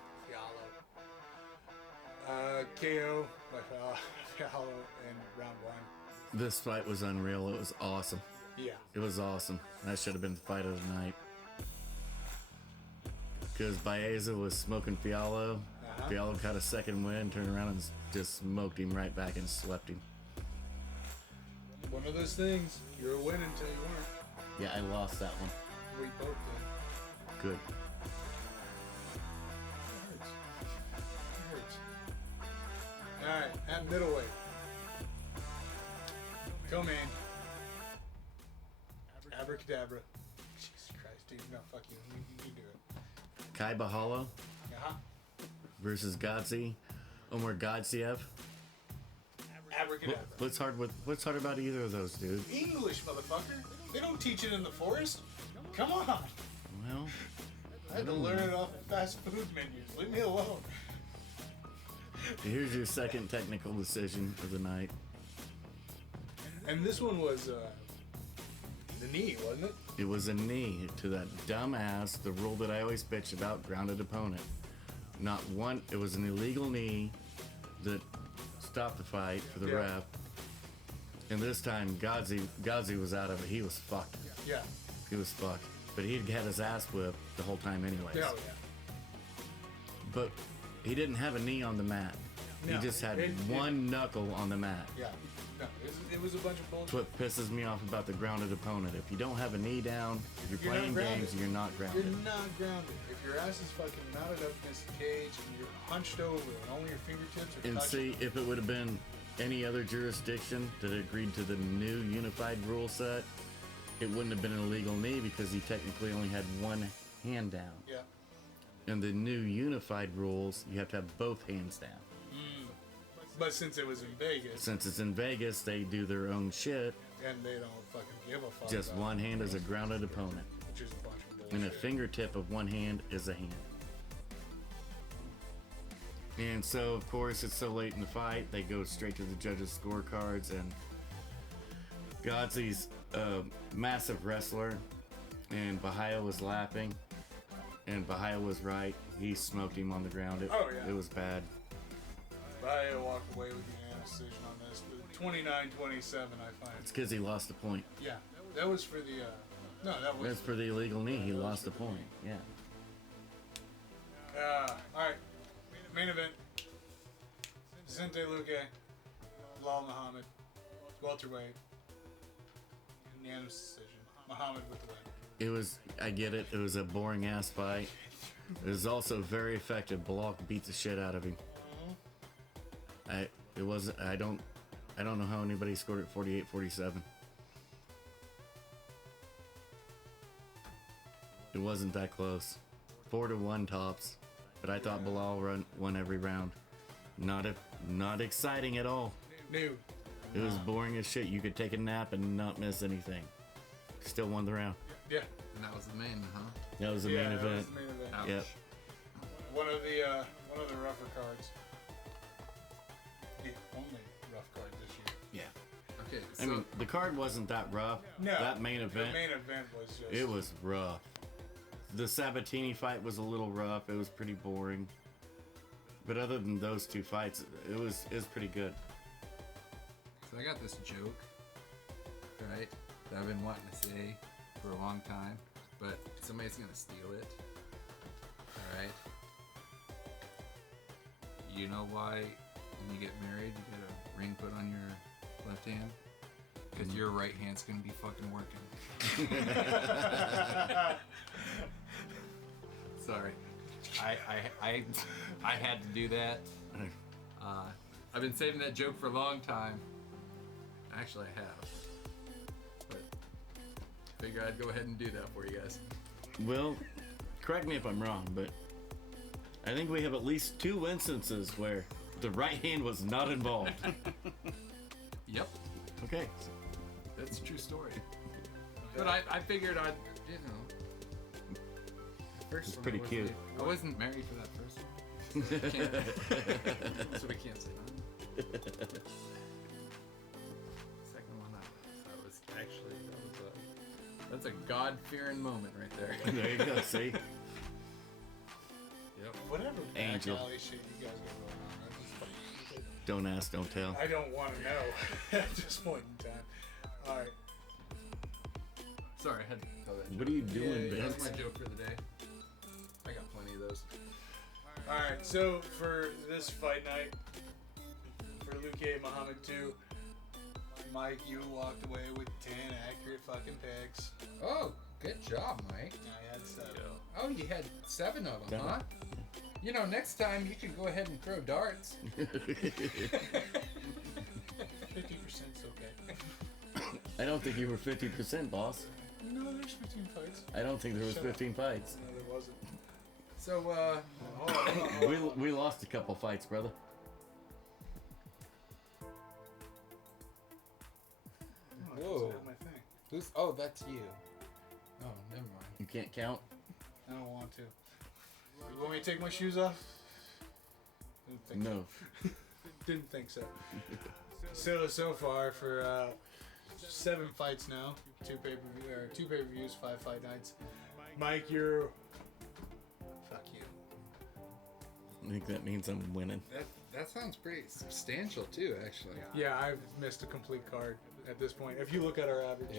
KO by Fiallo in round 1. This fight was unreal. It was awesome. Yeah. It was awesome. That should have been the fight of the night. Because Baeza was smoking Fiallo. Fiallo got a second win, turned around and just smoked him right back and slept him. One of those things, you're a win until you weren't. Yeah, I lost that one. We both did. Good. It hurts. Alright, at middleweight. Co-main. Abracadabra. Jesus Christ, dude. No, fuck you. You do it. Kai Bahala versus Godzi. Omar Godziev. Abracadabra. What's hard about either of those, dude? English, motherfucker. They don't teach it in the forest. Come on. Well, I had to learn it off of fast food menus. Leave me alone. here's your second technical decision of the night. And this one was the knee, wasn't it? It was a knee to that dumbass, the rule that I always bitch about, grounded opponent. Not one, it was an illegal knee that stopped the fight for the Yeah. ref. And this time, Godzi was out of it. He was fucked. Yeah. He was fucked. But he'd had his ass whipped the whole time anyways. Yeah. But he didn't have a knee on the mat. No, he just had one knuckle on the mat. Yeah. No, it was a bunch of bullshit. That's what pisses me off about the grounded opponent. If you don't have a knee down, if you're You're not playing grounded. games, you're not grounded. You're not grounded. If your ass is fucking mounted up against the cage and you're hunched over and only your fingertips are And touching. see, if it would have been any other jurisdiction that agreed to the new unified rule set, it wouldn't have been an illegal knee because he technically only had one hand down. Yeah. In the new unified rules, you have to have both hands down. But since it was in Vegas Since it's in Vegas, they do their own shit. and they don't fucking give a fuck. Just about one it, hand is a grounded opponent. which is a bunch of bullshit. And a fingertip of one hand is a hand. And so, of course, it's so late in the fight, they go straight to the judges' scorecards, and Godzi's a massive wrestler, and Bahia was laughing, and Bahia was right. He smoked him on the ground. Oh, yeah. It was bad. I walked away with unanimous decision on this. 29-27, I find. It's because he lost the point. Yeah. That was for the, no, that was. That's for the illegal knee. He lost the point. Yeah. Alright. Main event. Vicente Luque, Lal Muhammad, welterweight. Unanimous decision. Muhammad with the win. I get it. It was a boring ass fight. It was also very effective. Balak beat the shit out of him. I don't know how anybody scored it 48-47. It wasn't that close. 4-1 tops. But I thought Bilal won every round. Not exciting at all. New. It was boring as shit. You could take a nap and not miss anything. Still won the round. Yeah. And that was the main, huh? That was the Yeah, main that was event. the main event. Ouch. Yep. One of the rougher cards. The only rough card this year. Yeah. Okay, so I mean, the card wasn't that rough. No. That main event, The main event was just. it was rough. The Sabatini fight was a little rough. It was pretty boring. But other than those two fights, it was pretty good. So I got this joke, right, that I've been wanting to say for a long time, but somebody's gonna steal it. Alright? You know why when you get married you get a ring put on your left hand? Because your right hand's gonna be fucking working. Sorry. I had to do that. I've been saving that joke for a long time. Actually, I have. But I figure I'd go ahead and do that for you guys. Well, correct me if I'm wrong, but I think we have at least 2 instances where the right hand was not involved. Yep, Okay. that's a true story. But I figured I'd, you know. First It's one, pretty I wasn't- cute. I wasn't married for that first one. So we can't say that. Second one up. That was actually that's a God-fearing moment right there. There you go. See, Yep. Whatever Angel. back alley shit you guys got going on, right? Just fucking- don't ask, don't tell. I don't want to know at this point in time. All right. Sorry, I had to tell that. What are you doing, Yeah, That's Vince? my joke for the day. I got plenty of those. All right. So for this fight night, for Luke Muhammad 2, Mike, you walked away with 10 accurate fucking picks. Oh, good job, Mike. I had 7. Oh, you had 7 of them, Seven. huh? You know, next time you can go ahead and throw darts. 50%'s okay. I don't think you were 50%, boss. No, there's 15 fights. I don't think there was Shut up. 15 fights. No, there wasn't. So, We lost a couple fights, brother. Oh, Whoa. that's not my thing. who's? Oh, that's you. Oh, never mind. You can't count. I don't want to. You want me to take my shoes off? Didn't think No. so. Didn't think so. So far for 7 fights now, 2 pay-per-views, 5 fight nights. Mike, you're fuck you. I think that means I'm winning. That sounds pretty substantial too, actually. Yeah, I've missed a complete card at this point. If you look at our average,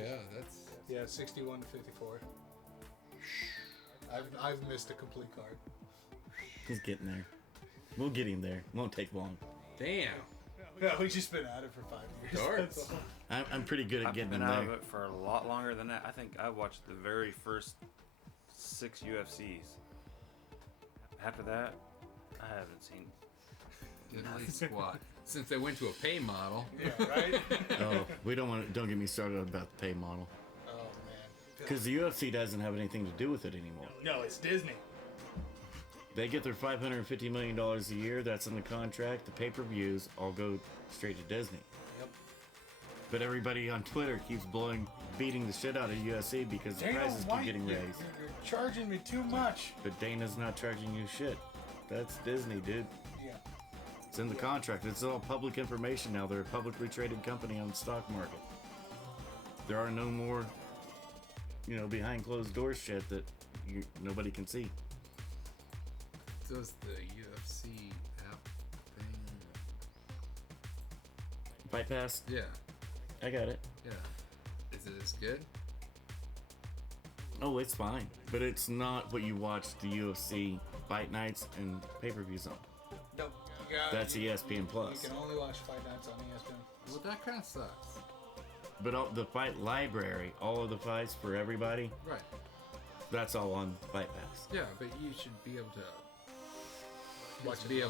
Yeah, 61 to 54. I've missed a complete card. He's getting there. We'll get him there. Won't take long. Damn. Yeah, we just been at it for 5 years. Darts. That's all. I'm pretty good at I've getting been him out of there. it for a lot longer than that. I think I watched the very first 6 UFCs. After that, I haven't seen. Diddly squat. Since they went to a pay model. Yeah, right? Oh, don't get me started about the pay model. Oh, man. Because the UFC doesn't have anything to do with it anymore. No, it's Disney. They get their $550 million a year. That's in the contract. The pay-per-views all go straight to Disney. Yep. But everybody on Twitter keeps beating the shit out of UFC because the prices keep getting raised. You're charging me too much. But Dana's not charging you shit. That's Disney, dude. Yeah. It's in the contract. It's all public information now. They're a publicly traded company on the stock market. There are no more, behind closed doors shit that nobody can see. Does the UFC app thing? Fight Pass, Yeah, I got it. yeah. Is it as good? Oh, it's fine. But it's not what you watch the UFC fight nights and pay-per-views on. Nope. You got, That's ESPN You Plus. can only watch fight nights on ESPN. Well, that kind of sucks. But the fight library, all of the fights for everybody, Right. that's all on Fight Pass. Yeah, but you should be able to. Be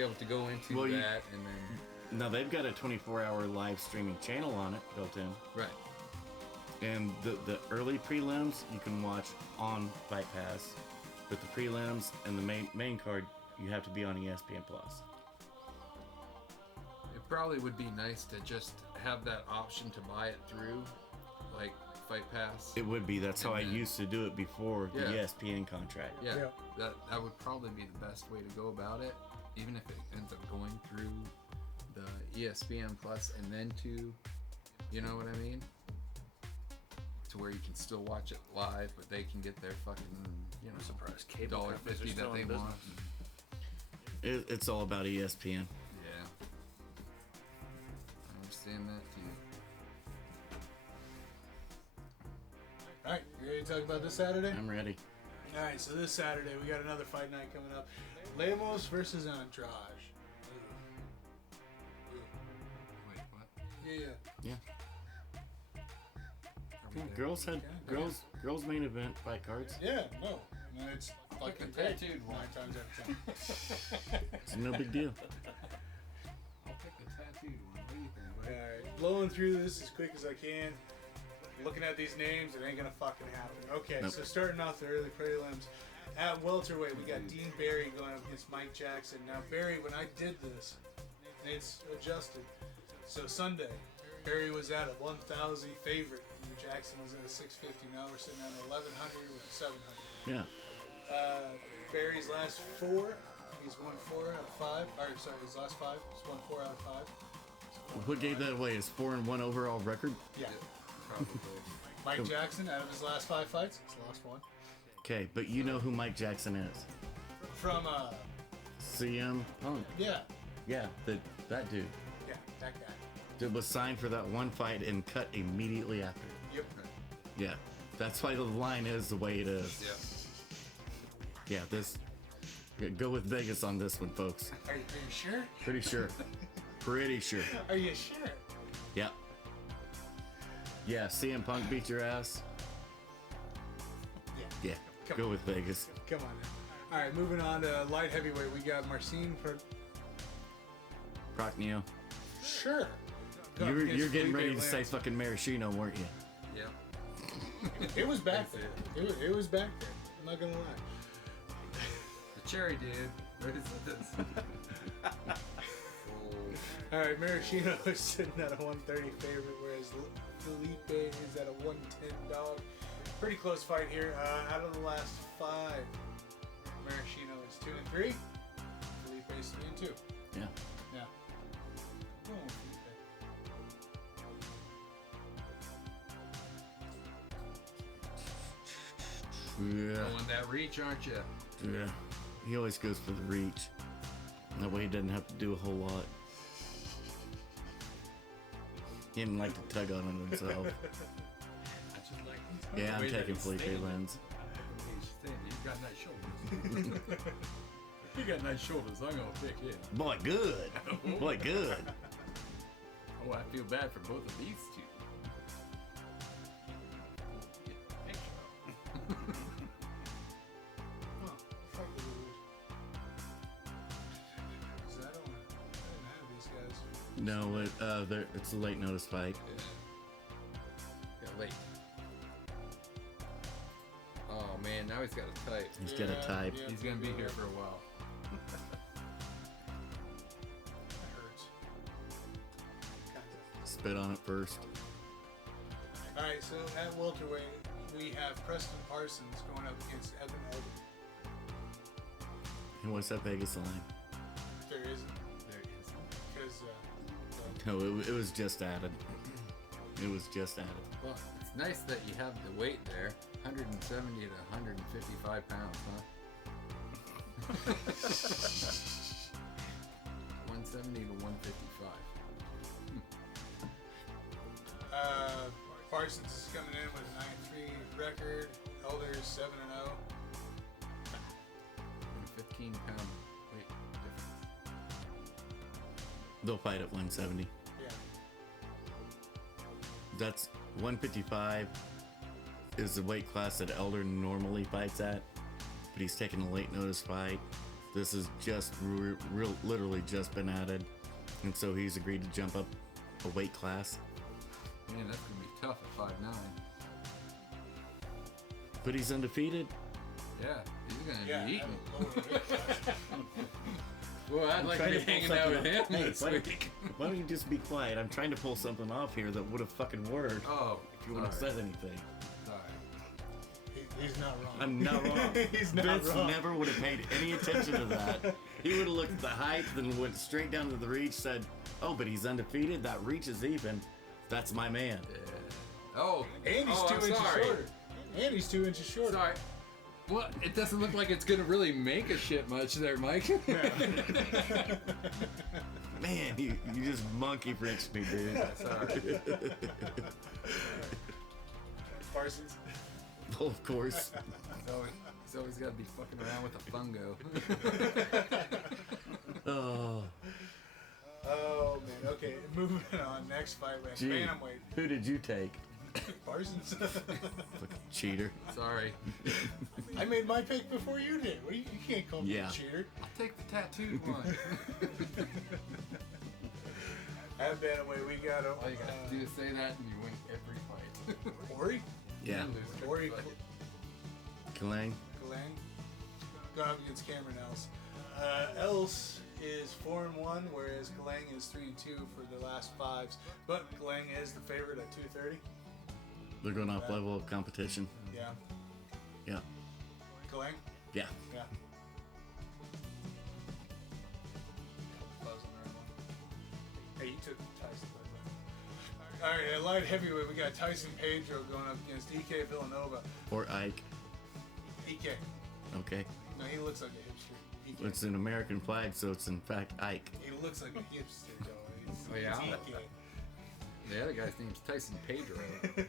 able to go into Well, that and then. Now, they've got a 24-hour live streaming channel on it built in. Right. And the early prelims you can watch on Fight Pass, but the prelims and the main card you have to be on ESPN Plus. It probably would be nice to just have that option to buy it through, like Fight Pass. It would be. That's how I used to do it before the Yeah. ESPN contract. Yeah, Yeah. that would probably be the best way to go about it, even if it ends up going through the ESPN Plus and then to, you know what I mean? To where you can still watch it live, but they can get their fucking, I'm surprised cable companies are $1.50 still that they in want. business. It's all about ESPN. Yeah. I understand that too. All right, you ready to talk about this Saturday? I'm ready. All right, so this Saturday we got another fight night coming up. Lemos versus Andrade. Wait, what? Yeah. Yeah. Are we there? Girls had girls main event fight cards. Yeah, no. And it's fucking the great. tattooed one. 9 times out of 10. It's no big deal. I'll pick the tattooed one. What do you think, buddy? Alright, blowing through this as quick as I can. Looking at these names, it ain't gonna fucking happen. Okay, Nope. so starting off the early prelims. At welterweight, we got Dean Barry going up against Mike Jackson. Now, Barry, when I did this, it's adjusted. So Sunday, Barry was at a 1,000 favorite. And Jackson was at a 650. Now we're sitting at 1,100 with a 700. Yeah. Barry's last 4, He's won 4 out of 5. Or sorry, his last 5. He's won 4 out of 5. What gave that away? His 4-1 overall record? Yeah. Probably. Mike Jackson, out of his last 5 fights, he's lost 1. Okay, but you know who Mike Jackson is. From, CM Punk. yeah. Yeah, that dude. Yeah, that guy. That was signed for that one fight and cut immediately after. Yep. Yeah, that's why the line is the way it is. Yeah. Yeah, go with Vegas on this one, folks. Are you sure? Pretty sure. Pretty sure. Are you sure? Yeah. Yeah, CM Punk beat your ass. Yeah. Yeah, Come go on. with Vegas. Come on now. All right, moving on to light heavyweight. We got Marcin for Prochnio. sure. You're getting ready to say fucking Maraschino, weren't you? Yeah. It was back there. It was back there. I'm not gonna lie. The cherry dude. What is this? All right, Maraschino is sitting at a 130 favorite, whereas Felipe is at a 110 dog. Pretty close fight here. Out of the last 5, Maraschino is 2 and 3. Felipe is 3 and 2. Yeah. Yeah. Go on, Felipe. Yeah. Going that reach, aren't you? Yeah. He always goes for the reach. That way he doesn't have to do a whole lot. He didn't like to tug on it himself. I just like Yeah, I'm the way that taking he's Felipe standing. Lenz. He's standing. He's got nice shoulders. He got nice shoulders. I'm gonna pick him. Boy, good. Boy, good. Oh, I feel bad for both of these two. Get the picture. Oh, fuck the rules. 'Cause I didn't have these guys. No, it's a late notice fight. Got late. Oh man, now he's got a type. He's got a type. He's gonna be here for a while. That hurts. Spit on it first. Alright, so at welterweight, we have Preston Parsons going up against Evan Elder. And what's that Vegas line? There isn't, There he is. because, No, it was just added. It was just added. Well, it's nice that you have the weight there. 170 to 155 pounds, huh? 170 to 155. Parsons is coming in with a 9-3 record. Elder is 7-0. And a 15-pound weight difference. They'll fight at 170. Yeah. That's 155 is the weight class that Elder normally fights at, but he's taking a late notice fight. This is just literally just been added, and so he's agreed to jump up a weight class. Man, that's gonna be tough at 5'9". But he's undefeated. Yeah, he's gonna Yeah. be eating. at a lower weight class. Well, I'd like to Trying be to pull hanging out with something him off. Hey, this why, week. why don't you just be quiet? I'm trying to pull something off here that would have fucking worked Oh, if you would have sorry. said anything. Sorry. He's not wrong. I'm not wrong. He's not Vince wrong. never would have paid any attention to that. He would have looked at the height, then went straight down to the reach, said, "Oh, but he's undefeated. That reach is even. That's my man." Yeah. Oh, And he's oh, 2 I'm inches sorry. shorter. And he's 2 inches shorter. Sorry. Well, it doesn't look like it's gonna really make a shit much there, Mike. Man, you just monkey wrenched me, dude. Sorry. Parsons. Well, of course. He's always got to be fucking around with a fungo. Oh, Oh man. Okay, moving on. Next fight we have gee. bantamweight. Who did you take? Parsons. Fucking cheater. Sorry. I made my pick before you did. Well, you can't call me Yeah. a cheater. I'll take the tattooed one. At bantamweight we got All you gotta do is say that and you win every fight. Ori. Yeah. You lose every Ori fight. Kalang. Glenn going up against Cameron Else. Else is 4-1, whereas Galang is 3-2 for the last 5s. But Galang is the favorite at 230. They're going off level of competition. Yeah. Yeah. Galang? Yeah. Yeah. Hey, you took Tyson. All right, at light heavyweight, we got Tyson Pedro going up against EK Villanova. Or Ike. EK. Okay. No, he looks like a hipster. EK. It's an American flag, so it's in fact Ike. He looks like a hipster, though. Oh, yeah? It's EK. The other guy's name's Tyson Pedro.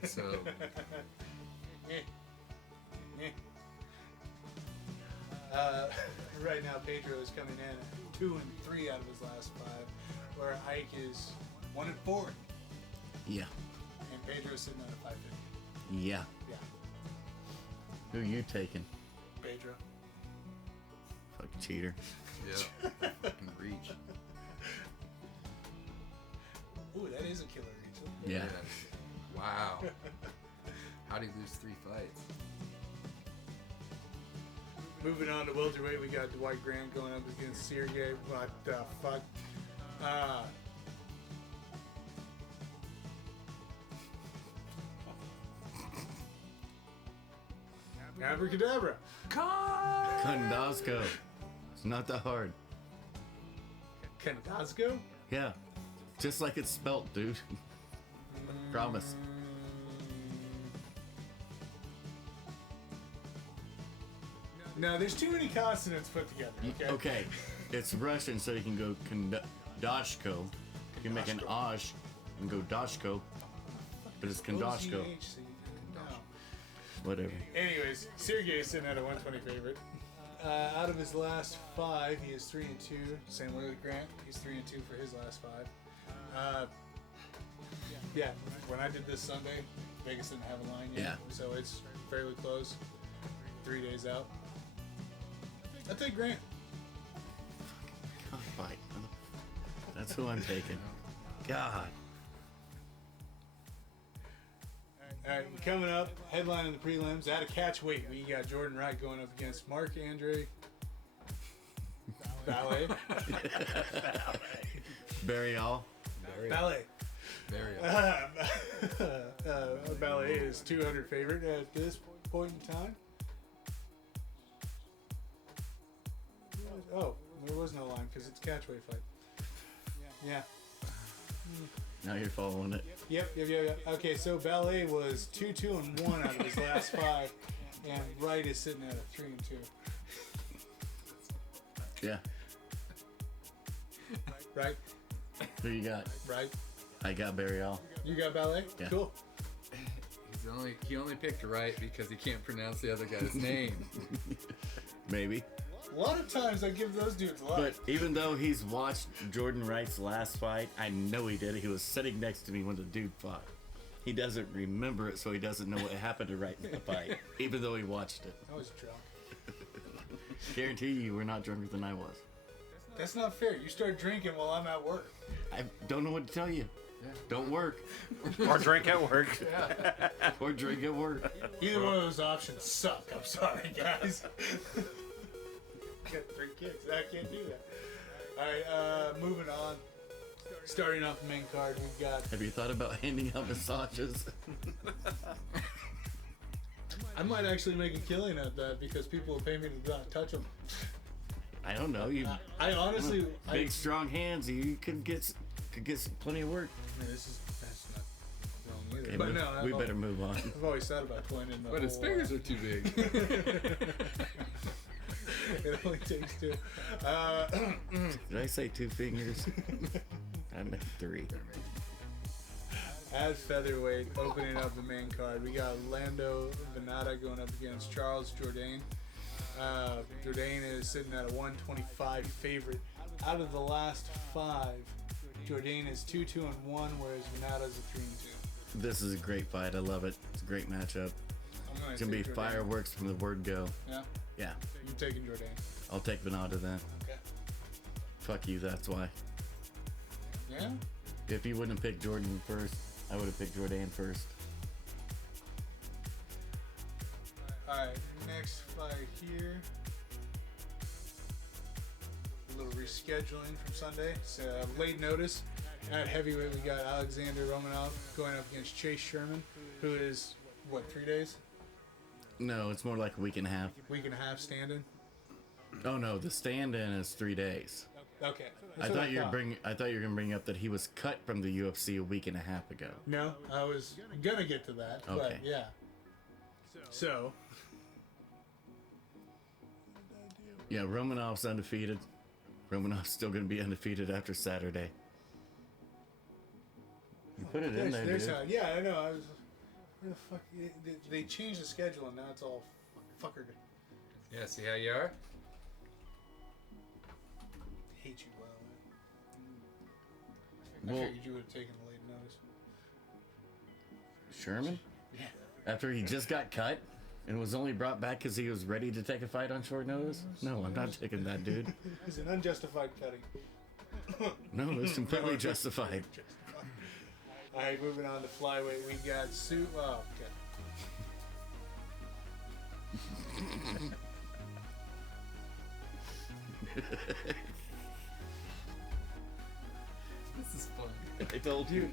So Right now, Pedro is coming in at 2-3 out of his last 5, where Ike is 1-4, Yeah. and Pedro is sitting at a 550. Yeah. Yeah, Who you taking? Pedro. Fucking cheater. yeah, fucking reach. Ooh, that is a killer reach. Yeah. Wow. How'd he lose 3 fights? Moving on to welterweight, we got Dwight Grant going up against Sergey. What the fuck? Abracadabra. Kondazko. It's not that hard. Kandazgo? Yeah. Just like it's spelt, dude. Promise. No, there's too many consonants put together. Okay. Okay. It's Russian, so you can go Kondashko. You can make an Osh and go Dashko. But it's Kondashko. OZHC. No. Whatever. Anyways, Sergey is sitting at a 120 favorite. Out of his last 5, he is 3-2. Same way with Grant. He's 3-2 for his last 5. Yeah, when I did this Sunday, Vegas didn't have a line yet. Yeah. So it's fairly close. 3 days out. I'll take Grant. God, fight. That's who I'm taking. God. Alright, coming up, headline in the prelims, at a catch weight, we got Jordan Wright going up against Marc-Andre Ballet. Barrial. Ballet. Very Ballet is 200 favorite at this point in time. Oh, there was no line because it's a catchweight fight. Yeah. Now you're following it. Yep. Okay, so Ballet was 2-1 out of his last 5, and Wright is sitting at a 3-2. Yeah. Right? Who you got? Right? I got Barrial. You got Ballet? Yeah. Cool. He only picked right because he can't pronounce the other guy's name. Maybe. A lot of times I give those dudes a lot. But even though he's watched Jordan Wright's last fight, I know he did. He was sitting next to me when the dude fought. He doesn't remember it, so he doesn't know what happened to Wright in the fight, even though he watched it. I was drunk. Guarantee you were not drunker than I was. That's not fair. You start drinking while I'm at work. I don't know what to tell you. Yeah. Don't work. Or drink at work. Or drink at work. Either one of those options suck. I'm sorry, guys. Got 3 kids. I can't do that. Alright, moving on. Starting off the main card, we've got... Have you thought about handing out massages? I might actually make a killing at that because people will pay me to not touch them. I don't know. You I honestly... big, strong hands. You could get plenty of work. That's not wrong either. Okay, But no, we better move on. I've always thought about toying in the But his whole, fingers are too big. It only takes 2. Did I say 2 fingers? I meant 3. At featherweight, opening up the main card, we got Lando Venata going up against Charles Jourdain. Jourdain is sitting at a 125 favorite. Out of the last 5, Jourdain is 2-1, whereas Venata's a 3-2. This is a great fight. I love it. It's a great matchup. It's gonna be take Jourdain. fireworks from the word go. Yeah, Yeah, you taking Jourdain? I'll take Venata then. Okay. Fuck you. That's why. Yeah. If you wouldn't have picked Jordan first, I would have picked Jourdain first. All right, next fight here. A little rescheduling from Sunday. It's late notice. At heavyweight, we got Alexander Romanov going up against Chase Sherman, who is, what, 3 days? No, it's more like a week and a half. Week and a half standing. Oh no, the stand-in is 3 days. Okay. I thought you were gonna bring up that he was cut from the UFC a week and a half ago. No, I was gonna get to that, but Okay. yeah. So, Yeah, Romanov's undefeated. Romanov's still gonna be undefeated after Saturday. You put it in there, there's dude. how. Yeah, I know. I was. Where the fuck? They changed the schedule, and now it's all fucker. Yeah, see how you are? Hate you, Will. I Well- figured you would have taken the late notice. Sherman? Yeah. After he just got cut and was only brought back because he was ready to take a fight on short notice? No, I'm not taking that, dude. It's an unjustified cutting. No, it's completely justified. All right, moving on to flyweight. We got Sue. Oh, okay. This is fun. I told you.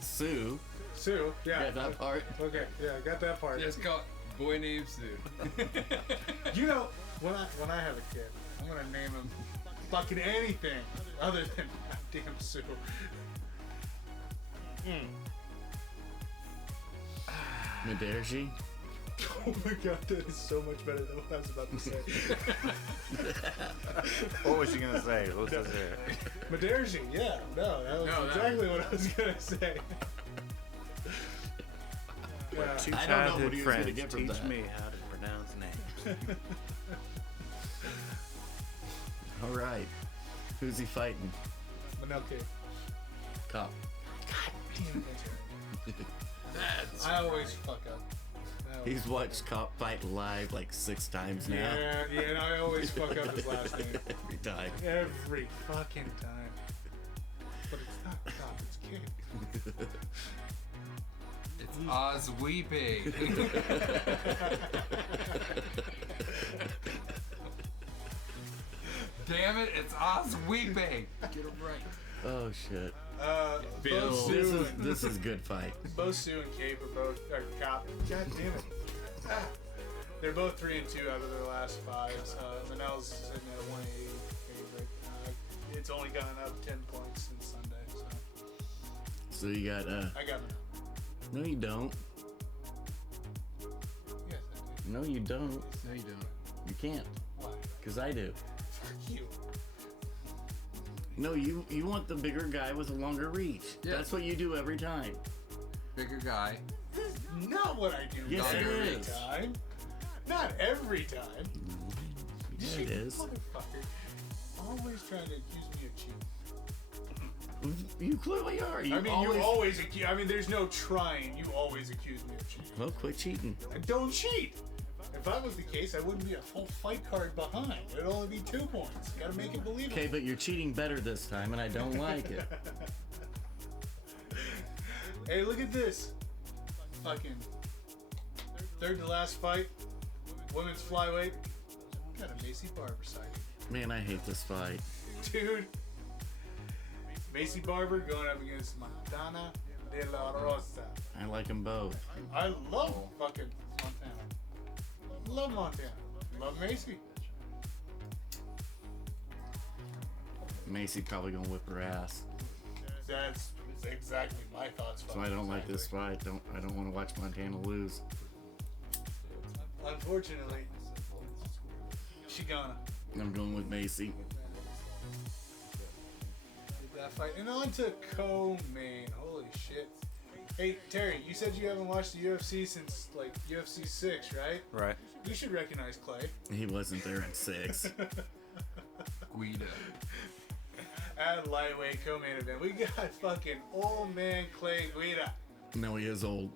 Sue. Sue. Yeah. Got that part? Okay. Yeah, I got that part. Just call it Boy Named Sue. You know, when I have a kid, I'm gonna name him fucking anything other than goddamn Sue. Maderji? Oh my god, that is so much better than what I was about to say. What was she gonna say? What was it? Maderji, yeah, no, that was No, that- exactly what I was gonna say. Yeah. Two I don't know what childhood he was gonna friends get from teach that. me how to pronounce names. All right. Who's he fighting? Manelke. Cop. Damn it. That's I always fuck up. He's watched Cop fight live like 6 times now. Yeah, and I always fuck up his last name. Every time. Every fucking time. But it's not Cop, it's Kid. It's Osweepy. Damn it, it's Osweepy. Get it right. Oh shit. Bill. Both This Sue is this is good fight. both Sue and Cape are both Cop. God damn it. Ah. They're both 3-2 out of their last 5. Manel's sitting at a 180 favorite. It's only gone up 10 points since Sunday, so So you got I got Manel. no you don't. Yes, I do. No you don't. No, you don't. You can't. Why? Cause I do. Fuck you. No, you want the bigger guy with a longer reach. Yeah. That's what you do every time. Bigger guy. This is not what I do Yes, it every is. time. Not every time. Yeah, it is. Motherfucker. Always trying to accuse me of cheating. You clearly are. You always accuse. I mean, there's no trying. You always accuse me of cheating. Well, quit cheating. I don't cheat. If that was the case, I wouldn't be a full fight card behind. It'd only be 2 points. Gotta make it believable. Okay, but you're cheating better this time, and I don't like it. Hey, look at this. Fucking third to last fight. Women's flyweight. Got a Macy Barber sighting. Man, I hate this fight. Dude. Macy Barber going up against Montana de la Rosa. I like them both. I love fucking Montana. Love Montana. Love Macy. Macy probably gonna whip her ass. That's exactly my thoughts. So I don't like this fight. I don't want to watch Montana lose. Unfortunately, she gonna I'm going with Macy. get that fight. And on to co-main. Holy shit. Hey, Terry, you said you haven't watched the UFC since, like, UFC 6, right? Right. You should recognize Clay. He wasn't there in 6. Guida. At lightweight co-main event, we got fucking old man Clay Guida. No, he is old.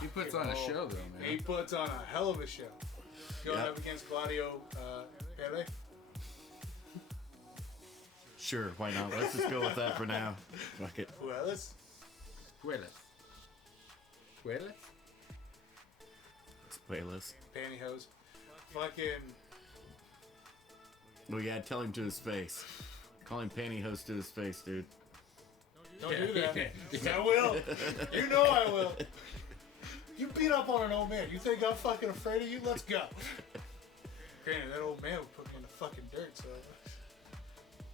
He puts on a show, though, man. He puts on a hell of a show. Going Yep. up against Claudio Pele. Sure, why not? Let's just go with that for now. Fuck it. Puelas. Huelas. Huelas? It's playlist. Pantyhose. Fucking. Oh yeah, tell him to his face. Call him pantyhose to his face, dude. Don't do that. I will. You know I will. You beat up on an old man. You think I'm fucking afraid of you? Let's go. Granted, that old man would put me in the fucking dirt, so.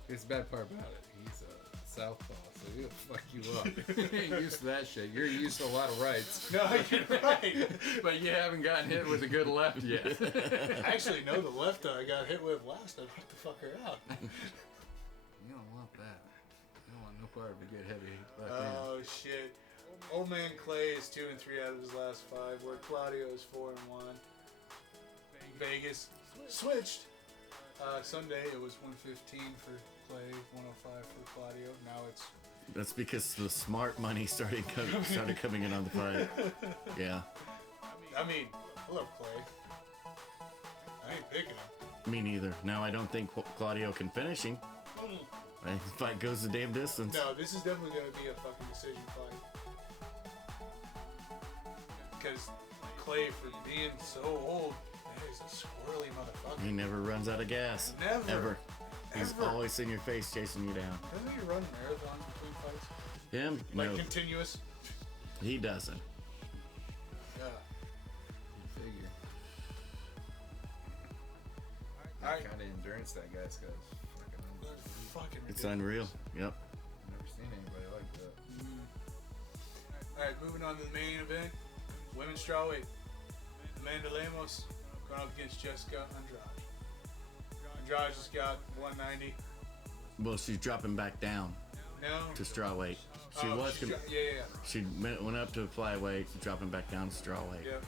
Here's the bad part about it. He's a southpaw, so he'll fuck you up. You ain't used to that shit. You're used to a lot of rights. No, you're right. But you haven't gotten hit with a good left yet. Actually, no, the left I got hit with last. I knocked the fucker out. You don't want that. You don't want no part of a good heavy left hand. Oh shit! Old man Clay is 2-3 out of his last 5. Where Claudio is 4-1. Vegas switched. Sunday it was 115 for Clay, 105 for Claudio. Now it's. That's because the smart money started coming in on the fight. Yeah. I mean, I love Clay. I ain't picking him. Me neither. Now I don't think Claudio can finish him. The fight goes the damn distance. No, this is definitely going to be a fucking decision fight. Because Clay, for being so old, he's a squirrely motherfucker. He never runs out of gas. Never. Ever. He's Ever. always in your face chasing you down. Doesn't he run marathons between fights? Him? Like No. continuous? He doesn't. Yeah. Figure. Alright. What kind of endurance that guy's got is fucking unbelievable. Fucking It's ridiculous. unreal. Yep. I've never seen anybody like that. Alright, moving on to the main event. Women's strawweight. Amanda Lemos going up against Jessica Andrade. Andrade just got 190. Well, she's dropping back down No? to strawweight. She Oh, was. she's yeah. She went up to flyweight, dropping back down to strawweight. Yeah.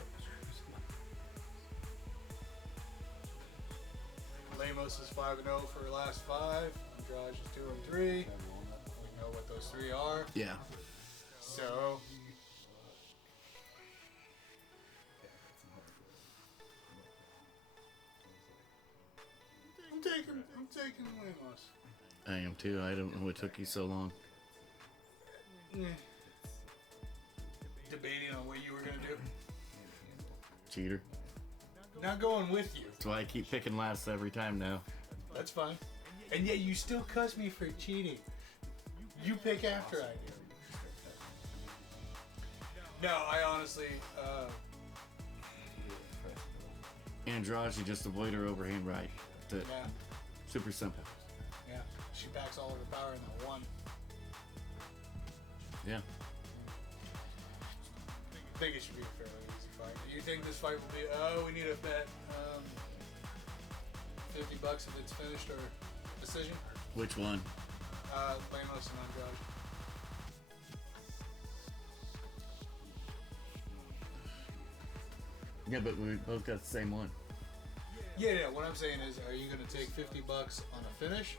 Lemos is 5-0 for her last 5. Andrade is 2-3. We know what those 3 are. Yeah. So, I'm taking Lemos. I am too. I don't know what took you so long. Debating on what you were gonna do. Cheater. Not going with you. That's why I keep picking last every time now. That's fine. And yet you still cuss me for cheating. You pick after I do. No, I honestly, Andrade, you just avoid her overhand right. That's it. yeah, Super simple. yeah. She backs all of her power in that one. Yeah. I think it should be a fairly easy fight. You think this fight will be, we need a bet, $50 if it's finished or decision? Which one? Lemos and Andrade. Yeah, but we both got the same one. Yeah, what I'm saying is, are you going to take $50 on a finish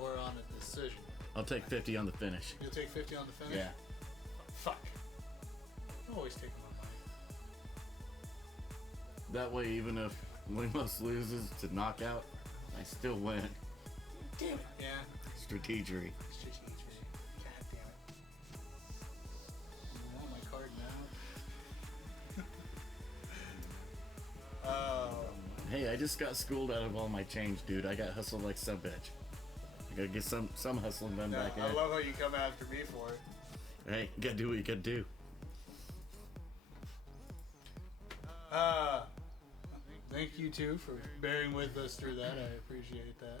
or on a decision? I'll take 50 on the finish. You'll take 50 on the finish? Yeah. Fuck. I'm always taking my money. That way, even if Lemos loses to knockout, I still win. Damn it. Yeah. Strategery. God damn it. You want my card now? Hey, I just got schooled out of all my change, dude. I got hustled like some bitch. I gotta get some hustling done No, back I in. love how you come after me for it. Hey, you gotta do what you gotta do. Thank you too for bearing with us through that. I appreciate that.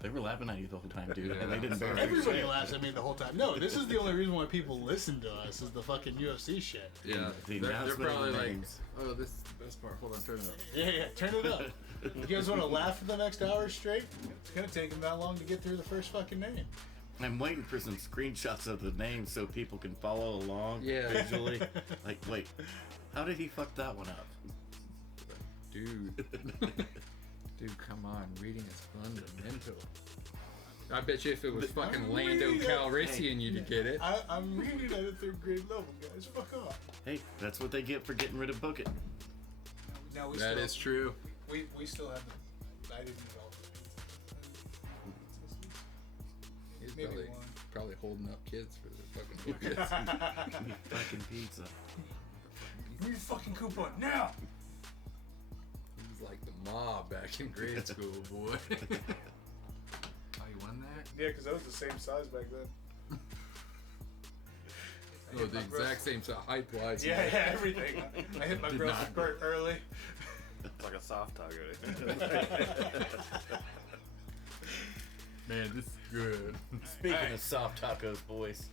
They were laughing at you the whole time, dude. Yeah. And they didn't bear with Everybody shit. laughs at me the whole time. No, this is the only reason why people listen to us is the fucking UFC shit. Yeah, The they're announcement of probably the like, names. oh, this is the best part. Hold on, turn it up. Yeah, turn it up. You guys want to laugh for the next hour straight? It's gonna take them that long to get through the first fucking name. I'm waiting for some screenshots of the names so people can follow along Yeah. visually. Like, wait, how did he fuck that one up? Dude. Dude, come on. Reading is fundamental. I bet you if it was fucking I'm Lando reading it. Calrissian, you'd get it. I'm reading at a 3rd grade level, guys. Fuck off. Hey, that's what they get for getting rid of Book It. Now we That still, is true. We still have the. I didn't eat all of it. He's Maybe probably, one. probably holding up kids for the fucking kids. Fucking pizza. Give me the fucking coupon now. He's like the mob back in grade school, boy. Oh, you won that? Yeah, because I was the same size back then. Oh, the exact same size, height-wise. Yeah, everything. I hit my Did growth not. spurt early. It's like a soft taco. Man, this is good. Speaking of soft tacos, boys,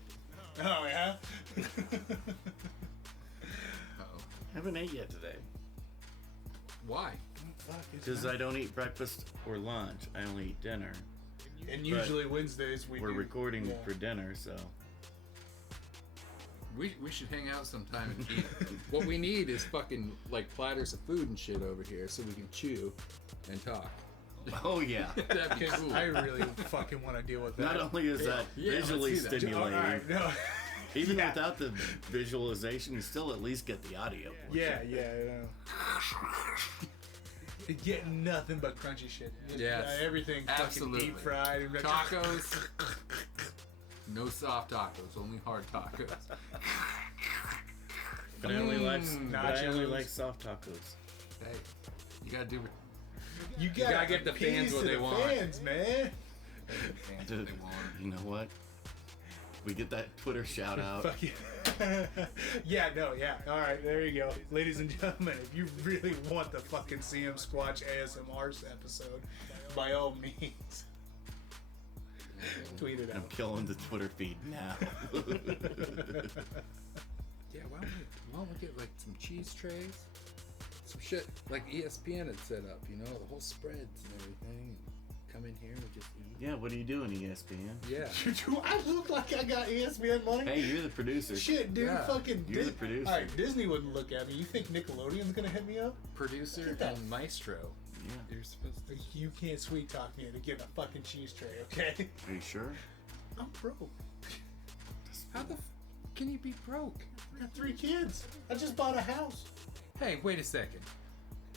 Oh yeah. Uh-oh. haven't ate yet today Why? because I don't eat breakfast or lunch. I only eat dinner. And usually Wednesdays We're do. recording Yeah. for dinner, so We should hang out sometime and eat. What we need is fucking like platters of food and shit over here so we can chew and talk. oh yeah. That'd be Because cool. I really fucking want to deal with that. Not only is that Yeah, let's visually see that. stimulating, All right, no. even Yeah. without the visualization, you still at least get the audio. Yeah, Get nothing but crunchy shit. Yes, Everything absolutely. fucking deep fried. And Tacos. No soft tacos, only hard tacos. But I only like nachos. soft tacos. Hey, you gotta do You gotta get the fans what they want. Fans, man. what they want. You know what? We get that Twitter shout out. Fuck you. Yeah. All right, there you go, ladies and gentlemen. If you really want the fucking CM Squatch ASMR episode, by all means, tweet it I'm out. killing the Twitter feed now. Yeah, why don't we get like some cheese trays? Some shit like ESPN had set up, you know, the whole spreads and everything. Come in here and we just eat. Yeah, what are you doing, ESPN? Yeah. Do I look like I got ESPN money? Hey, you're the producer. Shit, dude, Yeah. fucking. You're the producer. All right, Disney wouldn't look at me. You think Nickelodeon's gonna hit me up? Producer Get that. and maestro. Yeah. You're supposed to. You can't sweet talk me into getting a fucking cheese tray, okay? Are you sure? I'm broke. How the can you be broke? I got 3 kids. I just bought a house. Hey, wait a second.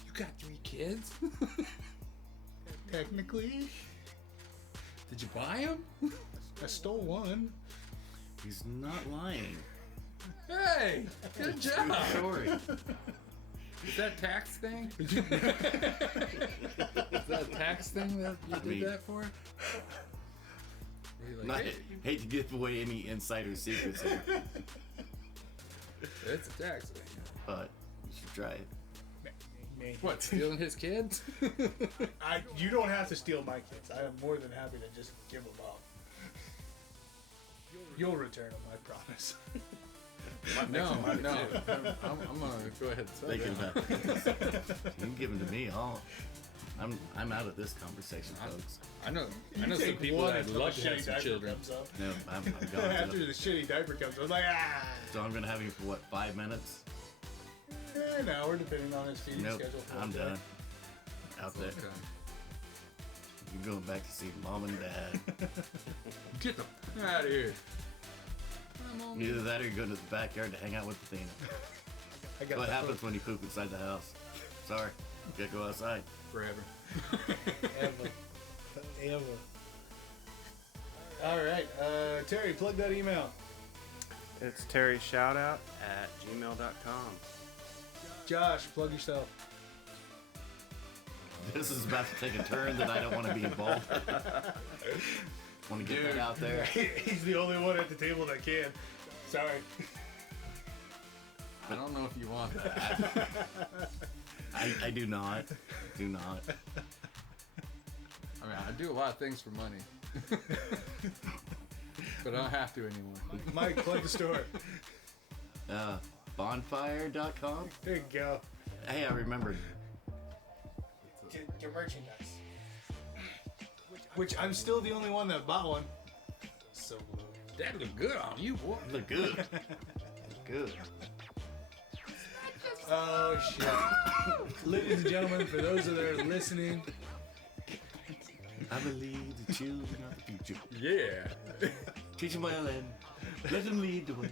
You got 3 kids? Technically, Did you buy them? I stole one. He's not lying. Hey, good job. Story. Is that a tax thing? Is that a tax thing that you did that for? You're like, Not, hey, hate to give away any insider secrets here, it's a tax thing. but you should try it. What, stealing his kids? You don't have to steal my kids. I am more than happy to just give them up. You'll return them, I promise. No. I'm gonna go ahead and sell They can, them. you can give them to me. I'm out of this conversation, folks. I know You some take people one that'd until love the to have shitty some diaper children. comes up. No, I'm gone. After the shitty diaper comes up, I was like, So I'm gonna have you for what, 5 minutes? an hour, depending on his feeding Nope, schedule. for I'm the day. done. Out there. Okay. You're going back to see mom and dad. Get the f out of here. Either that or you're going to the backyard to hang out with Athena. I got What the happens when you poop inside the house? Sorry, you gotta go outside. Forever. Ever. All right, Terry, plug that email. It's terryshoutout@gmail.com. Josh, plug yourself. This is about to take a turn that I don't want to be involved in. Want to get that out there? He's the only one at the table that can. Sorry. I don't know if you want that. I do not. Do not. I mean, I do a lot of things for money. But I don't have to anymore. Mike, plug the store. Bonfire.com? There you go. Hey, I remembered. Your merchandise. Which I'm still the only one that bought one. So blue. That look good on you, boy. Look good. Look good. Oh shit. Ladies and gentlemen, for those that are listening, I believe the children of the future. Yeah. Teach them well and let them lead the way.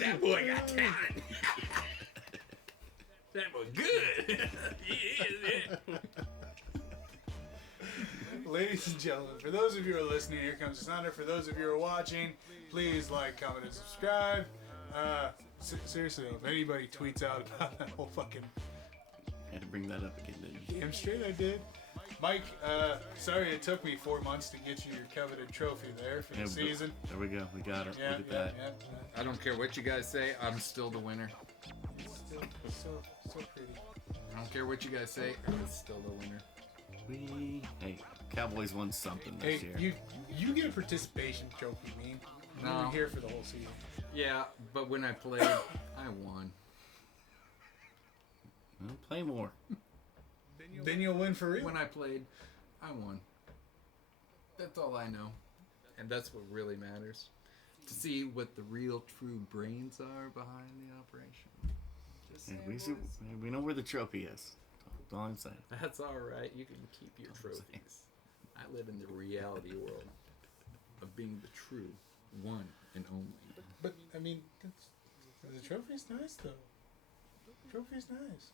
That boy got talent. That was good. Yeah. ladies and gentlemen, for those of you who are listening, here comes the sounder. For those of you who are watching, please like, comment, and subscribe. Seriously, if anybody tweets out about that whole fucking Had to bring that up again, didn't you? damn straight I did. Mike, sorry it took me 4 months to get you your coveted trophy there for the Yeah, but season. there we go. We got it. Yeah, Look at yeah, that. yeah. I don't care what you guys say, I'm still the winner. So pretty. I don't care what you guys say. It's still the winner. Hey, Cowboys won something Hey, this year. you get a participation trophy, man. You No. were here for the whole season. Yeah, but when I played, I won. Well, play more. Then you'll win for real. When I played, I won. That's all I know. And that's what really matters. To see what the real true brains are behind the operation. Just Yeah, saying, boys. we know where the trophy is. That's all I'm saying. That's all right. You can keep your trophies. I live in the reality world of being the true one and only. But I mean, the trophy's nice though. The trophy's nice.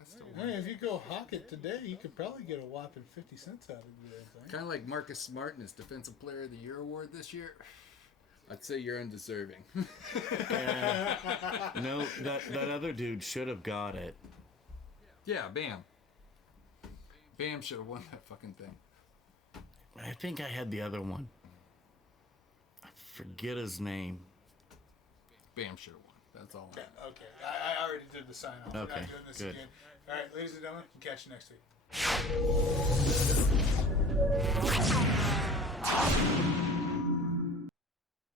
I still I mean, if you go hawk it today, you could probably get a whopping 50 cents out of the damn thing. kind of like Marcus Smart in his Defensive Player of the Year award this year. I'd say you're undeserving. No, that other dude should have got it. Yeah, Bam. Bam should have won that fucking thing. I think I had the other one. I forget his name. Bam should have won. That's all. I know. Okay, I already did the sign off. We're Okay, not doing this good. again. All right, ladies and gentlemen, we'll catch you next week.